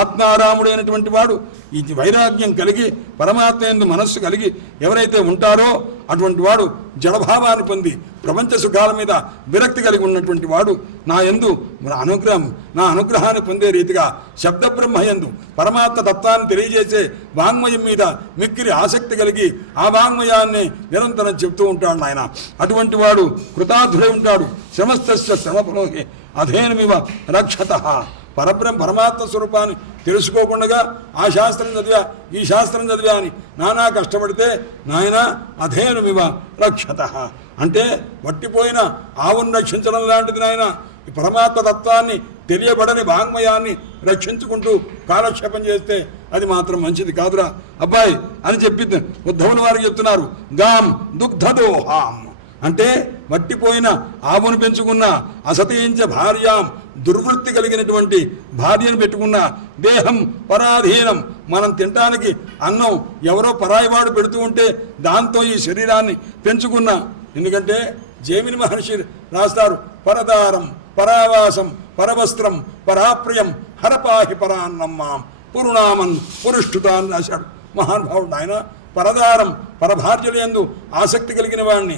ఆత్మారాముడైనటువంటి వాడు ఈ వైరాగ్యం కలిగి పరమాత్మ యందు మనస్సు కలిగి ఎవరైతే ఉంటారో అటువంటి వాడు జడభావాన్ని పొంది ప్రపంచ సుఖాల మీద విరక్తి కలిగి ఉన్నటువంటి వాడు నా అనుగ్రహాన్ని పొందే రీతిగా శబ్దబ్రహ్మయందు పరమాత్మ తత్వాన్ని తెలియజేసే వాంగ్మయం మీద మిక్కిరి ఆసక్తి కలిగి ఆ వాంగ్మయాన్ని నిరంతరం చెప్తూ ఉంటాడు నాయన. అటువంటి వాడు కృతార్థుడై ఉంటాడు. శ్రమస్తస్య శ్రమఫలోహి అధేనమివ రక్షతః. పరమాత్మ స్వరూపాన్ని తెలుసుకోకుండా ఆ శాస్త్రం చదివా ఈ శాస్త్రం చదివా అని నానా కష్టపడితే నాయన అధేనుమివ రక్షతః అంటే వట్టిపోయిన ఆవును రక్షించడం లాంటిది నాయన. ఈ పరమాత్మ తత్వాన్ని తెలియబడని వాంగ్మయాన్ని రక్షించుకుంటూ కాలక్షేపం చేస్తే అది మాత్రం మంచిది కాదురా అబ్బాయి అని చెప్పి ఉద్ధవుని వారికి చెప్తున్నారు. గాం దుగ్ధదోహాం అంటే వట్టిపోయిన ఆవును పెంచుకున్న అసతీంచ భార్యాం దుర్వృత్తి కలిగినటువంటి భార్యను పెట్టుకున్న దేహం పరాధీనం మనం తినటానికి అన్నం ఎవరో పరాయివాడు పెడుతూ ఉంటే దాంతో ఈ శరీరాన్ని పెంచుకున్న. ఎందుకంటే జైమిని మహర్షి రాస్తారు పరదారం పరావాసం పరవస్త్రం పరాప్రియం హరపాహి పరాన్నమ్మాం పురుణామన్ పురుష్టుతా అని రాశాడు మహానుభావుడు. ఆయన పరదారం పరభార్యల యందు ఆసక్తి కలిగిన వాడిని,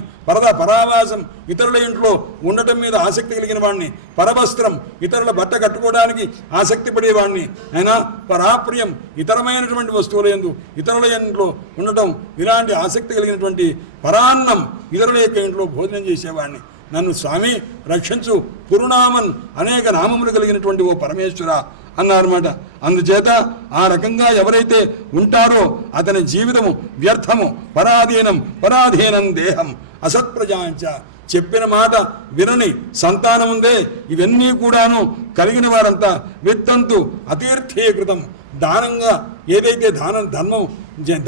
పరావాసం ఇతరుల ఇంట్లో ఉండటం మీద ఆసక్తి కలిగిన వాడిని, పరవస్త్రం ఇతరుల బట్ట కట్టుకోవడానికి ఆసక్తి పడేవాడిని, అయినా పరాప్రియం ఇతరమైనటువంటి వస్తువుల యందు ఇతరుల ఇంట్లో ఉండటం ఇలాంటి ఆసక్తి కలిగినటువంటి పరాన్నం ఇతరుల యొక్క ఇంట్లో భోజనం చేసేవాడిని. నన్ను స్వామి రక్షించు పురుణామన్ అనేక నామములు కలిగినటువంటి ఓ పరమేశ్వర అన్నారన్నమాట. అందుచేత ఆ రకంగా ఎవరైతే ఉంటారో అతని జీవితము వ్యర్థము. పరాధీనం దేహం అసత్ప్రజాంచ చెప్పిన మాట వినని సంతానం ఉందే ఇవన్నీ కూడాను కలిగిన వారంతా విత్తంతు అతీర్థీకృతం. దానంగా ఏదైతే ధర్మం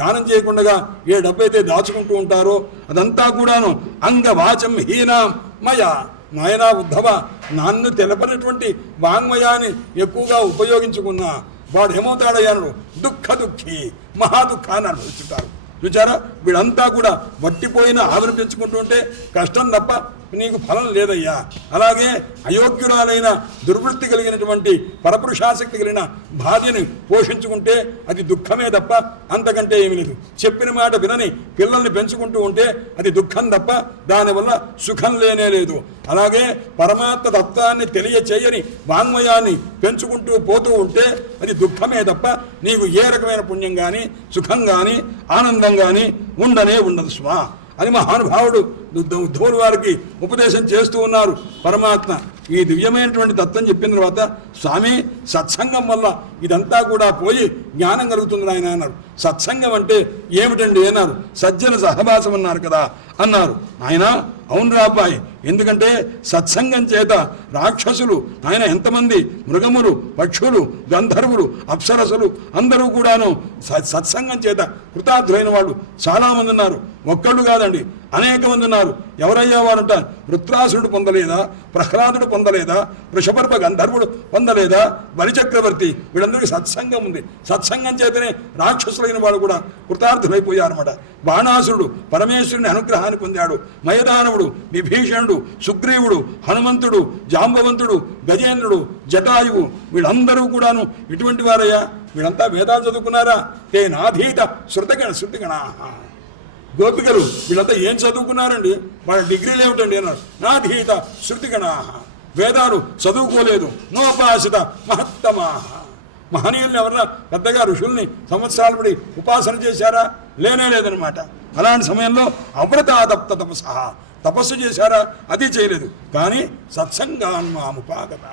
దానం చేయకుండా ఏ డబ్బైతే దాచుకుంటూ ఉంటారో అదంతా కూడాను అంగవాచం హీనాం మయా. నాయనా ఉద్ధవ నన్ను తెలపనటువంటి వాంగ్మయాన్ని ఎక్కువగా ఉపయోగించుకున్నా వాడు ఏమవుతాడయ్యాను దుఃఖీ మహాదుఃఖాన్ని అనుభవిస్తుంటారు. చూచారా వీళ్ళంతా కూడా వట్టిపోయిన ఆవిరి పెంచుకుంటూ ఉంటే కష్టం తప్ప నీకు ఫలం లేదయ్యా. అలాగే అయోగ్యురాలైన దుర్వృత్తి కలిగినటువంటి పరపురుషాసక్తి కలిగిన భార్యని పోషించుకుంటే అది దుఃఖమే తప్ప అంతకంటే ఏమి లేదు. చెప్పిన మాట వినని పిల్లల్ని పెంచుకుంటూ ఉంటే అది దుఃఖం తప్ప దానివల్ల సుఖం లేనే లేదు. అలాగే పరమాత్మ తత్వాన్ని తెలియచేయని వాంగ్మయాన్ని పెంచుకుంటూ పోతూ ఉంటే అది దుఃఖమే తప్ప నీకు ఏ రకమైన పుణ్యం కానీ సుఖం కానీ ఆనందం కానీ ఉండదు స్వా అని మహానుభావుడు ఉద్ధవుడు వారికి ఉపదేశం చేస్తూ ఉన్నారు. పరమాత్మ ఈ దివ్యమైనటువంటి తత్వం చెప్పిన తర్వాత స్వామి సత్సంగం వల్ల ఇదంతా కూడా పోయి జ్ఞానం కలుగుతుంది ఆయన అన్నారు. సత్సంగం అంటే ఏమిటండి అన్నారు. సజ్జన సహవాసం అన్నారు కదా అన్నారు. ఆయన అవును రాబాయి, ఎందుకంటే సత్సంగం చేత రాక్షసులు ఆయన ఎంతమంది మృగములు పక్షులు గంధర్వులు అప్సరసులు అందరూ కూడాను సత్సంగం చేత కృతార్థులైన వాళ్ళు చాలామంది ఉన్నారు. ఒక్కళ్ళు కాదండి, అనేక మంది ఉన్నారు. ఎవరయ్యా వారంట వృత్రాసుడు పొందలేదా, ప్రహ్లాదుడు పొందలేదా, వృషపర్ప గంధర్వుడు పొందలేదా, బలిచక్రవర్తి వీళ్ళందరికీ సత్సంగం ఉంది. సత్సంగం చేతనే రాక్షసులైన వాళ్ళు కూడా కృతార్థులైపోయారన్నమాట. బాణాసురుడు పరమేశ్వరుని అనుగ్రహాన్ని పొందాడు. మయదానవుడు విభీషణుడు లక్ష్మణుడు, సుగ్రీవుడు, హనుమంతుడు, జాంబవంతుడు, గజేంద్రుడు, జటాయువు వీళ్ళందరూ కూడాను ఇటువంటి వారయ్యా. వీళ్ళంతా వేదాలు చదువుకున్నారా? తే నాధీత శృతిగణా. గోపికలు వీళ్ళంతా ఏం చదువుకున్నారండి? వాళ్ళ డిగ్రీలు ఏమిటండి అన్నారు. నాధీత శృతిగణా, వేదాలు చదువుకోలేదు. నోపాసిత మహత్తమా, మహనీయుల్ని ఎవరన్నా పెద్దగా ఋషుల్ని సంవత్సరాలు పడి ఉపాసన చేశారా? లేనే లేదనమాట. అలాంటి సమయంలో అమృతాదప్త తపస్సు చేశారా? అది చేయలేదు. కానీ సత్సంగాన్మాముపాగత,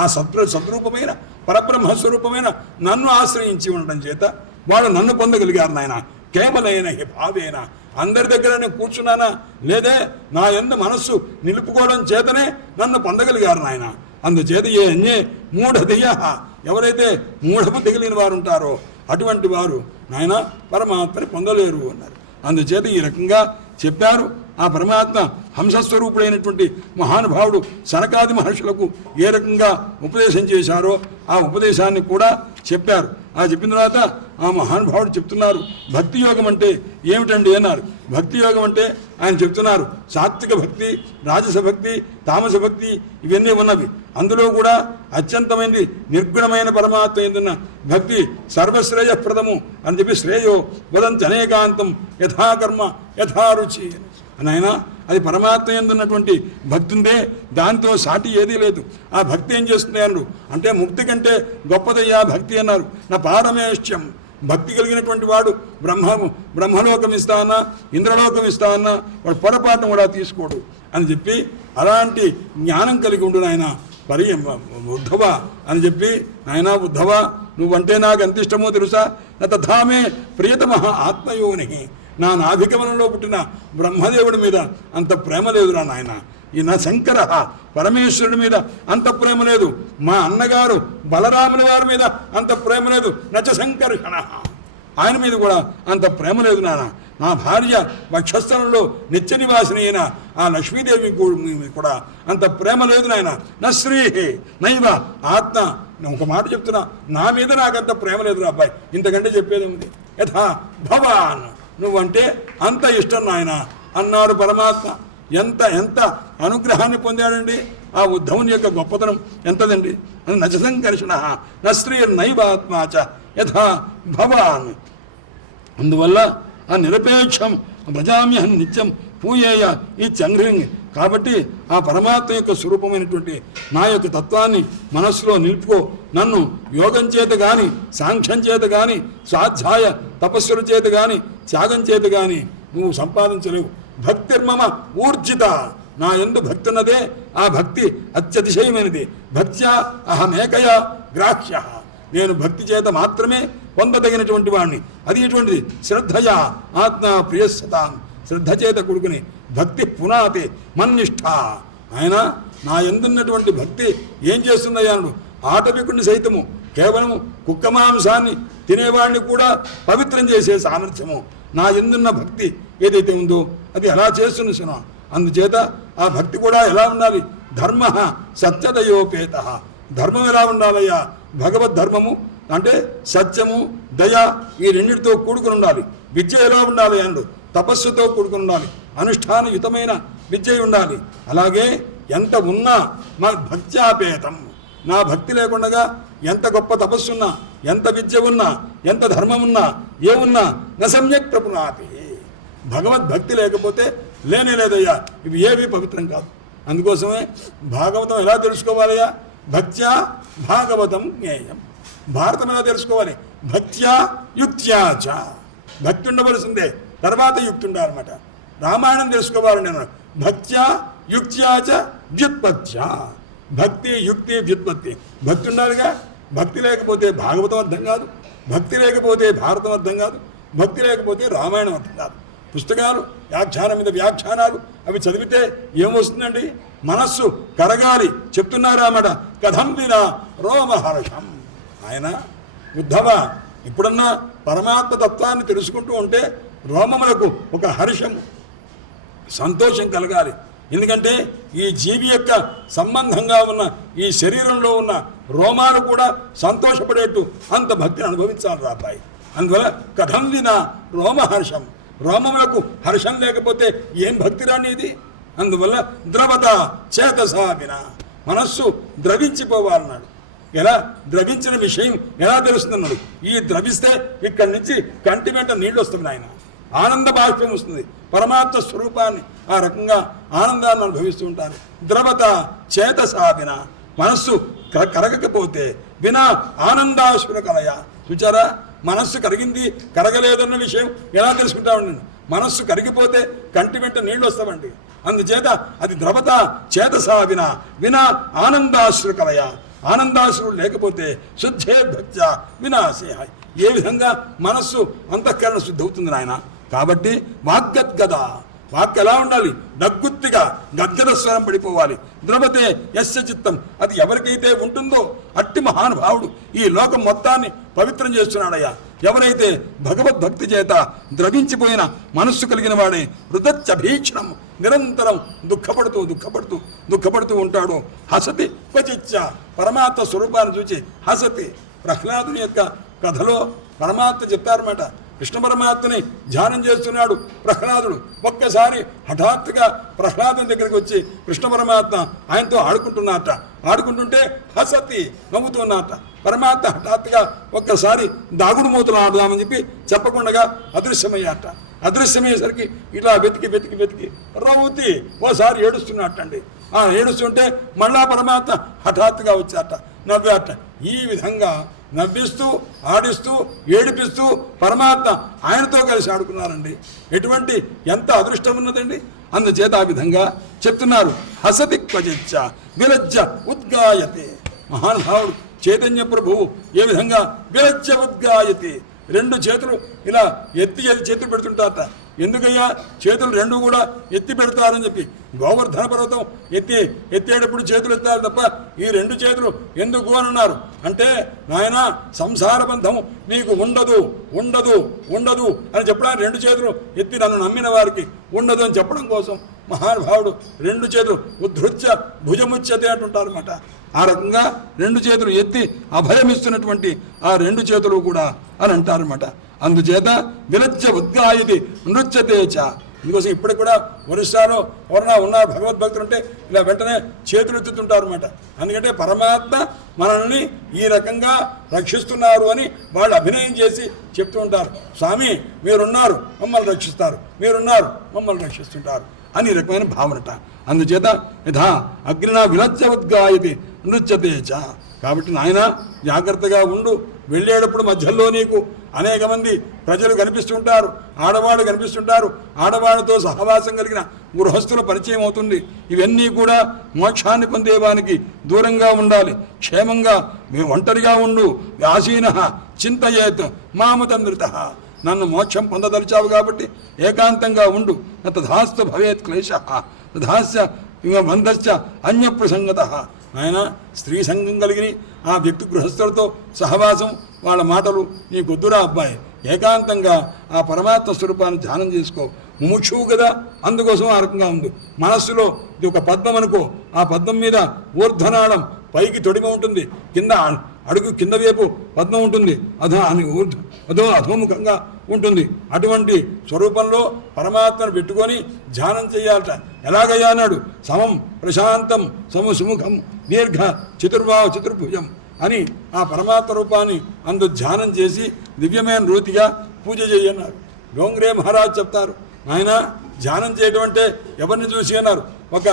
ఆ సద్రూపమైన పరబ్రహ్మస్వరూపమైన నన్ను ఆశ్రయించి ఉండడం చేత వాళ్ళు నన్ను పొందగలిగారు నాయన. కేవలైన హి భావేన, అందరి దగ్గర నేను కూర్చున్నానా? లేదే, నా యందు మనస్సు నిలుపుకోవడం చేతనే నన్ను పొందగలిగారు నాయన. అందుచేత ఏ అన్యే మూఢధియ, ఎవరైతే మూఢబుద్ధి కలిగిన వారు ఉంటారో అటువంటి వారు నాయన పరమాత్మని పొందలేరు అన్నారు. అందుచేత ఈ రకంగా చెప్పారు. ఆ పరమాత్మ హంసస్వరూపుడైనటువంటి మహానుభావుడు సనకాది మహర్షులకు ఏ రకంగా ఉపదేశం చేశారో ఆ ఉపదేశాన్ని కూడా చెప్పారు. ఆ చెప్పిన తర్వాత ఆ మహానుభావుడు చెప్తున్నారు, భక్తి యోగం అంటే ఏమిటండి అన్నారు. భక్తి యోగం అంటే ఆయన చెప్తున్నారు, సాత్విక భక్తి, రాజస భక్తి, తామస భక్తి ఇవన్నీ ఉన్నవి. అందులో కూడా అత్యంతమైనది నిర్గుణమైన పరమాత్మ ఎందున్న భక్తి సర్వశ్రేయప్రదము అని చెప్పి శ్రేయో వదంతి అనేకాంతం యథాకర్మ యథారుచి నాయనా. అది పరమాత్మ ఎందున్నటువంటి భక్తి ఉందే, దాంతో సాటి ఏదీ లేదు. ఆ భక్తి ఏం చేస్తుంది అన్నారు అంటే ముక్తి కంటే గొప్పదయ్యా భక్తి అన్నారు. నా పారమేష్యం, భక్తి కలిగినటువంటి వాడు బ్రహ్మలోకం ఇస్తానా ఇంద్రలోకం ఇస్తానా వాడు పొరపాటును కూడా తీసుకోడు అని చెప్పి అలాంటి జ్ఞానం కలిగి ఉండు నాయన ఉద్ధవ అని చెప్పి, నాయనా ఉద్ధవ నువ్వంటే నాకు ఎంత ఇష్టమో తెలుసా. తథామే ప్రియతమ ఆత్మయోని, నా నాభికమనంలో పుట్టిన బ్రహ్మదేవుడి మీద అంత ప్రేమ లేదురా నాయన. ఈ నా శంకర పరమేశ్వరుడి మీద అంత ప్రేమ లేదు. మా అన్నగారు బలరాముని వారి మీద అంత ప్రేమ లేదు. నచ శంకర్షణ, ఆయన మీద కూడా అంత ప్రేమ లేదు నాన్న. నా భార్య వక్షస్థలంలో నిత్య నివాసిని అయిన ఆ లక్ష్మీదేవి కూడా అంత ప్రేమ లేదు నాయన. నా శ్రీ నైవ ఆత్మ, ఒక మాట చెప్తున్నా, నా మీద నాకంత ప్రేమ లేదు రా అబ్బాయి, ఇంతకంటే చెప్పేదేముంది. యథా భవాన్, నువ్వంటే అంత ఇష్టం నాయన అన్నాడు పరమాత్మ. ఎంత ఎంత అనుగ్రహాన్ని పొందాడండి. ఆ ఉద్ధవుని యొక్క గొప్పతనం ఎంతదండి. నచసంకర్షణ నశ్రీ నైవాత్మాచ యథా భవాన్. అందువల్ల ఆ నిరపేక్షం భజామ్యహం నిత్యం పూయేయ ఈ చంగ్రింగ్. కాబట్టి ఆ పరమాత్మ యొక్క స్వరూపమైనటువంటి నా యొక్క తత్వాన్ని మనస్సులో నిలుపుకో. నన్ను యోగం చేత కానీ, సాంఖ్యం చేత కానీ, స్వాధ్యాయ తపస్సుల చేత కానీ, త్యాగం చేత కానీ నువ్వు సంపాదించలేవు. భక్తిర్మమ ఊర్జిత, నా యందు భక్తి ఉన్నదే ఆ భక్తి అత్యతిశయమైనది. భక్త్యా అహమేకయ గ్రాహ్య, నేను భక్తి చేత మాత్రమే పొందదగినటువంటి వాడిని. అది ఎటువంటిది? శ్రద్ధయా ఆత్మ ప్రియస్సతాం, శ్రద్ధ చేత కొడుకుని భక్తి పునాతి మన్నిష్ట. ఆయన నా యందున్నటువంటి భక్తి ఏం చేస్తుందయ్యాను? ఆటవికుడిని సైతము కేవలం కుక్క మాంసాన్ని తినేవాడిని కూడా పవిత్రం చేసే సామర్థ్యము నా యందున్న భక్తి ఏదైతే ఉందో అది ఎలా చేస్తుంది సునా. అందుచేత ఆ భక్తి కూడా ఎలా ఉండాలి? ధర్మ సత్యదయోపేత, ధర్మం ఎలా ఉండాలయ్యా? భగవద్ధర్మము అంటే సత్యము, దయ, ఈ రెండింటితో కూడుకుని ఉండాలి. విద్య ఎలా ఉండాలి అన్నాడు? తపస్సుతో కూడుకుని ఉండాలి. అనుష్ఠానయుతమైన విద్య ఉండాలి. అలాగే ఎంత ఉన్నా మా భక్త్యాపేతం, నా భక్తి లేకుండా ఎంత గొప్ప తపస్సున్నా, ఎంత విద్య ఉన్నా, ఎంత ధర్మం ఉన్నా, ఏమున్నా న సమ్యక్ ప్రపునాతి. భగవద్భక్తి లేకపోతే లేనే లేదయ్యా, ఇవి ఏవి పవిత్రం కాదు. అందుకోసమే భాగవతం ఎలా తెలుసుకోవాలయ్యా? భక్త్యా భాగవతం జ్ఞేయం. భారతం ఎలా తెలుసుకోవాలి? భక్త్యా యుక్త్యాచ, భక్తి ఉండవలసిందే, తర్వాత యుక్తి ఉండాలన్నమాట. రామాయణం తెలుసుకోవాలి నేను భక్త్యా యుక్త్యాచ వ్యుత్పత్త్యా. భక్తి యుక్తి వ్యుత్పత్తి, భక్తి ఉండాలిగా. భక్తి లేకపోతే భాగవతం అర్థం కాదు, భక్తి లేకపోతే భారతం అర్థం కాదు, భక్తి లేకపోతే రామాయణం అర్థం కాదు. పుస్తకాలు వ్యాఖ్యానం మీద వ్యాఖ్యానాలు అవి చదివితే ఏమొస్తుందండి? మనస్సు కరగాలి. చెప్తున్నారు అన్నమాట, కథం వినా రోమహర్షం. ఆయన ఉద్ధవ ఇప్పుడన్నా పరమాత్మ తత్వాన్ని తెలుసుకుంటూ ఉంటే రోమములకు ఒక హర్షము, సంతోషం కలగాలి. ఎందుకంటే ఈ జీవి యొక్క సంబంధంగా ఉన్న ఈ శరీరంలో ఉన్న రోమాలు కూడా సంతోషపడేట్టు అంత భక్తిని అనుభవించాలి రా అబ్బాయి. అందువల్ల కథం వినా రోమహర్షం, రోమములకు హర్షం లేకపోతే ఏం భక్తి రానిది అందువల్ల ద్రవత చేతసావిన, మనస్సు ద్రవించిపోవాలన్నాడు. ఎలా ద్రవించిన విషయం ఎలా తెలుస్తుందన్నాడు. ఈ ద్రవిస్తే ఇక్కడి నుంచి కంటి వెంట నీళ్ళు వస్తుంది, ఆయన ఆనంద బాష్పం వస్తుంది, పరమాత్మ స్వరూపాన్ని ఆ రకంగా ఆనందాన్ని అనుభవిస్తూ ఉంటారు. ద్రవత చేతసావిన, మనస్సు కరగకపోతే వినా ఆనందాశ్రుల కలయ. చూచారా, మనస్సు కరిగింది కరగలేదన్న విషయం ఎలా తెలుసుకుంటా ఉండండి. మనస్సు కరిగిపోతే కంటి వెంట నీళ్ళు వస్తామండి. అందుచేత అది ద్రవత చేతసావిన వినా ఆనందాశ్రు కలయ. ఆనందాశ్రులు లేకపోతే శుద్ధే భక్త వినాశే. ఏ విధంగా మనస్సు అంతఃకరణ శుద్ధి అవుతుంది నాయన. కాబట్టి వాగ్గద్గద, వాక్ ఎలా ఉండాలి, నగ్గుత్తిగా గద్గద స్వరం పడిపోవాలి. ద్రవతే యస్య చిత్తం, అది ఎవరికైతే ఉంటుందో అట్టి మహానుభావుడు ఈ లోకం మొత్తాన్ని పవిత్రం చేస్తున్నాడయ్యా. ఎవరైతే భగవద్భక్తి చేత ద్రవించిపోయిన మనస్సు కలిగిన వాడే హృదచ్చభీక్షణం నిరంతరం దుఃఖపడుతూ ఉంటాడు. హసతి క్వచిచ్చ, పరమాత్మ స్వరూపాన్ని చూచి హసతి. ప్రహ్లాదుని యొక్క కథలో పరమాత్మ చెప్తారన్నమాట. కృష్ణ పరమాత్మని ధ్యానం చేస్తున్నాడు ప్రహ్లాదుడు. ఒక్కసారి హఠాత్తుగా ప్రహ్లాదుని దగ్గరికి వచ్చి కృష్ణ పరమాత్మ ఆయనతో ఆడుకుంటుంటే హసతి, నవ్వుతున్నట్ట. పరమాత్మ హఠాత్తుగా ఒక్కసారి దాగుడు మూతలు ఆడుదామని చెప్పకుండా అదృశ్యమయ్యాట. అదృశ్యమయ్యేసరికి ఇలా వెతికి రౌతి ఓసారి ఏడుస్తున్నట్టండి. ఆ ఏడుస్తుంటే మళ్ళా పరమాత్మ హఠాత్తుగా వచ్చాట, నవ్వాట. ఈ విధంగా నవ్విస్తూ ఆడిస్తూ ఏడిపిస్తూ పరమాత్మ ఆయనతో కలిసి ఆడుకున్నారండి. ఎటువంటి ఎంత అదృష్టం ఉన్నదండి. అందుచేత ఆ విధంగా చెప్తున్నారు. హసతి క్వచిచ్చ విలజ్జ ఉద్గాయతే. మహానుభావుడు చైతన్య ప్రభువు ఏ విధంగా విలజ్జ ఉద్గాయతే, రెండు చేతులు ఇలా ఎత్తి చేతులు పెడుతుంటారట. ఎందుకయ్యా చేతులు రెండు కూడా ఎత్తి పెడతారని చెప్పి, గోవర్ధన పర్వతం ఎత్తేటప్పుడు చేతులు ఎత్తారు తప్ప ఈ రెండు చేతులు ఎందుకు అని అన్నారు. అంటే నాయన సంసార బంధము నీకు ఉండదు అని చెప్పడానికి రెండు చేతులు ఎత్తి నన్ను నమ్మిన వారికి ఉండదు అని చెప్పడం కోసం మహానుభావుడు రెండు చేతులు ఉద్ధృత్య భుజముచ్యతే అంటుంటారు అన్నమాట. ఆ రకంగా రెండు చేతులు ఎత్తి అభయమిస్తున్నటువంటి ఆ రెండు చేతులు కూడా అని అంటారన్నమాట. అందుచేత విలజ్జ ఉద్గాయతి నృత్యతేచ. ఇందుకోసం ఇప్పటికి కూడా ఒరిస్సాలో ఎవరన్నా ఉన్నారు భగవద్భక్తులు ఉంటే ఇలా వెంటనే చేతులు ఎత్తుతుంటారు అన్నమాట. ఎందుకంటే పరమాత్మ మనల్ని ఈ రకంగా రక్షిస్తున్నారు అని వాళ్ళు అభినయం చేసి చెప్తూ ఉంటారు. స్వామి మీరున్నారు మమ్మల్ని రక్షిస్తారు, మీరున్నారు మమ్మల్ని రక్షిస్తుంటారు అని రకమైన భావనట. అందుచేత యథా అగ్నినా విలజ్జ ఉద్గాయతి నృత్యతేచ. కాబట్టి నాయన జాగ్రత్తగా ఉండు. వెళ్ళేటప్పుడు మధ్యలో నీకు అనేక మంది ప్రజలు కనిపిస్తుంటారు, ఆడవాళ్ళు కనిపిస్తుంటారు. ఆడవాళ్ళతో సహవాసం కలిగిన గృహస్థుల పరిచయం అవుతుంది. ఇవన్నీ కూడా మోక్షాన్ని పొందేవానికి దూరంగా ఉండాలి. క్షేమంగా ఒంటరిగా ఉండు. వ్యాసీన చింతయేత్ మామతంద్రిత. నన్ను మోక్షం పొందదలిచావు కాబట్టి ఏకాంతంగా ఉండు. తథాస్తు భవేత్ క్లేశ తథాస్య బంధశ్చ అన్యప్రసంగత. ఆయన స్త్రీ సంఘం కలిగిన ఆ వ్యక్తి గృహస్థులతో సహవాసం, వాళ్ళ మాటలు నీకొద్దురా అబ్బాయి. ఏకాంతంగా ఆ పరమాత్మ స్వరూపాన్ని ధ్యానం చేసుకో. ముముక్షువు కదా, అందుకోసం ఆ రకంగా ఉంది. మనస్సులో ఇది ఒక పద్మం అనుకో, ఆ పద్మం మీద ఊర్ధ్వనాళం పైకి తొడిమ ఉంటుంది, కింద అడుగు కింద వైపు పద్మం ఉంటుంది, అధోముఖంగా ఉంటుంది. అటువంటి స్వరూపంలో పరమాత్మను పెట్టుకొని ధ్యానం చేయాలట. ఎలాగయ్యా అన్నాడు. సమం ప్రశాంతం సుముఖం దీర్ఘ చతుర్భుజం అని ఆ పరమాత్మ రూపాన్ని అందు ధ్యానం చేసి దివ్యమైన రీతిగా పూజ చేయన్నారు. డోంగ్రే మహారాజ్ చెప్తారు, ఆయన ధ్యానం చేయడం అంటే ఎవరిని చూసి అన్నారు, ఒక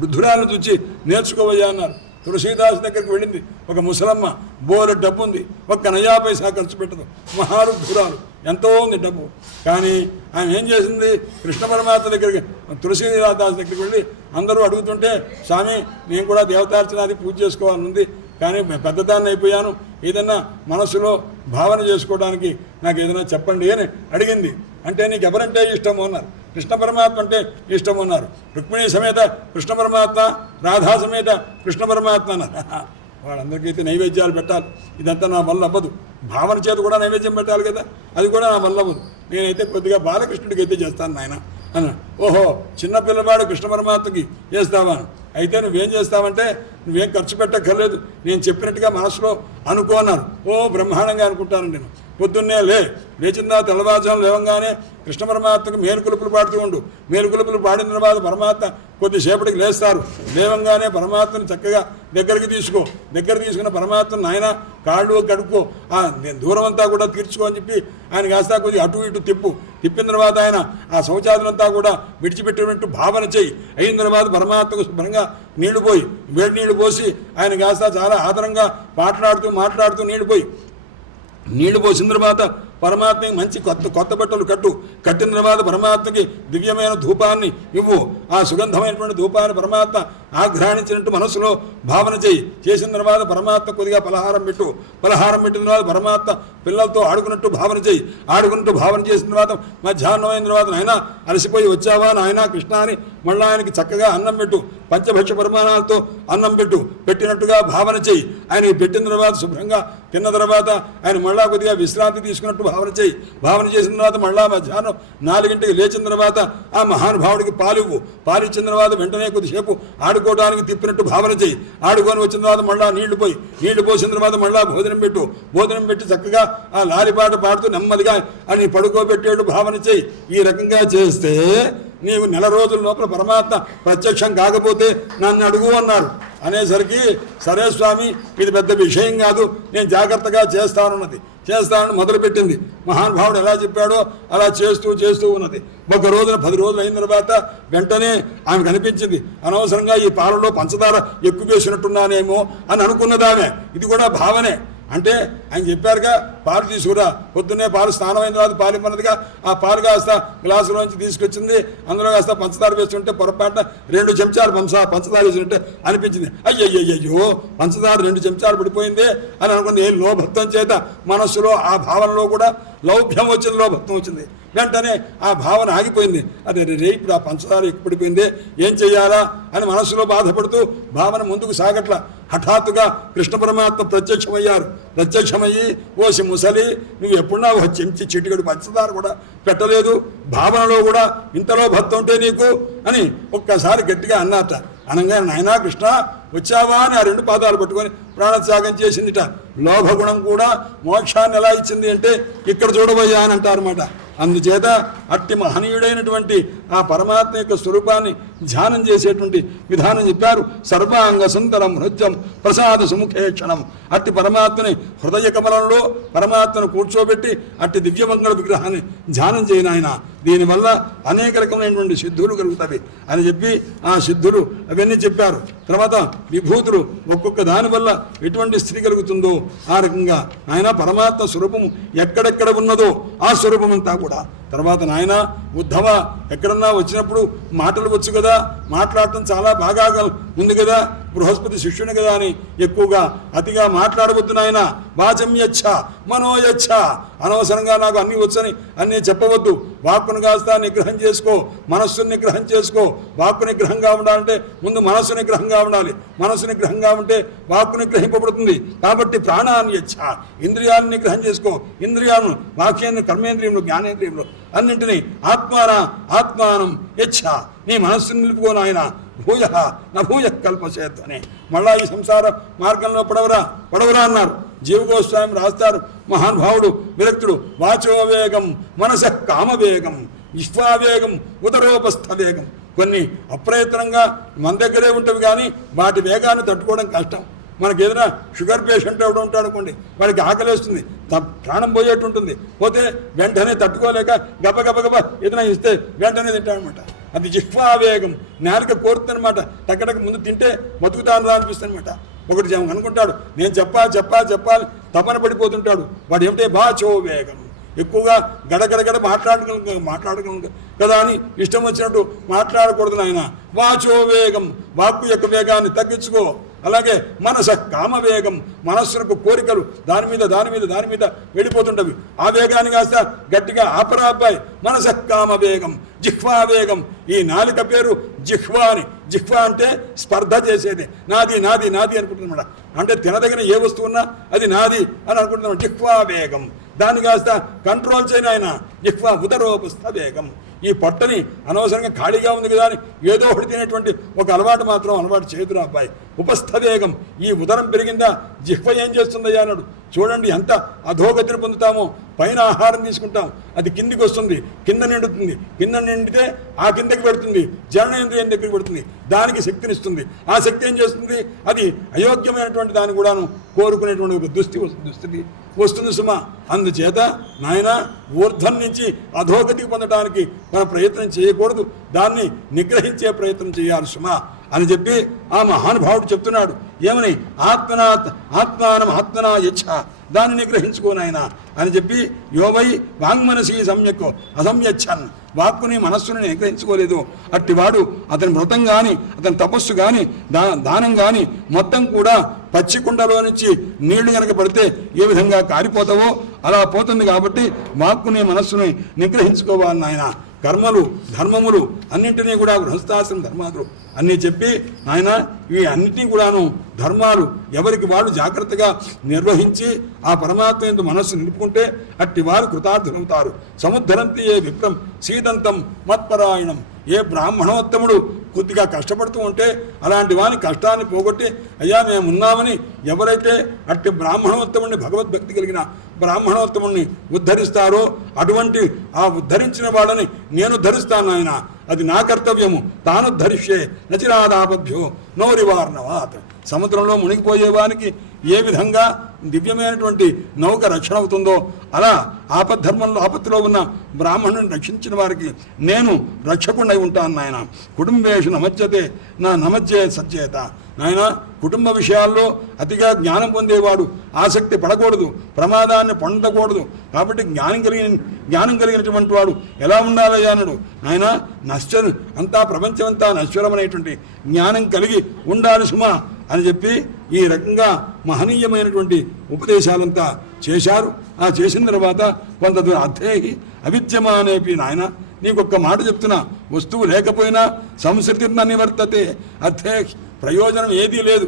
వృద్ధురాలను చూసి నేర్చుకోవయ్యా అన్నారు. తులసీదాస్ దగ్గరికి వెళ్ళింది ఒక ముసలమ్మ, బోరు డబ్బు ఉంది, ఒక్క నయా పైసా ఖర్చు పెట్టదు, మహారుద్ధురాలు, ఎంతో ఉంది డబ్బు. కానీ ఆమె ఏం చేసింది, కృష్ణ పరమాత్మ దగ్గరికి తులసీదాస్ దగ్గరికి వెళ్ళి అందరూ అడుగుతుంటే, స్వామి నేను కూడా దేవతార్చనాది పూజ చేసుకోవాలనుంది, కానీ పెద్దదాన్ని అయిపోయాను, ఏదన్నా మనసులో భావన చేసుకోవడానికి నాకు ఏదైనా చెప్పండి అని అడిగింది. అంటే నీకు ఎవరంటే ఇష్టము అన్నారు. కృష్ణ పరమాత్మ అంటే ఇష్టం అన్నారు. రుక్మిణీ సమేత కృష్ణ పరమాత్మ, రాధా సమేత కృష్ణ పరమాత్మ అన్నారు. వాళ్ళందరికైతే నైవేద్యాలు పెట్టాలి, ఇదంతా నా వల్ల అవ్వదు. భావన చేత కూడా నైవేద్యం పెట్టాలి కదా, అది కూడా నా వల్ల అవ్వదు. నేనైతే కొద్దిగా బాలకృష్ణుడికి అయితే చేస్తాను నాయన అన్న. ఓహో చిన్న పిల్లవాడు కృష్ణ పరమాత్మకి చేస్తావా? అయితే నువ్వేం చేస్తావంటే నువ్వేం ఖర్చు పెట్టక్కర్లేదు, నేను చెప్పినట్టుగా మనసులో అనుకోన్నారు. ఓ బ్రహ్మాండంగా అనుకుంటాను నేను. పొద్దున్నే లేచిందా తెల్లవారుజాము లేవంగానే కృష్ణ పరమాత్మకు మేలుకొలుపులు పాడుతూ ఉండు. మేలుకొలుపులు పాడిన తర్వాత పరమాత్మ కొద్దిసేపటికి లేస్తారు. లేవంగానే పరమాత్మను చక్కగా దగ్గరికి తీసుకున్న పరమాత్మను నాయన కాళ్ళు కడుక్కో, దూరం అంతా కూడా తీర్చుకో అని చెప్పి ఆయన కాస్త కొద్దిగా అటు ఇటు తిప్పిన తర్వాత ఆయన ఆ శౌచాదులంతా కూడా విడిచిపెట్టినట్టు భావన చేయి. అయిన తర్వాత పరమాత్మకు శుభ్రంగా వేడి నీళ్లు పోసి ఆయన కాస్త చాలా ఆదరంగా మాట్లాడుతూ నీళ్లు పోసిన తర్వాత పరమాత్మకి మంచి కొత్త బట్టలు కట్టిన తర్వాత పరమాత్మకి దివ్యమైన ధూపాన్ని ఇవ్వు. ఆ సుగంధమైనటువంటి ధూపాన్ని పరమాత్మ ఆఘ్రాణించినట్టు మనసులో భావన చేసిన తర్వాత పరమాత్మ కొద్దిగా పలహారం పెట్టిన తర్వాత పరమాత్మ పిల్లలతో ఆడుకున్నట్టు భావన చేసిన తర్వాత మధ్యాహ్నం అయిన తర్వాత నాయన అలసిపోయి వచ్చావా నాయన కృష్ణ అని మళ్ళీ ఆయనకి చక్కగా అన్నం పెట్టు. పంచభక్ష పరిమాణాలతో అన్నం పెట్టినట్టుగా భావన చేయి. ఆయనకి పెట్టిన తర్వాత శుభ్రంగా తిన్న తర్వాత ఆయన మళ్ళా కొద్దిగా విశ్రాంతి తీసుకున్నట్టు భావన చేసిన తర్వాత మళ్ళా మధ్యాహ్నం 4 గంటలకు లేచిన తర్వాత ఆ మహానుభావుడికి పాలిచ్చిన తర్వాత వెంటనే కొద్దిసేపు ఆడుకోవడానికి తిప్పినట్టు భావన చేయి. ఆడుకొని వచ్చిన తర్వాత మళ్ళా నీళ్లు పోసిన తర్వాత మళ్ళా భోజనం పెట్టి చక్కగా ఆ లాలిపాట పాడుతూ నెమ్మదిగా అని పడుకోబెట్టేట్టు భావన చేయి. ఈ రకంగా చేస్తే నీవు నెల రోజుల లోపల పరమాత్మ ప్రత్యక్షం కాకపోతే నన్ను అడుగు అన్నారు. అనేసరికి సరే స్వామి ఇది పెద్ద విషయం కాదు, నేను జాగ్రత్తగా చేస్తానని మొదలుపెట్టింది. మహానుభావుడు ఎలా చెప్పాడో అలా చేస్తూ ఉన్నది. ఒక రోజున 10 రోజులు అయిన తర్వాత వెంటనే ఆమెకు అనిపించింది, అనవసరంగా ఈ పాలలో పంచదార ఎక్కువ వేసినట్టున్నానేమో అని అనుకున్నదామె. ఇది కూడా భావనే. అంటే ఆయన చెప్పారుగా పాలు తీసుకురా, పొద్దున్నే పాలు స్నానం అయిన తర్వాత పాలు ఇవ్వన్నదిగా ఆ పాలు కాస్త గ్లాసులోంచి తీసుకొచ్చింది. అందులో కాస్త పంచదార వేస్తుంటే పొరపాటున 2 చెంచాలు పంచదార వేసినట్టే అనిపించింది. అయ్యయ్యో పంచదార 2 చెంచాలు పడిపోయిందే అని అనుకుంది. ఏ లోభత్వం చేత మనస్సులో ఆ భావనలో కూడా లౌభ్యం వచ్చింది, లోభత్వం వచ్చింది. వెంటనే ఆ భావన ఆగిపోయింది. అదే ఇప్పుడు ఆ పంచదార ఎక్కువ పడిపోయిందే, ఏం చెయ్యాలా అని మనస్సులో బాధపడుతూ భావన ముందుకు సాగట్ల. హఠాత్తుగా కృష్ణ పరమాత్మ ప్రత్యక్షమయ్యి ఓసి ముసలి నువ్వు ఎప్పుడన్నా ఒక చెంచి చిటికడు పంచదార కూడా పెట్టలేదు, భావనలో కూడా ఇంతలో భక్తి ఉంటే నీకు అని ఒక్కసారి గట్టిగా అన్నట. అనగా నాయనా కృష్ణ వచ్చావా అని ఆ 2 పాదాలు పట్టుకొని ప్రాణత్యాగం చేసిందిట. లోభగుణం కూడా మోక్షాన్ని ఎలా ఇచ్చింది అంటే ఇక్కడ చూడబోయా అని అంటారన్నమాట. అందుచేత అట్టి మహనీయుడైనటువంటి ఆ పరమాత్మ యొక్క స్వరూపాన్ని ధ్యానం చేసేటువంటి విధానం చెప్పారు. సర్వాంగ సుందరం నృత్యం ప్రసాద సుముఖే క్షణం. అట్టి పరమాత్మని హృదయ కమలంలో పరమాత్మను కూర్చోబెట్టి అట్టి దివ్యమంగళ విగ్రహాన్ని ధ్యానం చేయను ఆయన. దీనివల్ల అనేక రకమైనటువంటి సిద్ధులు కలుగుతాయి అని చెప్పి ఆ సిద్ధులు అవన్నీ చెప్పారు. తర్వాత విభూతులు ఒక్కొక్క దానివల్ల ఎటువంటి స్థితి కలుగుతుందో ఆ రకంగా ఆయన పరమాత్మ స్వరూపం ఎక్కడెక్కడ ఉన్నదో ఆ స్వరూపమంతా కూడా. తర్వాత నాయన ఉద్ధవ ఎక్కడన్నా వచ్చినప్పుడు మాటలు వచ్చు కదా, మాట్లాడటం చాలా బాగా ఉంది కదా, బృహస్పతి శిష్యుని కదా అని ఎక్కువగా అతిగా మాట్లాడవద్దు నాయన. వాచమ్యచ్చ మనోయచ్చ, అనవసరంగా నాకు అన్నీ వచ్చని అన్నీ చెప్పవద్దు. వాక్కును కాస్త నిగ్రహం చేసుకో, మనస్సును నిగ్రహం చేసుకో. వాక్కు నిగ్రహంగా ఉండాలంటే ముందు మనస్సు నిగ్రహంగా ఉండాలి. మనస్సు నిగ్రహంగా ఉంటే వాక్కు నిగ్రహింపబడుతుంది. కాబట్టి ప్రాణాన్ని యచ్చ, ఇంద్రియాలను నిగ్రహం చేసుకో. ఇంద్రియాలను వాక్యాన్ని కర్మేంద్రియంలో జ్ఞానేంద్రియంలో అన్నింటినీ ఆత్మానం యచ్చ, నీ మనస్సును నిలుపుకోను ఆయన. భూయ కల్పచేత్ అని మళ్ళా ఈ సంసార మార్గంలో పడవరా అన్నారు. జీవగోస్వామి రాస్తారు, మహానుభావుడు విరక్తుడు. వాచోవేగం మనస కామవేగం విశ్వావేగం ఉదరోపస్థ వేగం. కొన్ని అప్రయత్నంగా మన దగ్గరే ఉంటుంది కానీ వాటి వేగాన్ని తట్టుకోవడం కష్టం. మనకి ఏదైనా షుగర్ పేషెంట్ ఎవడు ఉంటాడు అనుకోండి, వాడికి ఆకలేస్తుంది, ప్రాణం పోయేట్టుంటుంది. పోతే వెంటనే తట్టుకోలేక గబ ఏదైనా ఇస్తే వెంటనే తింటాడనమాట. అది జిహ్వావేగం, నాలుక కోరుతుందనమాట. టక్కడక ముందు తింటే బతుకుతాను అనిపిస్తుంది అనమాట. ఒకటి అనుకుంటాడు నేను చెప్పాలి తపన పడిపోతుంటాడు. వాడు ఏమిటే వాచో వేగం, ఎక్కువగా గడగడగడ మాట్లాడగలను కదా అని ఇష్టం వచ్చినట్టు మాట్లాడకూడదు నాయన. వాచో వేగం, వాక్కు యొక్క వేగాన్ని తగ్గించుకో. అలాగే మనస కామవేగం, మనస్సులకు కోరికలు దాని మీద వెళ్ళిపోతుంటవి. ఆ వేగాన్ని కాస్త గట్టిగా ఆపరాబ్బాయి. మనస కామవేగం జిహ్వావేగం. ఈ నాలుక పేరు జిహ్వా అని. జిహ్వా అంటే స్పర్ధ చేసేది, నాది అనుకుంటున్నమాట. అంటే తినదగిన ఏ వస్తువు ఉన్నా అది నాది అని అనుకుంటున్నాం. జిహ్వావేగం, దాన్ని కాస్త కంట్రోల్ చేయను ఆయన. జిహ్వా ఉదరోపస్థ వేగం. ఈ పొట్టని అనవసరంగా ఖాళీగా ఉంది కదా అని ఏదో ఒకటి తినేటువంటి ఒక అలవాటు చేయదురా అబ్బాయి. ఉపస్థ వేగం, ఈ ఉదరం పెరిగిందా జిహ్వ ఏం చేస్తుందయ్యా అన్నాడు. చూడండి ఎంత అధోగతిని పొందుతామో. పైన ఆహారం తీసుకుంటాం, అది కిందికి వస్తుంది, కింద నిండుతుంది, కింద నిండితే ఆ కిందకి పెడుతుంది, జననేంద్రియం దగ్గరికి పెడుతుంది, దానికి శక్తినిస్తుంది. ఆ శక్తి ఏం చేస్తుంది, అది అయోగ్యమైనటువంటి దాన్ని కూడాను కోరుకునేటువంటి ఒక దుస్థితి వస్తుంది సుమా. అందుచేత నాయన ఊర్ధ్వం నుంచి అధోగతికి పొందడానికి మన ప్రయత్నం చేయకూడదు, దాన్ని నిగ్రహించే ప్రయత్నం చేయాలి సుమా అని చెప్పి ఆ మహానుభావుడు చెప్తున్నాడు. ఏమని? ఆత్మానం ఆత్మనా యచ్చ, దాన్ని నిగ్రహించుకోనాయన అని చెప్పి యోవై వాంగ్మనసి సమ్యక్ అసంయచ్చన్, వాక్కుని మనస్సుని నిగ్రహించుకోలేదు అట్టివాడు అతని వ్రతం కానీ అతని తపస్సు కానీ దానం కానీ మొత్తం కూడా పచ్చి కుండలో నుంచి నీళ్లు కనుక పడితే ఏ విధంగా కారిపోతావో అలా పోతుంది. కాబట్టి వాక్కుని మనస్సుని నిగ్రహించుకోవాలి నాయన. కర్మలు ధర్మములు అన్నింటినీ కూడా గృహస్థాశ్రమ ధర్మాలు అన్నీ చెప్పి ఆయన ఈ అన్నింటినీ కూడాను ధర్మాలు ఎవరికి వాడు జాగ్రత్తగా నిర్వహించి ఆ పరమాత్మ ఎందు మనస్సు నిలుపుకుంటే అట్టి వారు కృతార్థులవుతారు. సముద్ధరంతి ఏ విప్రం సీదంతం మత్పరాయణం. ఏ బ్రాహ్మణోత్తముడు కొద్దిగా కష్టపడుతూ ఉంటే అలాంటి వాని కష్టాన్ని పోగొట్టి అయ్యా మేము ఉన్నామని ఎవరైతే అట్టి బ్రాహ్మణోత్తముడిని భగవద్భక్తి కలిగిన బ్రాహ్మణోత్తముడిని ఉద్ధరిస్తారో అటువంటి ఆ ఉద్ధరించిన వాడని నేను ధరిస్తాను ఆయన, అది నా కర్తవ్యము. తాను ధరిష్యే నచిరాదాపభ్యో నోరివార్ణవాత్. సముద్రంలో మునిగిపోయేవానికి ఏ విధంగా దివ్యమైనటువంటి నౌక రక్షణ అవుతుందో అలా ఆపద్ధర్మంలో ఆపత్తిలో ఉన్న బ్రాహ్మణుని రక్షించిన వారికి నేను రక్షకుండై ఉంటాను నాయన. కుటుంబేషు నమజ్జతే నా నమజ్జే సజ్జేత. నాయన కుటుంబ విషయాల్లో అతిగా జ్ఞానం పొందేవాడు ఆసక్తి పడకూడదు, ప్రమాదాన్ని పొందకూడదు. కాబట్టి జ్ఞానం కలిగినటువంటి వాడు ఎలా ఉండాలయ్యా అన్నాడు. నాయన అంతా ప్రపంచమంతా నశ్వరమనేటువంటి జ్ఞానం కలిగి ఉండాలి సుమా అని చెప్పి ఈ రకంగా మహనీయమైనటువంటి ఉపదేశాలంతా చేశారు. ఆ చేసిన తర్వాత కొంత దూరం అర్థేహి అవిద్యమానేపి. నాయన నీకొక్క మాట చెప్తున్నా, వస్తువు లేకపోయినా సంస్కృతిర్న నివర్తతే. అర్థేహి ప్రయోజనం ఏదీ లేదు,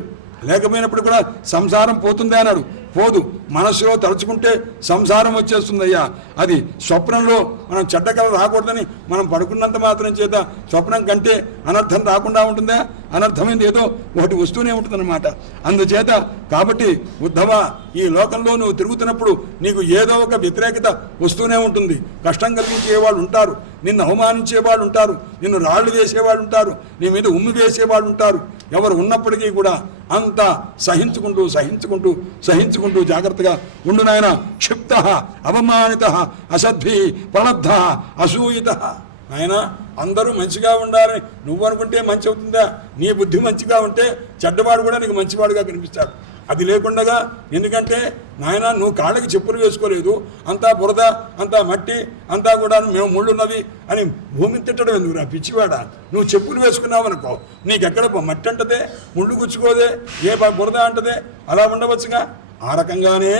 లేకపోయినప్పుడు కూడా సంసారం పోతుందే అన్నాడు. పోదు, మనస్సులో తలుచుకుంటే సంసారం వచ్చేస్తుందయ్యా. అది స్వప్నంలో మనం చెడ్డకల రాకూడదని మనం పడుకున్నంత మాత్రం చేత స్వప్నం కంటే అనర్థం రాకుండా ఉంటుందా? అనర్థమైంది ఏదో ఒకటి వస్తూనే ఉంటుందన్నమాట. అందుచేత కాబట్టి ఉద్ధవ, ఈ లోకంలో నువ్వు తిరుగుతున్నప్పుడు నీకు ఏదో ఒక వ్యతిరేకత వస్తూనే ఉంటుంది. కష్టం కలిగించేవాళ్ళు ఉంటారు, నిన్ను అవమానించేవాళ్ళు ఉంటారు, నిన్ను రాళ్ళు వేసేవాళ్ళు ఉంటారు, నీ మీద ఉమ్మి వేసేవాళ్ళు ఉంటారు. ఎవరు ఉన్నప్పటికీ కూడా అంతా సహించుకుంటూ సహించుకుంటూ సహించుకుంటూ జాగ్రత్తగా ఉండు నాయన. క్షిప్త అవమానిత అసద్భి ప్రణబ్ధ అసూయిత. నాయన అందరూ మంచిగా ఉండాలని నువ్వు అనుకుంటే మంచి అవుతుందా? నీ బుద్ధి మంచిగా ఉంటే చెడ్డవాడు కూడా నీకు మంచివాడుగా కనిపిస్తాడు. అది లేకుండగా, ఎందుకంటే నాయన నువ్వు కాళ్ళకి చెప్పులు వేసుకోలేదు, అంతా బురద, అంతా మట్టి, అంతా కూడా మేము ముళ్ళున్నవి అని భూమిని తిట్టడం ఎందుకు రా పిచ్చివాడా? నువ్వు చెప్పులు వేసుకున్నావు అనుకో, నీకెక్కడ మట్టి అంటదే, ముళ్ళు గుచ్చుకోదే, ఏ బురద అంటదే, అలా ఉండవచ్చుగా. ఆ రకంగానే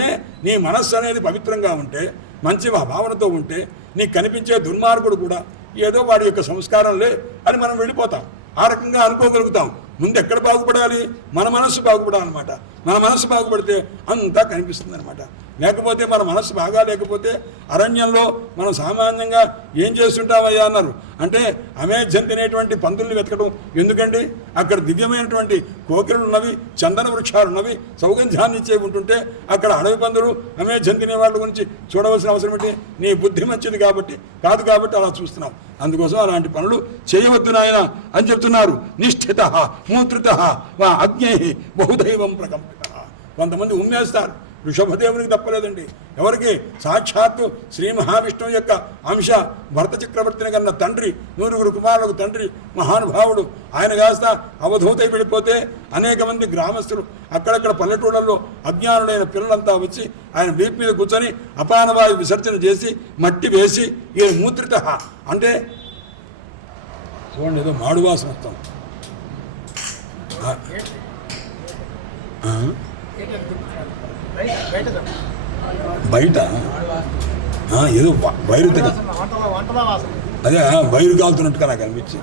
నీ మనస్సు అనేది పవిత్రంగా ఉంటే, మంచి భావనతో ఉంటే, నీకు కనిపించే దుర్మార్గుడు కూడా ఏదో వాడి యొక్క సంస్కారంలే అని మనం వెళ్ళిపోతాం. ఆ రకంగా అనుకోగలుగుతాం. ముందు ఎక్కడ బాగుపడాలి? మన మనస్సు బాగుపడాలన్నమాట. మన మనస్సు బాగుపడితే అంతా కనిపిస్తుంది అనమాట. లేకపోతే మన మనస్సు బాగా లేకపోతే అరణ్యంలో మనం సామాన్యంగా ఏం చేస్తుంటామయ్యా అన్నారు అంటే అమేధ్యం తినేటువంటి పందుల్ని వెతకడం ఎందుకండి? అక్కడ దివ్యమైనటువంటి కోకిలు ఉన్నవి, చందన వృక్షాలు ఉన్నవి, సౌగంధ్యాన్ని ఇచ్చే ఉంటుంటే అక్కడ అడవి పందులు అమేధ్యం తినే వాళ్ళ గురించి చూడవలసిన అవసరం ఏంటి? నీ బుద్ధి మంచిది కాబట్టి కాదు, కాబట్టి అలా చూస్తున్నాం. అందుకోసం అలాంటి పనులు చేయవద్దు నాయన అని చెప్తున్నారు. నిష్ఠిత మూత్రిత వా అజ్ఞై బహుదైవం ప్రకంపిత. కొంతమంది ఉమ్మేస్తారు, ఋషభదేవునికి తప్పలేదండి. ఎవరికి? సాక్షాత్తు శ్రీ మహావిష్ణువు యొక్క అంశ, భరత చక్రవర్తిని కన్నా తండ్రి, 9 కుమారులకు తండ్రి, మహానుభావుడు. ఆయన కాస్త అవధూతై వెళ్ళిపోతే అనేక మంది గ్రామస్తులు అక్కడక్కడ పల్లెటూళ్ళల్లో అజ్ఞానులైన పిల్లలంతా వచ్చి ఆయన వీపు మీద కూర్చొని అపానవాయు విసర్జన చేసి మట్టి వేసి ఈ మూత్రిత అంటే చూడండి ఏదో మాడు వాసన వస్తాం. బయట ఏదో వైరు అదే వైరు కాలుతున్నట్టుగా నాకు అనిపించి,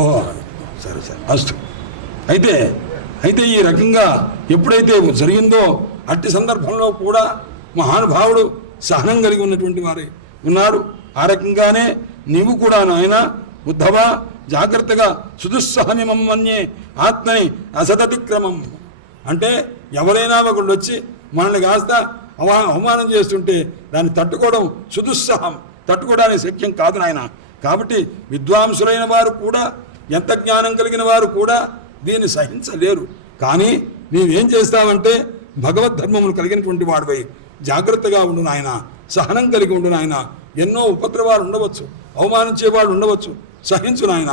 ఓహో సరే సరే అస్తు. అయితే ఈ రకంగా ఎప్పుడైతే జరిగిందో అట్టి సందర్భంలో కూడా మహానుభావుడు సహనం కలిగి ఉన్నటువంటి వారే ఉన్నారు. ఆ రకంగానే నీవు కూడా నాయన ఉద్ధవ జాగ్రత్తగా సుదుస్సహమిమం మన్యే ఆత్మని అసదతిక్రమం. అంటే ఎవరైనా ఒకళ్ళు వచ్చి మనల్ని కాస్త అవమానం చేస్తుంటే దాన్ని తట్టుకోవడం సుదుస్సహం, తట్టుకోవడానికి శక్యం కాదు నాయన. కాబట్టి విద్వాంసులైన వారు కూడా, ఎంత జ్ఞానం కలిగిన వారు కూడా దీన్ని సహించలేరు. కానీ నీవేం చేస్తావంటే భగవద్ధర్మములు కలిగినటువంటి వాడివై జాగ్రత్తగా ఉండు నాయన, సహనం కలిగి ఉండు నాయన. ఎన్నో ఉపద్రవాలు ఉండవచ్చు, అవమానించేవాళ్ళు ఉండవచ్చు, సహించు నాయన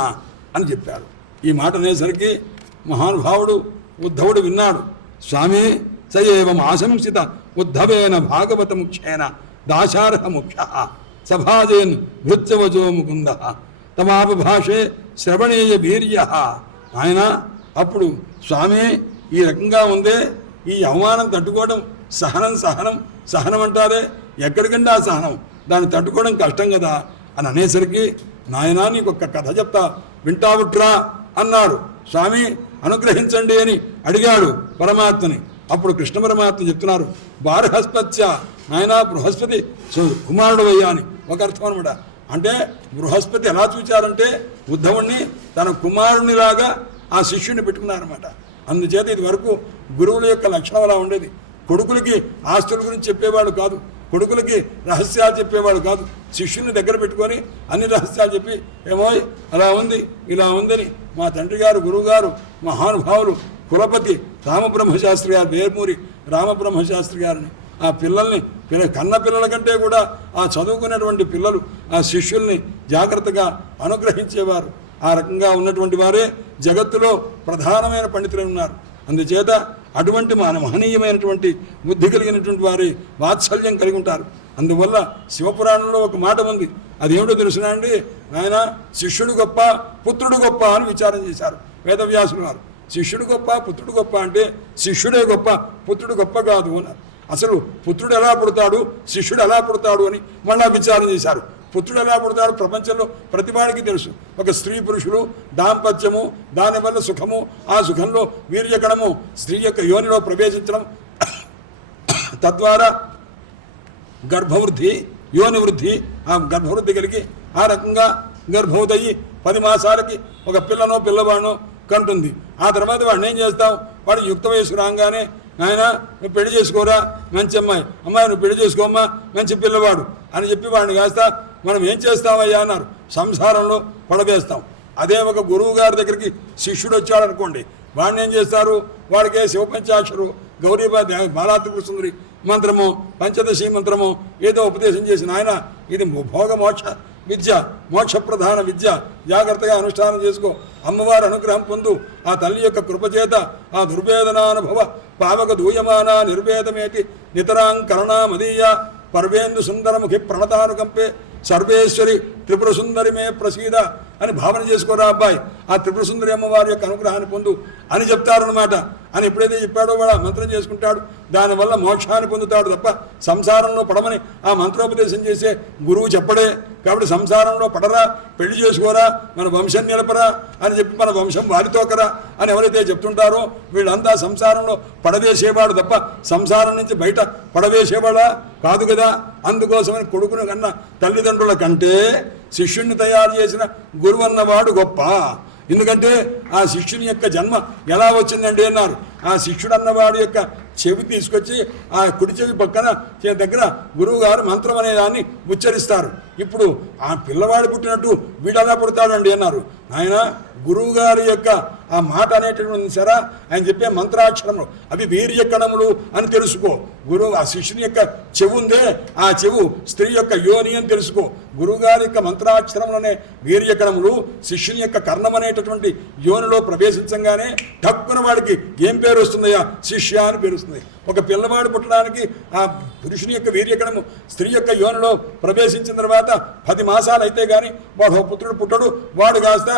అని చెప్పారు. ఈ మాట అనేసరికి మహానుభావుడు ఉద్ధవుడు విన్నాడు. స్వామి సయేవం ఆశంసిత ఉద్ధవేన భాగవత ముఖ్యేన దాశార్హ ముఖ్య సభాజేన్ భృత్యవజో ముకుంద తమాపభాషే శ్రవణేయ వీర్య. ఆయన అప్పుడు స్వామి ఈ రకంగా ఉందే, ఈ అవమానం తట్టుకోవడం సహనం సహనం సహనం అంటారే, ఎక్కడికంటే ఆ సహనం, దాన్ని తట్టుకోవడం కష్టం కదా అని అనేసరికి, నాయనా నీకు ఒక్క కథ చెప్తా వింటావుట్రా అన్నాడు. స్వామి అనుగ్రహించండి అని అడిగాడు పరమాత్మని. అప్పుడు కృష్ణ పరమాత్మ చెప్తున్నారు, బార్హస్పత్య, నాయనా బృహస్పతి కుమారుడు అయ్యా అని ఒక అర్థం అనమాట. అంటే బృహస్పతి ఎలా చూచారంటే ఉద్ధవుణ్ణి తన కుమారునిలాగా ఆ శిష్యుని పెట్టుకున్నారన్నమాట. అందుచేత ఇది వరకు గురువుల యొక్క లక్షణం అలా ఉండేది. కొడుకులకి ఆస్తుల గురించి చెప్పేవాడు కాదు, కొడుకులకి రహస్యాలు చెప్పేవాడు కాదు. శిష్యుని దగ్గర పెట్టుకొని అన్ని రహస్యాలు చెప్పి, ఏమో అలా ఉంది ఇలా ఉందని మా తండ్రి గారు గురువు గారు మహానుభావులు కులపతి రామబ్రహ్మశాస్త్రి గారు, వేర్మూరి రామబ్రహ్మశాస్త్రి గారిని, ఆ పిల్లల్ని కన్న పిల్లల కంటే కూడా ఆ చదువుకునేటువంటి పిల్లలు ఆ శిష్యుల్ని జాగ్రత్తగా అనుగ్రహించేవారు. ఆ రకంగా ఉన్నటువంటి వారే జగత్తులో ప్రధానమైన పండితులు ఉన్నారు. అందుచేత అటువంటి మహనీయమైనటువంటి బుద్ధి కలిగినటువంటి వారి వాత్సల్యం కలిగి ఉంటారు. అందువల్ల శివపురాణంలో ఒక మాట ఉంది, అదేమిటో తెలుసునా అండి, నాయన శిష్యుడు గొప్ప పుత్రుడు గొప్ప అని విచారం చేశారు వేదవ్యాసులు వారు. శిష్యుడు గొప్ప పుత్రుడు గొప్ప అంటే శిష్యుడే గొప్ప, పుత్రుడు గొప్ప కాదు అన్నారు. అసలు పుత్రుడు ఎలా పుడతాడు, శిష్యుడు ఎలా పుడతాడు అని మళ్ళా విచారం చేశారు. పుత్రుడు ఎలా పుడతాడు ప్రపంచంలో ప్రతివాడికి తెలుసు. ఒక స్త్రీ పురుషులు దాంపత్యము, దానివల్ల సుఖము, ఆ సుఖంలో వీర్యకణము స్త్రీ యొక్క యోనిలో ప్రవేశించడం, తద్వారా గర్భవృద్ధి, యోని వృద్ధి, ఆ గర్భవృద్ధి కలిగి ఆ రకంగా గర్భవతయ్యి 10 మాసాలకి ఒక పిల్లనో పిల్లవాడినో కంటుంది. ఆ తర్వాత వాడిని ఏం చేస్తాం, వాడు యుక్త వయసు రాగానే, నాయన నువ్వు పెళ్లి చేసుకోరా, మంచి అమ్మాయి, అమ్మాయి నువ్వు పెళ్లి చేసుకోమ్మా, మంచి పిల్లవాడు అని చెప్పి వాడిని కాస్త మనం ఏం చేస్తామయ్యా అన్నారు, సంసారంలో పడవేస్తాం. అదే ఒక గురువు గారి దగ్గరికి శిష్యుడు వచ్చాడు అనుకోండి, వాడిని ఏం చేస్తారు, వాడికే శివపంచాక్షరు గౌరీబాద్ బాలాత్రిపుర సుందరి మంత్రము, పంచదశి మంత్రము ఏదో ఉపదేశం చేసిన ఆయన, ఇది భోగ మోక్ష విద్య, మోక్షప్రధాన విద్య, జాగ్రత్తగా అనుష్ఠానం చేసుకో, అమ్మవారి అనుగ్రహం పొందు, ఆ తల్లి యొక్క కృపచేత ఆ దుర్వేదనానుభవ పావక దూయమాన నిర్వేదమేతి నితరాం కరుణామదీయ పర్వేందు సుందరముఖి ప్రణతానుకంపే సర్వేశ్వరి త్రిపుర సుందరి మే ప్రసీద అని భావన చేసుకోరా అబ్బాయి, ఆ త్రిపుర సుందరి అమ్మవారి యొక్క అనుగ్రహాన్ని పొందు అని చెప్తారనమాట. అని ఎప్పుడైతే చెప్పాడో వాడు ఆ మంత్రం చేసుకుంటాడు, దానివల్ల మోక్షాన్ని పొందుతాడు తప్ప సంసారంలో పడమని ఆ మంత్రోపదేశం చేసే గురువు చెప్పడే. కాబట్టి సంసారంలో పడరా, పెళ్లి చేసుకోరా, మన వంశం నిలపరా అని చెప్పి మన వంశం వారితోకరా అని ఎవరైతే చెప్తుంటారో వీళ్ళంతా సంసారంలో పడవేసేవాడు తప్ప సంసారం నుంచి బయట పడవేసేవాడా కాదు కదా. అందుకోసమని కొడుకును కన్నా తల్లిదండ్రుల కంటే శిష్యుణ్ణి తయారు చేసిన గురువు అన్నవాడు గొప్ప. ఎందుకంటే ఆ శిష్యుని యొక్క జన్మ ఎలా వచ్చిందండి అన్నారు, ఆ శిష్యుడు అన్నవాడి యొక్క చెవి తీసుకొచ్చి ఆ కుడి చెవి పక్కన దగ్గర గురువు గారు మంత్రం అనే దాన్ని ఉచ్చరిస్తారు. ఇప్పుడు ఆ పిల్లవాడు పుట్టినట్టు వీడు ఎలా పుడతాడండి అన్నారు. ఆయన గురువు గారి యొక్క ఆ మాట అనేటటువంటి సరా ఆయన చెప్పే మంత్రాక్షరములు అవి వీర్యకణములు అని తెలుసుకో. గురువు ఆ శిష్యుని యొక్క చెవు ఉందే, ఆ చెవు స్త్రీ యొక్క యోని అని తెలుసుకో. గురువుగారి యొక్క మంత్రాక్షరములనే వీర్యకణములు శిష్యుని యొక్క కర్ణం అనేటటువంటి యోనిలో ప్రవేశించగానే తక్కువ వాడికి ఏం పేరు వస్తుందయ్యా, శిష్య అని పేరు వస్తుంది. ఒక పిల్లవాడు పుట్టడానికి ఆ పురుషుని యొక్క వీర్యకణము స్త్రీ యొక్క యోనిలో ప్రవేశించిన తర్వాత 10 మాసాలు అయితే కానీ వాడు పుత్రుడు పుట్టడు. వాడు కాస్త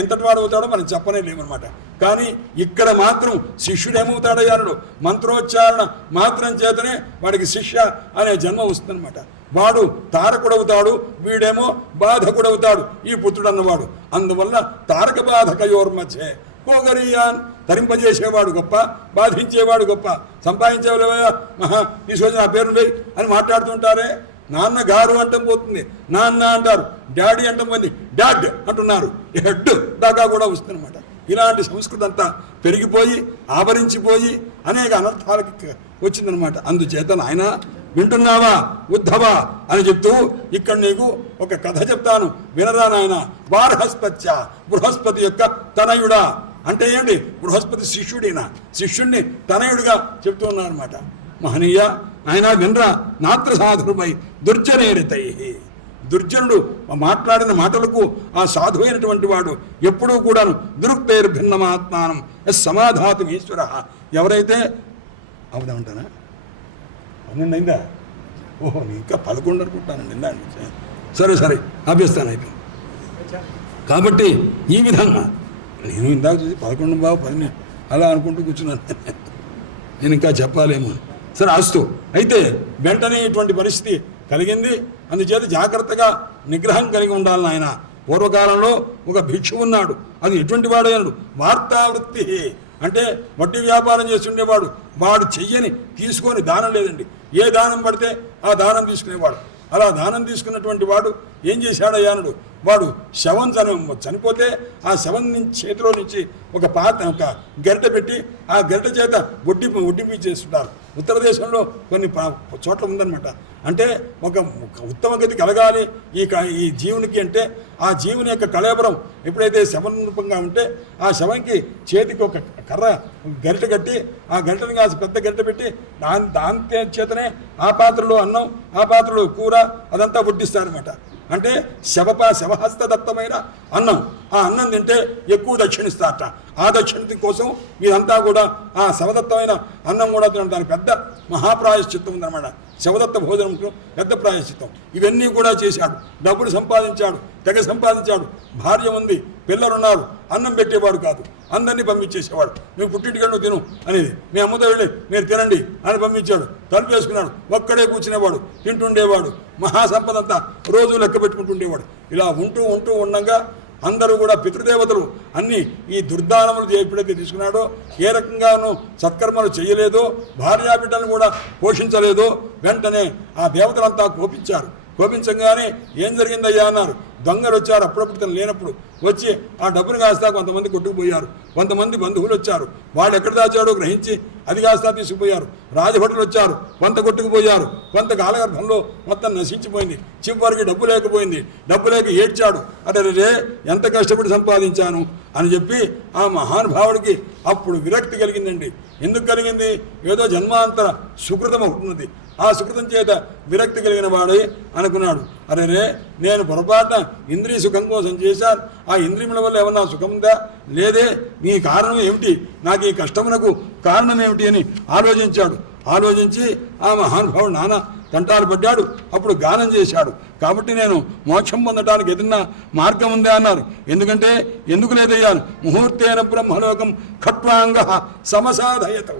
ఎంతటి వాడు అవుతాడో మనం చెప్పనే లేమన్నమాట. కానీ ఇక్కడ మాత్రం శిష్యుడు ఏమవుతాడయ్యాడు, మంత్రోచ్చారణ మాత్రం చేతనే వాడికి శిష్య అనే జన్మ వస్తుందన్నమాట. వాడు తారకుడవుతాడు, వీడేమో బాధకుడవుతాడు ఈ పుత్రుడు అన్నవాడు. అందువల్ల తారక బాధకయోర్మధ్యే కోగరియాన్ తరింపజేసేవాడు గొప్ప, బాధించేవాడు గొప్ప. సంపాదించేవాడు మహా తీసుకొచ్చి నా పేరు వేయి అని మాట్లాడుతుంటారే. నాన్న గారు అంటం పోతుంది, నాన్న అంటారు, డాడీ అంటం పోయింది, డాడ్ అంటున్నారు. హెడ్ దాకా కూడా వస్తుందన్నమాట. ఇలాంటి సంస్కృతి అంతా పెరిగిపోయి ఆవరించిపోయి అనేక అనర్థాలకి వచ్చిందనమాట. అందుచేత నాయన వింటున్నావా ఉద్ధవా అని చెప్తూ ఇక్కడ నీకు ఒక కథ చెప్తాను, వినరా నాయన. బార్హస్పత్య, బృహస్పతి యొక్క తనయుడా అంటే ఏంటి? బృహస్పతి శిష్యుడినా, శిష్యుణ్ణి తనయుడిగా చెప్తూ ఉన్నారన్నమాట. మహనీయ ఆయన వినరా. నాత్ర సాధుమై దుర్జనేరితై, దుర్జనుడు మాట్లాడిన మాటలకు ఆ సాధువైనటువంటి వాడు ఎప్పుడూ కూడాను దురుక్తైర్భిన్నమాత్మానం సమాధాతు ఈశ్వర. ఎవరైతే అవుదామంటానా 12 అయిందా? ఓహో ఇంకా 11 అనుకుంటానండి. సరే సరే ఆపేస్తాను, అయిపోయింది. కాబట్టి ఈ విధంగా నేను ఇందాక చూసి 11 బాబు 10 అలా అనుకుంటూ కూర్చున్నాను. నేను ఇంకా చెప్పాలేమో. సరే అస్తు. అయితే వెంటనే ఇటువంటి పరిస్థితి కలిగింది. అందుచేత జాగ్రత్తగా నిగ్రహం కలిగి ఉండాలని ఆయన. పూర్వకాలంలో ఒక భిక్షు ఉన్నాడు. అది ఎటువంటి వాడు అన్నాడు? వార్తావృత్తి అంటే వడ్డీ వ్యాపారం చేస్తుండేవాడు. వాడు చెయ్యని తీసుకొని దానం లేదండి. ఏ దానం పడితే ఆ దానం తీసుకునేవాడు. అలా దానం తీసుకున్నటువంటి వాడు ఏం చేశాడయ్యా అన్నాడు. వాడు శవం చనిపోతే ఆ శవం చేతిలో నుంచి ఒక గరిటె పెట్టి ఆ గరిటె చేత ఒడ్డింపి చేస్తుంటారు. ఉత్తర దేశంలో కొన్ని చోట్ల ఉందన్నమాట. అంటే ఒక ఉత్తమ గతి కలగాలి ఈ జీవునికి అంటే ఆ జీవుని యొక్క కళేబరం ఎప్పుడైతే శవం రూపంగా ఉంటే ఆ శవంకి చేతికి ఒక కర్ర గరిటె కట్టి ఆ గరిటెని కాసి పెద్ద గరిటె పెట్టి దాని చేతనే ఆ పాత్రలో అన్నం, ఆ పాత్రలో కూర అదంతా వడ్డిస్తారనమాట. అంటే శవహస్తదత్తమైన అన్నం, ఆ అన్నం తింటే ఎక్కువ దక్షిణిస్తారట. ఆ దక్షిణ కోసం మీరంతా కూడా ఆ శవదత్తమైన అన్నం కూడా తినడానికి పెద్ద మహాప్రాయశ్చిత్తం ఉందన్నమాట. శవదత్త భోజనంకు పెద్ద ప్రాయశ్చిత్తం. ఇవన్నీ కూడా చేశాడు. డబ్బులు సంపాదించాడు, తెగ సంపాదించాడు. భార్య ఉంది, పిల్లలున్నారు. అన్నం పెట్టేవాడు కాదు, అందరినీ పంపించేసేవాడు. నువ్వు పుట్టింటికి నువ్వు తిను అనేది. మీ అమ్మతో వెళ్ళి మీరు తినండి అని పంపించాడు. తలుపు వేసుకున్నాడు, ఒక్కడే కూర్చునేవాడు, తింటుండేవాడు. మహాసంపద అంతా రోజు లెక్క పెట్టుకుంటుండేవాడు. ఇలా ఉంటూ ఉంటూ ఉండగా అందరూ కూడా పితృదేవతలు అన్నీ ఈ దుర్దానములు ఎప్పుడైతే తీసుకున్నాడో, ఏ రకంగానూ సత్కర్మలు చేయలేదో, భార్యాబిడ్డలను కూడా పోషించలేదో, వెంటనే ఆ దేవతలంతా కోపించారు. కోపించగానే ఏం జరిగిందయ్యా అన్నారు. దొంగలు వచ్చారు. అప్పుడప్పుడు తను లేనప్పుడు వచ్చి ఆ డబ్బును కాస్తా కొంతమంది కొట్టుకుపోయారు. కొంతమంది బంధువులు వచ్చారు, వాళ్ళు ఎక్కడ దాచాడో గ్రహించి అది కాస్తా తీసుకుపోయారు. రాజభటులు వచ్చారు, కొంత కొట్టుకుపోయారు. కొంత కాలగర్భంలో మొత్తం నశించిపోయింది. చివరికి డబ్బు లేకపోయింది. డబ్బు లేక ఏడ్చాడు. అరే ఎంత కష్టపడి సంపాదించాను అని చెప్పి ఆ మహానుభావుడికి అప్పుడు విరక్తి కలిగిందండి. ఎందుకు కలిగింది? ఏదో జన్మాంతర సుకృతం ఉన్నది. ఆ సుకృతం చేత విరక్తి కలిగిన వాడే అనుకున్నాడు. అరే నేను పొరపాటున ఇంద్రియ సుఖం కోసం చేశాను. ఆ ఇంద్రియముల వల్ల ఏమన్నా సుఖం ఉందా? లేదే. నీ కారణం ఏమిటి? నాకు ఈ కష్టమునకు కారణం ఏమిటి అని ఆలోచించాడు. ఆలోచించి ఆ మహానుభావుడు నానా తంటాలు పడ్డాడు. అప్పుడు గానం చేశాడు. కాబట్టి నేను మోక్షం పొందడానికి ఏదన్నా మార్గం ఉందా అన్నారు. ఎందుకంటే ఎందుకు లేదయ్యాను. ముహూర్తేన బ్రహ్మలోకం ఖట్వాంగ సమసాధయత.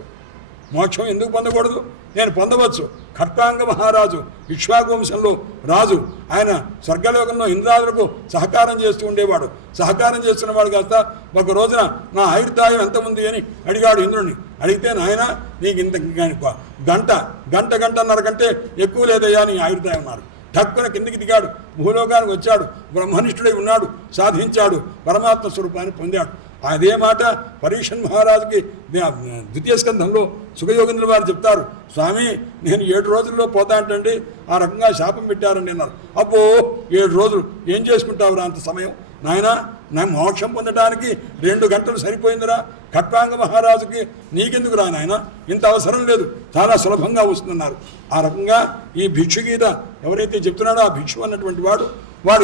మోక్షం ఎందుకు పొందకూడదు? నేను పొందవచ్చు. ఖట్వాంగ మహారాజు ఇక్ష్వాకు వంశంలో రాజు. ఆయన స్వర్గలోకంలో ఇంద్రాదులకు సహకారం చేస్తూ ఉండేవాడు. సహకారం చేస్తున్నవాడు కాస్త ఒక రోజున నా ఆయుర్దాయం ఎంత ఉంది అని అడిగాడు ఇంద్రుడిని. అడిగితే నాయన నీకు ఇంత గంటన్నర కంటే ఎక్కువ లేదయ్యా నీ ఆయుర్దాయం అన్నారు. ఠక్కున కిందికి దిగాడు, భూలోకానికి వచ్చాడు, బ్రహ్మనిష్ఠుడై ఉన్నాడు, సాధించాడు, పరమాత్మ స్వరూపాన్ని పొందాడు. అదే మాట పరీక్షన్ మహారాజుకి ద్వితీయ స్కంధంలో సుఖయోగేంద్ర వారు చెప్తారు. స్వామి నేను 7 రోజుల్లో పోతా అంటండి, ఆ రకంగా శాపం పెట్టారండి అన్నారు. అబ్బో 7 రోజులు ఏం చేసుకుంటావురా అంత సమయం? నాయన నా మోక్షం పొందడానికి 2 గంటలు సరిపోయిందిరా. ఖట్వాంగ మహారాజుకి నీకెందుకు రా నాయన, ఇంత అవసరం లేదు, చాలా సులభంగా వస్తున్నారు. ఆ రకంగా ఈ భిక్షు గీత ఎవరైతే చెప్తున్నాడో ఆ భిక్షు అన్నటువంటి వాడు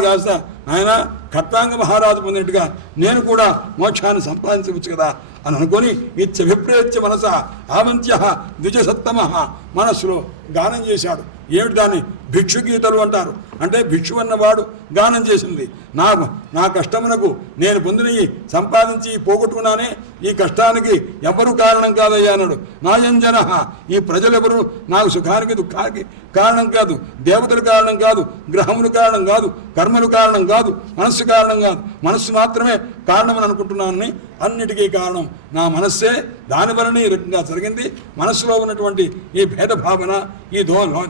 కాస్త ఆయన ఖట్వాంగ మహారాజు పొందినట్టుగా నేను కూడా మోక్షాన్ని సంపాదించవచ్చు కదా అని అనుకొని ఇత్యభిప్రేత్య మనస ఆమంత్య ద్విజసత్తమ మనస్సులో గానం చేశాడు. ఏమిటి దాన్ని? భిక్షు గీతలు అంటారు. అంటే భిక్షు అన్నవాడు గానం చేసింది. నా కష్టమునకు నేను పొందినవి సంపాదించి పోగొట్టుకున్నానే, ఈ కష్టానికి ఎవరు కారణం కాదయ్యా అన్నాడు. నాయంజన, ఈ ప్రజలెవరు నాకు సుఖానికి దుఃఖానికి కారణం కాదు. దేవతలు కారణం కాదు, గ్రహములు కారణం కాదు, కర్మలు కారణం కాదు, మనస్సు కారణం కాదు. మనస్సు మాత్రమే కారణమని అనుకుంటున్నానని అన్నిటికీ కారణం నా మనస్సే. దానివలన ఈ రకంగా జరిగింది. మనస్సులో ఉన్నటువంటి ఈ భేదభావన, ఈ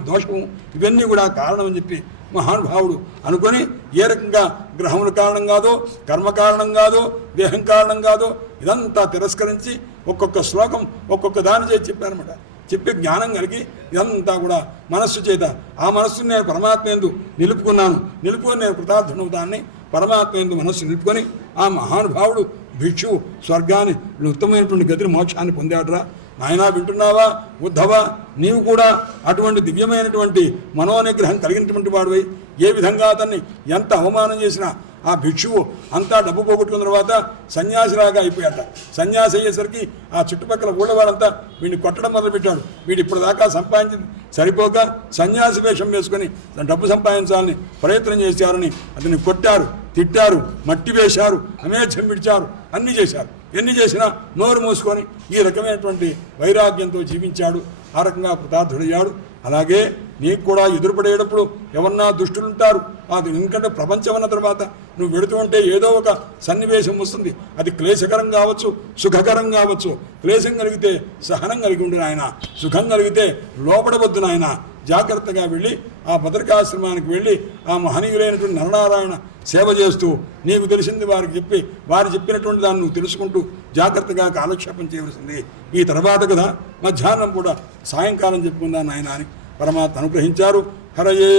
దోషము, ఇవన్నీ కూడా కారణం అని చెప్పి మహానుభావుడు అనుకొని ఏ రకంగా గ్రహముల కారణం కాదు, కర్మ కారణం కాదు, దేహం కారణం కాదు, ఇదంతా తిరస్కరించి ఒక్కొక్క శ్లోకం ఒక్కొక్క దాని చేసి చెప్పారన్నమాట. చెప్పే జ్ఞానం కలిగి ఇదంతా కూడా మనస్సు చేత ఆ మనస్సుని నేను పరమాత్మ యందు నిలుపుకొని నేను కృతార్థుడవుతాన్ని పరమాత్మ యందు మనస్సు నిలుపుకొని ఆ మహానుభావుడు భిక్షువు స్వర్గాన్ని ఉత్తమమైనటువంటి గతిని మోక్షాన్ని పొందాడురా. నాయనా వింటున్నావా ఉద్ధవా, నీవు కూడా అటువంటి దివ్యమైనటువంటి మనోనిగ్రహం కలిగినటువంటి వాడివై ఏ విధంగా అతన్ని ఎంత అవమానం చేసినా ఆ భిక్షువు అంతా డబ్బు పోగొట్టుకున్న తర్వాత సన్యాసిలాగా అయిపోయాట. సన్యాసి అయ్యేసరికి ఆ చుట్టుపక్కల ఊళ్ళవారంతా వీడిని కొట్టడం మొదలుపెట్టాడు. వీడు ఇప్పుడు దాకా సంపాదించింది సరిపోక సన్యాసి వేషం వేసుకొని డబ్బు సంపాదించాలని ప్రయత్నం చేశారని అతన్ని కొట్టారు, తిట్టారు, మట్టి వేశారు, అమేధ్యం విడిచారు, అన్నీ చేశారు. ఎన్ని చేసినా నోరు మూసుకొని ఈ రకమైనటువంటి వైరాగ్యంతో జీవించాడు. ఆ రకంగా కృతార్థుడయ్యాడు. అలాగే నీకు కూడా ఎదురుపడేటప్పుడు ఎవరన్నా దుష్టులుంటారు. అది ఎందుకంటే ప్రపంచం అన్న తర్వాత నువ్వు వెళుతూ ఉంటే ఏదో ఒక సన్నివేశం వస్తుంది. అది క్లేశకరం కావచ్చు, సుఖకరం కావచ్చు. క్లేశం కలిగితే సహనం కలిగి ఉండు నాయన, సుఖం కలిగితే లోపడవద్దు నాయన. జాగ్రత్తగా వెళ్ళి ఆ భద్రకాశ్రమానికి వెళ్ళి ఆ మహనీయులైనటువంటి నరనారాయణ సేవ చేస్తూ నీకు తెలిసింది వారికి చెప్పి వారు చెప్పినటువంటి దాన్ని నువ్వు తెలుసుకుంటూ జాగ్రత్తగా కాలక్షేపం చేయవలసింది. ఈ తర్వాత కదా మధ్యాహ్నం కూడా సాయంకాలం చెప్పుకుందా నాయన అని పరమాత్మ అనుగ్రహించారు. హరయే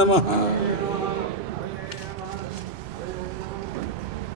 నమః.